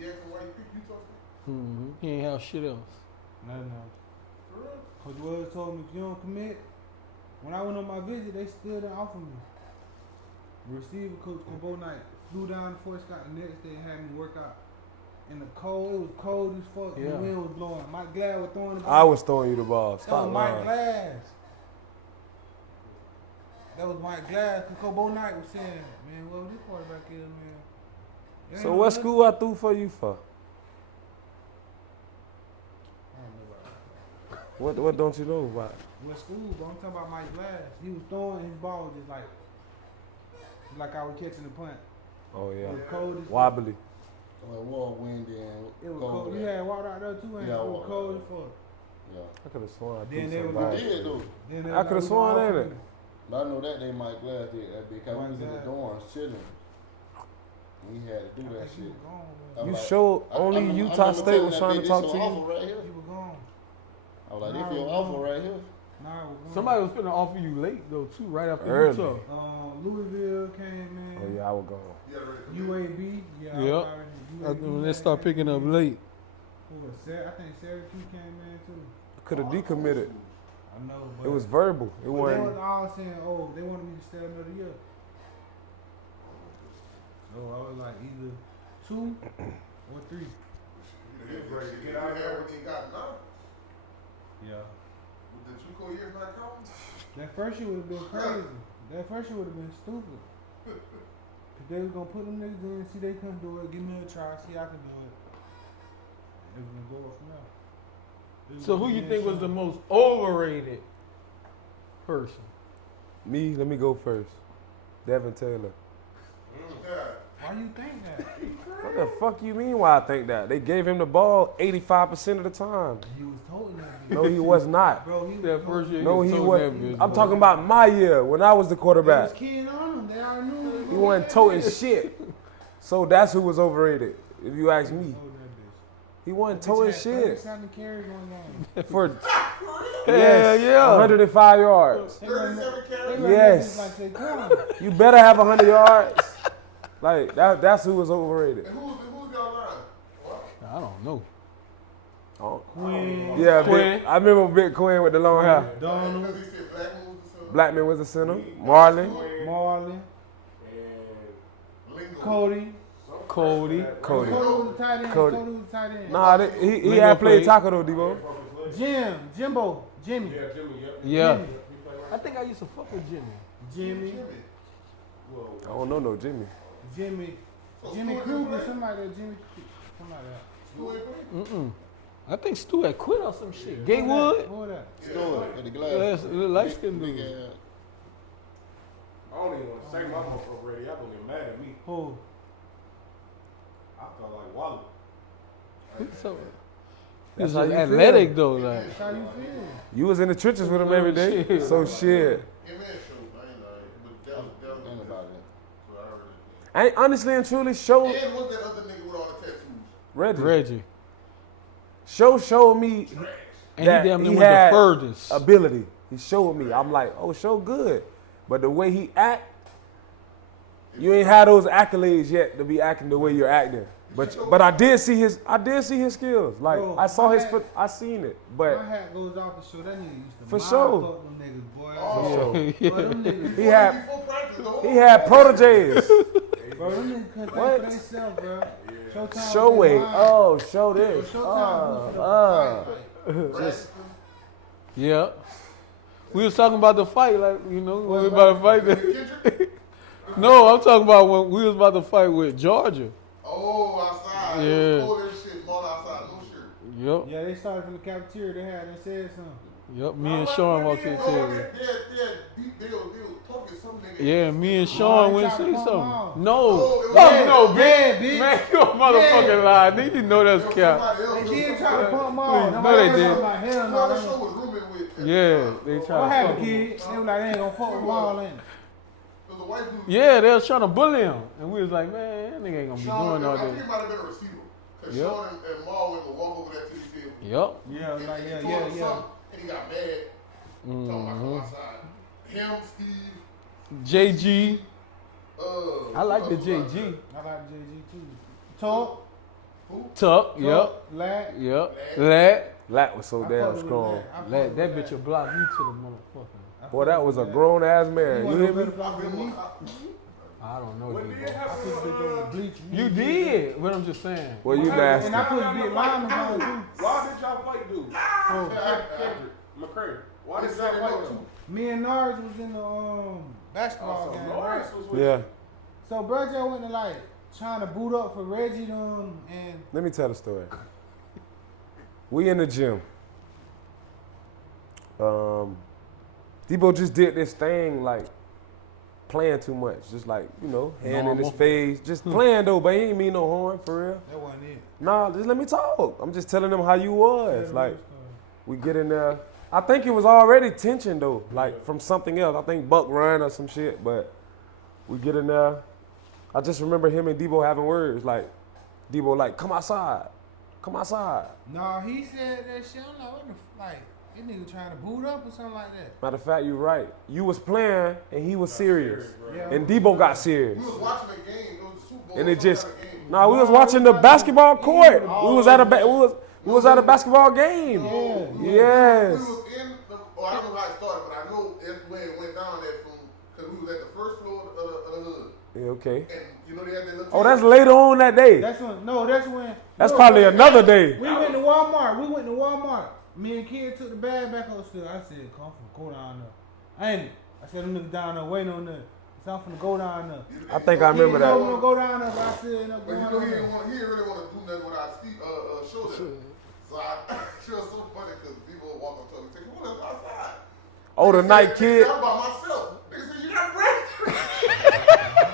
You asking why you picked Utah State? Mm-hmm. He ain't have shit else. nothing else. For real? Coach Wells told me if you don't commit, when I went on my visit, they still didn't offer me. Receiver coach Combo Knight flew down to Fort Scott the next day and had me work out. In the cold, it was cold as fuck. Yeah. The wind was blowing. Mike Glad was throwing the ball. I was throwing you the ball. That was Stop Mike lying. Glass. That was Mike Glass. Combo Knight was saying, man, well, this quarterback is, man. It So ain't what no school I threw for you for? I don't know about that. What don't you know about? What school? But I'm talking about Mike Glass. He was throwing his ball just like I was catching the punt. Oh It yeah. was cold as fuck. Wobbly. So it was windy and It was cold. cold. You had walked out there too, and Yeah, I it was walked cold out as fuck. Yeah. I could have sworn I Then threw they was somebody. like- They did though. Then they I was coulda like, sworn, we ain't gonna it? offer But I know that they Mike Glass did that because we Mike was in the Glass. dorms chilling. We had to do you. I that think you shit. were gone, man. I'm You like- showed I only remember Utah State telling was that trying bitch, to talk this to your you. offer right here. You were gone. I was like, Nah, this your we offer gone. right here. Nah, I was gone. Somebody was finna offer you late though too, right after Early. Utah. Louisville came in. Oh yeah, I was gone. You got ready to commit? UAB. Yeah. Yep. When they start picking up late. Who was I think Syracuse came in too. Could have decommitted. I know, but It was verbal. It but they wasn't. was all saying, "Oh, they wanted me to stay another year." So I was like, either 2 or 3. You ready to get out of here when you got none? Yeah. With the Juco years not counting? That first year would have been crazy. That first year would have been stupid. Cause they was gonna put them niggas in, see they couldn't do it, give me a try, see I can do it. It was gonna go up from there. It was So who gonna you be think was the insurance. most overrated person? Me, let me go first. Devin Taylor. Yeah. Why you think that? What the fuck you mean why I think that? They gave him the ball 85% of the time. He was told that. No, he was not. Bro, he was That told first year. No, he told was. that bitch, I'm bro. talking about my year when I was the They was quarterback. keying on him. They already knew. He wasn't toting shit. So that's who was overrated, if you ask me. He wasn't toting shit. 37 carries one game. For Hell yeah. 105 yards. 37 carries? Yes. Like Saquon. You better have 100 yards. Like that's who was overrated. And who's y'all line? What? I don't know. Oh. Quinn. Yeah, Quinn. I remember Big Quinn with the long hair. Donald. Because he said Black moves or something. Blackman was the center. Marlon. Marlon. Lingo. Cody. Cody. Cody. Cody was a tight end. Cody. Cody was a tight end. Nah, he Lingo had played played. tackle though, Debo. Jimbo. Jimmy. Yeah, Jimmy, yep. Yeah. Jimmy. I think I used to fuck with Jimmy. Jimmy. I don't know no Jimmy. Jimmy. So Jimmy Stewart Kruger. didn't play? Somebody that Jimmy. Somebody else. Stewart ain't play? Mm-mm. I think Stu had quit or some shit. Gatewood? Who that? Stewart with the Yeah, glass. the light skinned Big dude. ass. I don't even want to say my motherfucker already. Y'all gonna get mad at me. Who? I felt like Wally. So, That's he's how just you feel. athletic though, like. That's how you feel. You was in the trenches with him every day. Shit. So shit. Him and Show, I ain't lying. But that was Ain't about it. so I heard it. I honestly and truly show And what's that other nigga with all the tattoos? Reggie. Reggie. Showed me And that he damn near he went the had furthest. ability. He showed me. I'm like, oh, Show good. But the way he act, you ain't had those accolades yet to be acting the way you're acting. But I did see his skills. Like Bro, I saw my his hat- foot. I seen it. My But hat goes off the show. That nigga used to For mind sure. fuck them niggas, boy. Oh. yeah. Boy, them niggas, he had Before practice, though. he had proteges. bro, them niggas couldn't What? think for themselves, bro. Showtime Show was weight. lying. Oh, show Bro, this. Showtime was for the fight, like, Just Yeah. We was talking about the fight, like, you know, we about to fight. Kendrick? No, I'm talking about when we was about to fight with Georgia. Oh, outside. Yeah. It was cold as shit. Ball outside, no shirt. Yep. Yeah, they started from the cafeteria. They said something. Yep. Me and Sean walked in the Oh, table. they was talking some nigga. Yeah, me and Nah, Sean they went tried to to say pump something. him off. No. Oh, it was- Fuck Yeah, no, yeah, bitch. bitch. Man, you a motherfucking lie. Nigga, you know that's cap. They did try to pump him Please, off. no, they did. About hell, Well, no, the show was rooming with. Yeah, they What tried to happened, fuck him. kid? They was like, they ain't gonna fuck with Ball, ain't it? There was a white dude. Yeah, they was trying to bully him. And we was like, man, that nigga ain't gonna be Sean, doing all I think that. he might have been a receiver. Because Yep. Sean and Maul went to walk over that to the field. Yep. Yeah, like, And yeah, he yeah, told him yeah. something, and he got mad. Talking about Mm-hmm. come outside. Him, Steve, JG. I like the who else was out JG. there? I like JG too. Talk. Who? Tuck. Yep. Lad. Yep. Lad. Lat was so I damn fucked with strong. Lad. I fucked Lad. with That Lad. bitch will block you to the motherfucker. I Boy, fucked that with was a Lad. grown ass You man. You wanna hear know me? better block than me? I don't know, When did it D-Bo. I happen? put the bitch on the bleach. You did. But I'm just saying. Well, you And I nasty. put big linemen on too. Why did y'all fight dude? Oh, Kendrick, McCray. Why did y'all fight him? me and Nars was in the basketball Also, game. Norris Right? was with Yeah. So bro just went to like trying to boot up for Reggie and Let me tell the story. We in the gym. Debo just did this thing like playing too much, just like hand in his Normal. face, just playing though, but he ain't mean no harm for real. that wasn't it. Nah, just let me talk. I'm just telling them how you was. Like we get in there. I think it was already tension though, like from something else. I think Buck run or some shit, but we get in there. I just remember him and Debo having words like, Debo like, come outside. Come outside. No, he said that shit. I'm like, what the like, this nigga trying to boot up or something like that. Matter of fact, you're right. You was playing and he was serious. Yeah. And Debo got serious. We was watching a game. It was the Super Bowl. And it some just kind of game. we was watching the basketball court. We was at a we was at a basketball game. Yeah. We Yes. was in the, I don't know how it started, but I know it's when it went down there from, because we was at the first floor of the hood. Yeah, okay. And you know they had that little. Oh, that's later on that day. That's when. That's no, probably another day. We went to Walmart. Me and Kid took the bag back upstairs. I said, come from go down there. Ain't it? I said, them niggas down there waiting on that. So I'm finna go down there. I think I remember He that. told me to go down there, but I said, no, But go you down know he there. didn't really want to do nothing without Steve show them. So she was so funny because people would walk up to him and say, come on, let's go outside. Oh, the night Nigga kid. said, I'm by myself. Nigga said, you got Braxton.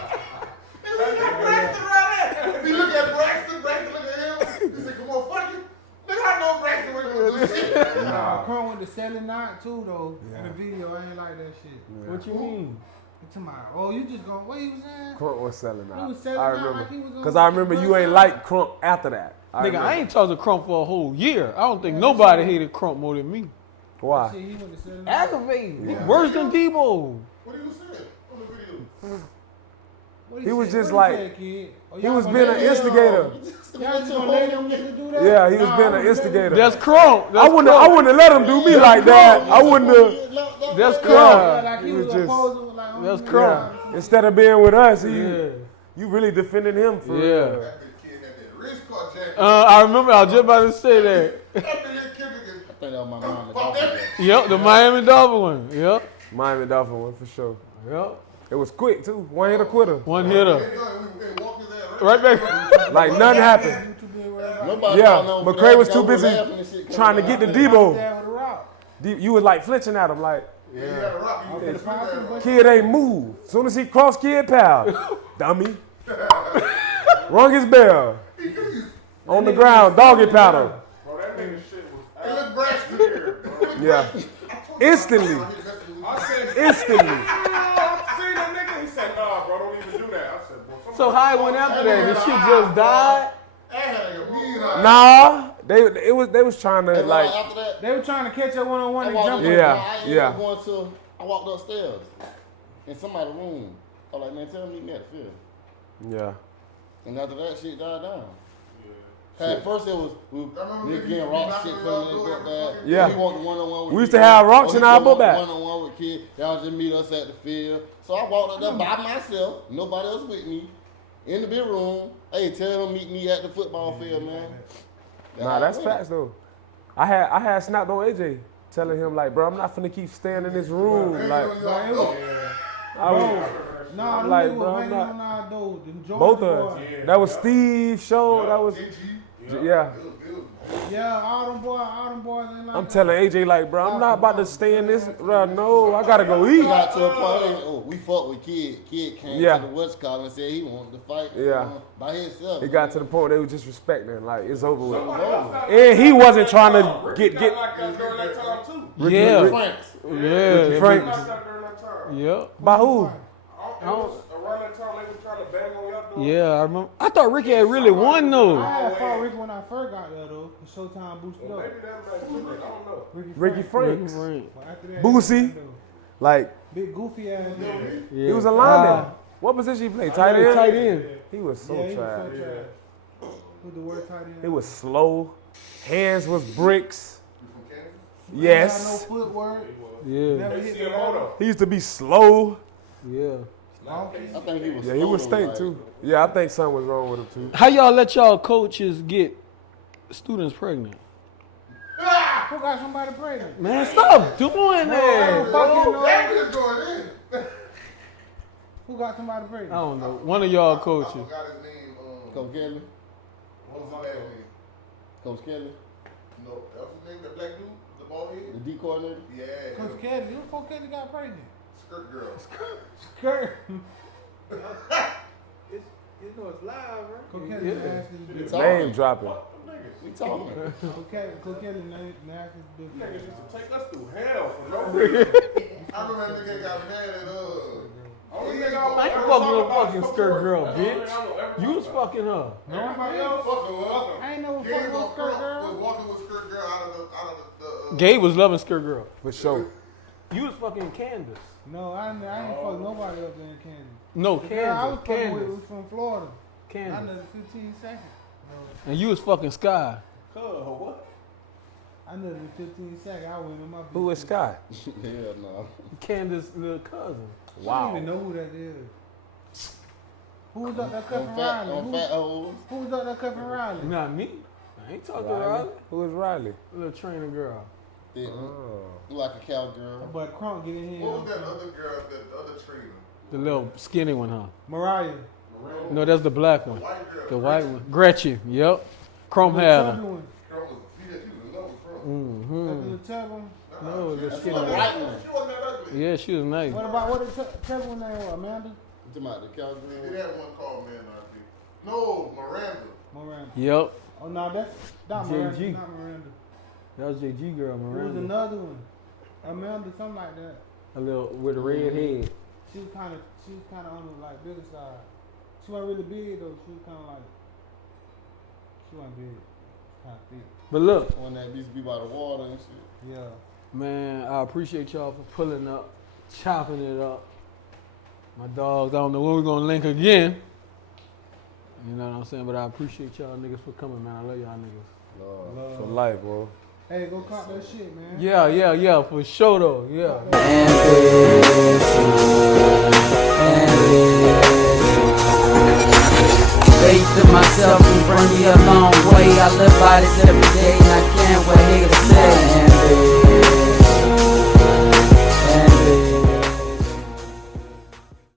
He look at Braxton right there. He look at Braxton look at him. He said, come on, fuck you. Nigga, I know Braxton really gonna do shit. Nah, Crump went to selling night too though. In the video, I ain't like that shit. What you mean? To my, oh, you just go, what he was saying? Crunk was selling He out. was selling I out remember. like he was on Because I remember you ain't West like Crunk after that. Nigga, remember. I ain't talked to Crump for a whole year. I don't think nobody hated Crump more than me. Why? Shit, he went to selling out. Aggravating. Yeah. Worse than Debo. What do you say on the video? What He was say? just What like- say, kid? Oh, He y'all was gonna being let an him- instigator. Y'all just gonna let him nigga do that? Yeah, he was Nah, being I an wouldn't let him. instigator. That's Crump. I That's wouldn't have let him do me like that. I wouldn't have. That's Yeah, Crump. like he He was was just- opposing, like, on That's the Crump. ground. Instead of being with us, Yeah. you really defended him for Yeah. real. That big kid had that wrist car jacket. I remember. I was just about to say that. That big kid nigga. I think that was my mom. Fuck that. Yep, the Miami Dolphin one. Yep. Miami Dolphin one for sure. Yep. It was quick too. One hit a quitter. One hitter. We walked his ass Right back. Like nothing happened. You too big worried about Nobody Yeah, got no McCray flag, was too y'all busy laughing and shit trying to coming get the out. Debo. that with a rock. You was like flinching at him, like Yeah, he had a rock. He Okay, was the pocket, but kid ain't move. As soon as he crossed kid pal, dummy, rung his bell on the ground, doggy paddle. Bro, that nigga shit was He looked Braxton. weird, bro. Yeah, instantly, I said, instantly. I seen that nigga. He said, nah, bro, don't even do that. I said, bro, So how it went after that? The shit just died. Nah, they was trying to And like. after that, they were trying to catch that one-on-one I and walked jump. up, Yeah, I ended yeah. up going to, I walked upstairs in somebody's room. I was like, man, tell him meet me at the field. Yeah, And after that shit died down. Yeah. At first it was niggas getting rock shit coming in the book bag. Yeah. We want the one-on-one with We used kid. to have rocks Or in he our come book up bag. One-on-one with kid. Y'all just meet us at the field. So I walked up there by myself, nobody else with me, in the big room. Hey, tell him meet me at the football field, man. nah, that's facts though. I had snapped on AJ, telling him like, bro, I'm not finna keep staying in this room. Like, I was, Nah, them Like, niggas bro, was I'm banging not- on our door. Them Georgia Both of boys. us. Yeah. That was Steve Show. That was, JG. yeah. Yeah, all them boys ain't like I'm that. telling AJ, like, bro, I'm not about to stay in this, bro. No, I gotta go eat. Got to a point. We fuck with Kid. Kid came Yeah. to the what's called and said he wanted to fight. Yeah. By himself. It got to the point they was just respecting, like, it's over with. Somebody else got And he wasn't trying to Ricky get. got knocked out during that time too. Ricky- Franks. Yeah. Frank. Knocked out during that time. Yeah. By who? It was around that time they was trying to bang on your door. Yeah, I remember. I thought Ricky had really won though. I had fought Ricky when I first got there though. The Showtime boosted Well, up. maybe that's back then. I don't know. Ricky Franks. Frank. But after that, Boosie. Big Like, goofy ass nigga. Yeah. he was a lineman. What position he played? Tight end? Tight end. He was so Yeah, he was trash. so trash. Put the word tight end. He was slow. Hands was bricks. No Yes. footwork. Yeah. Never hit the HCMO ball. though. He used to be slow. Yeah. I think he was. Yeah, he would slow, stink like, too. Yeah, I think something was wrong with him too. How y'all let y'all coaches get students pregnant? Who got somebody pregnant? Man, stop doing No, that. fucking no. That was going in. Who got somebody I pregnant? don't know. One of y'all I coaches. forgot his name. Coach Kelly. What was his name? Coach Kelly. No, that was his name. The black dude, the bald head. The D coordinator. Yeah. Coach Kelly. Who Coach Kelly got pregnant? Skirt girl. Kurt. You know it's live, right? Coach Kelly nasty as a bitch. Name dropping. We talking. Coach Kelly nasty as a bitch. Niggas used to take us through hell for no reason. I remember that nigga got mad at Only Yeah, nigga I I ain't ever fucking talk with about fucking is skirt girl, That's the only bitch. thing I know ever You talk was about. fucking her. Everybody else, fucking with her. I ain't never Gabe fucking with was skirt girl. walking with skirt girl out of the Gabe was loving skirt girl. For sure. You was fucking Candace. No, I ain't fuck nobody up there in Kansas. No, The girl I was Candace. fucking with Candace. was from Florida. I Candace. know 15 seconds. And you was fucking Sky. What? I know the 15 seconds. I went in my bitch. Who is Sky? Hell no. Candace's little cousin. I don't Wow. even know who that is. Who was up there On cuffing fat, Riley? on fat hoes. Who was up there cuffing Riley? Not me. I ain't talking to Riley? Riley. Who is Riley? Little trainer girl. Yeah, Oh. look like a cowgirl. But Crunk get in here. What was that other girl, the other trainer? The little skinny one, huh? Mariah. No, that's the black one. White girl. The white one. Gretchen. Yep. Chrome The had chubby her. one. Girl was, she was in love with Trump. That Mm-hmm. little chubby one. No, the She skinny wasn't one. Right that- one. She wasn't that ugly. Yeah, she was nice. What about what the chubby one name was? Amanda? You talking about the They did cowgirl? have one called Man RP. No, Miranda. Miranda. Yep. Oh no, that's not JG. Miranda. Not Miranda. That was JG girl, It was Miranda. another one. Amanda, something like that. A little with a red head. She was kind of on the like bigger side. She wasn't really big though. She was kind of like she wasn't big. Kind of thick. But look, One that used to be by the water and shit. Yeah. man, I appreciate y'all for pulling up, chopping it up. My dogs, I don't know when we're gonna link again. You know what I'm saying? But I appreciate y'all niggas for coming, man. I love y'all niggas. For life, bro. Hey, go cop that shit, man. Yeah, for sure though. Yeah. Faith in myself will bring me a long way. I live by this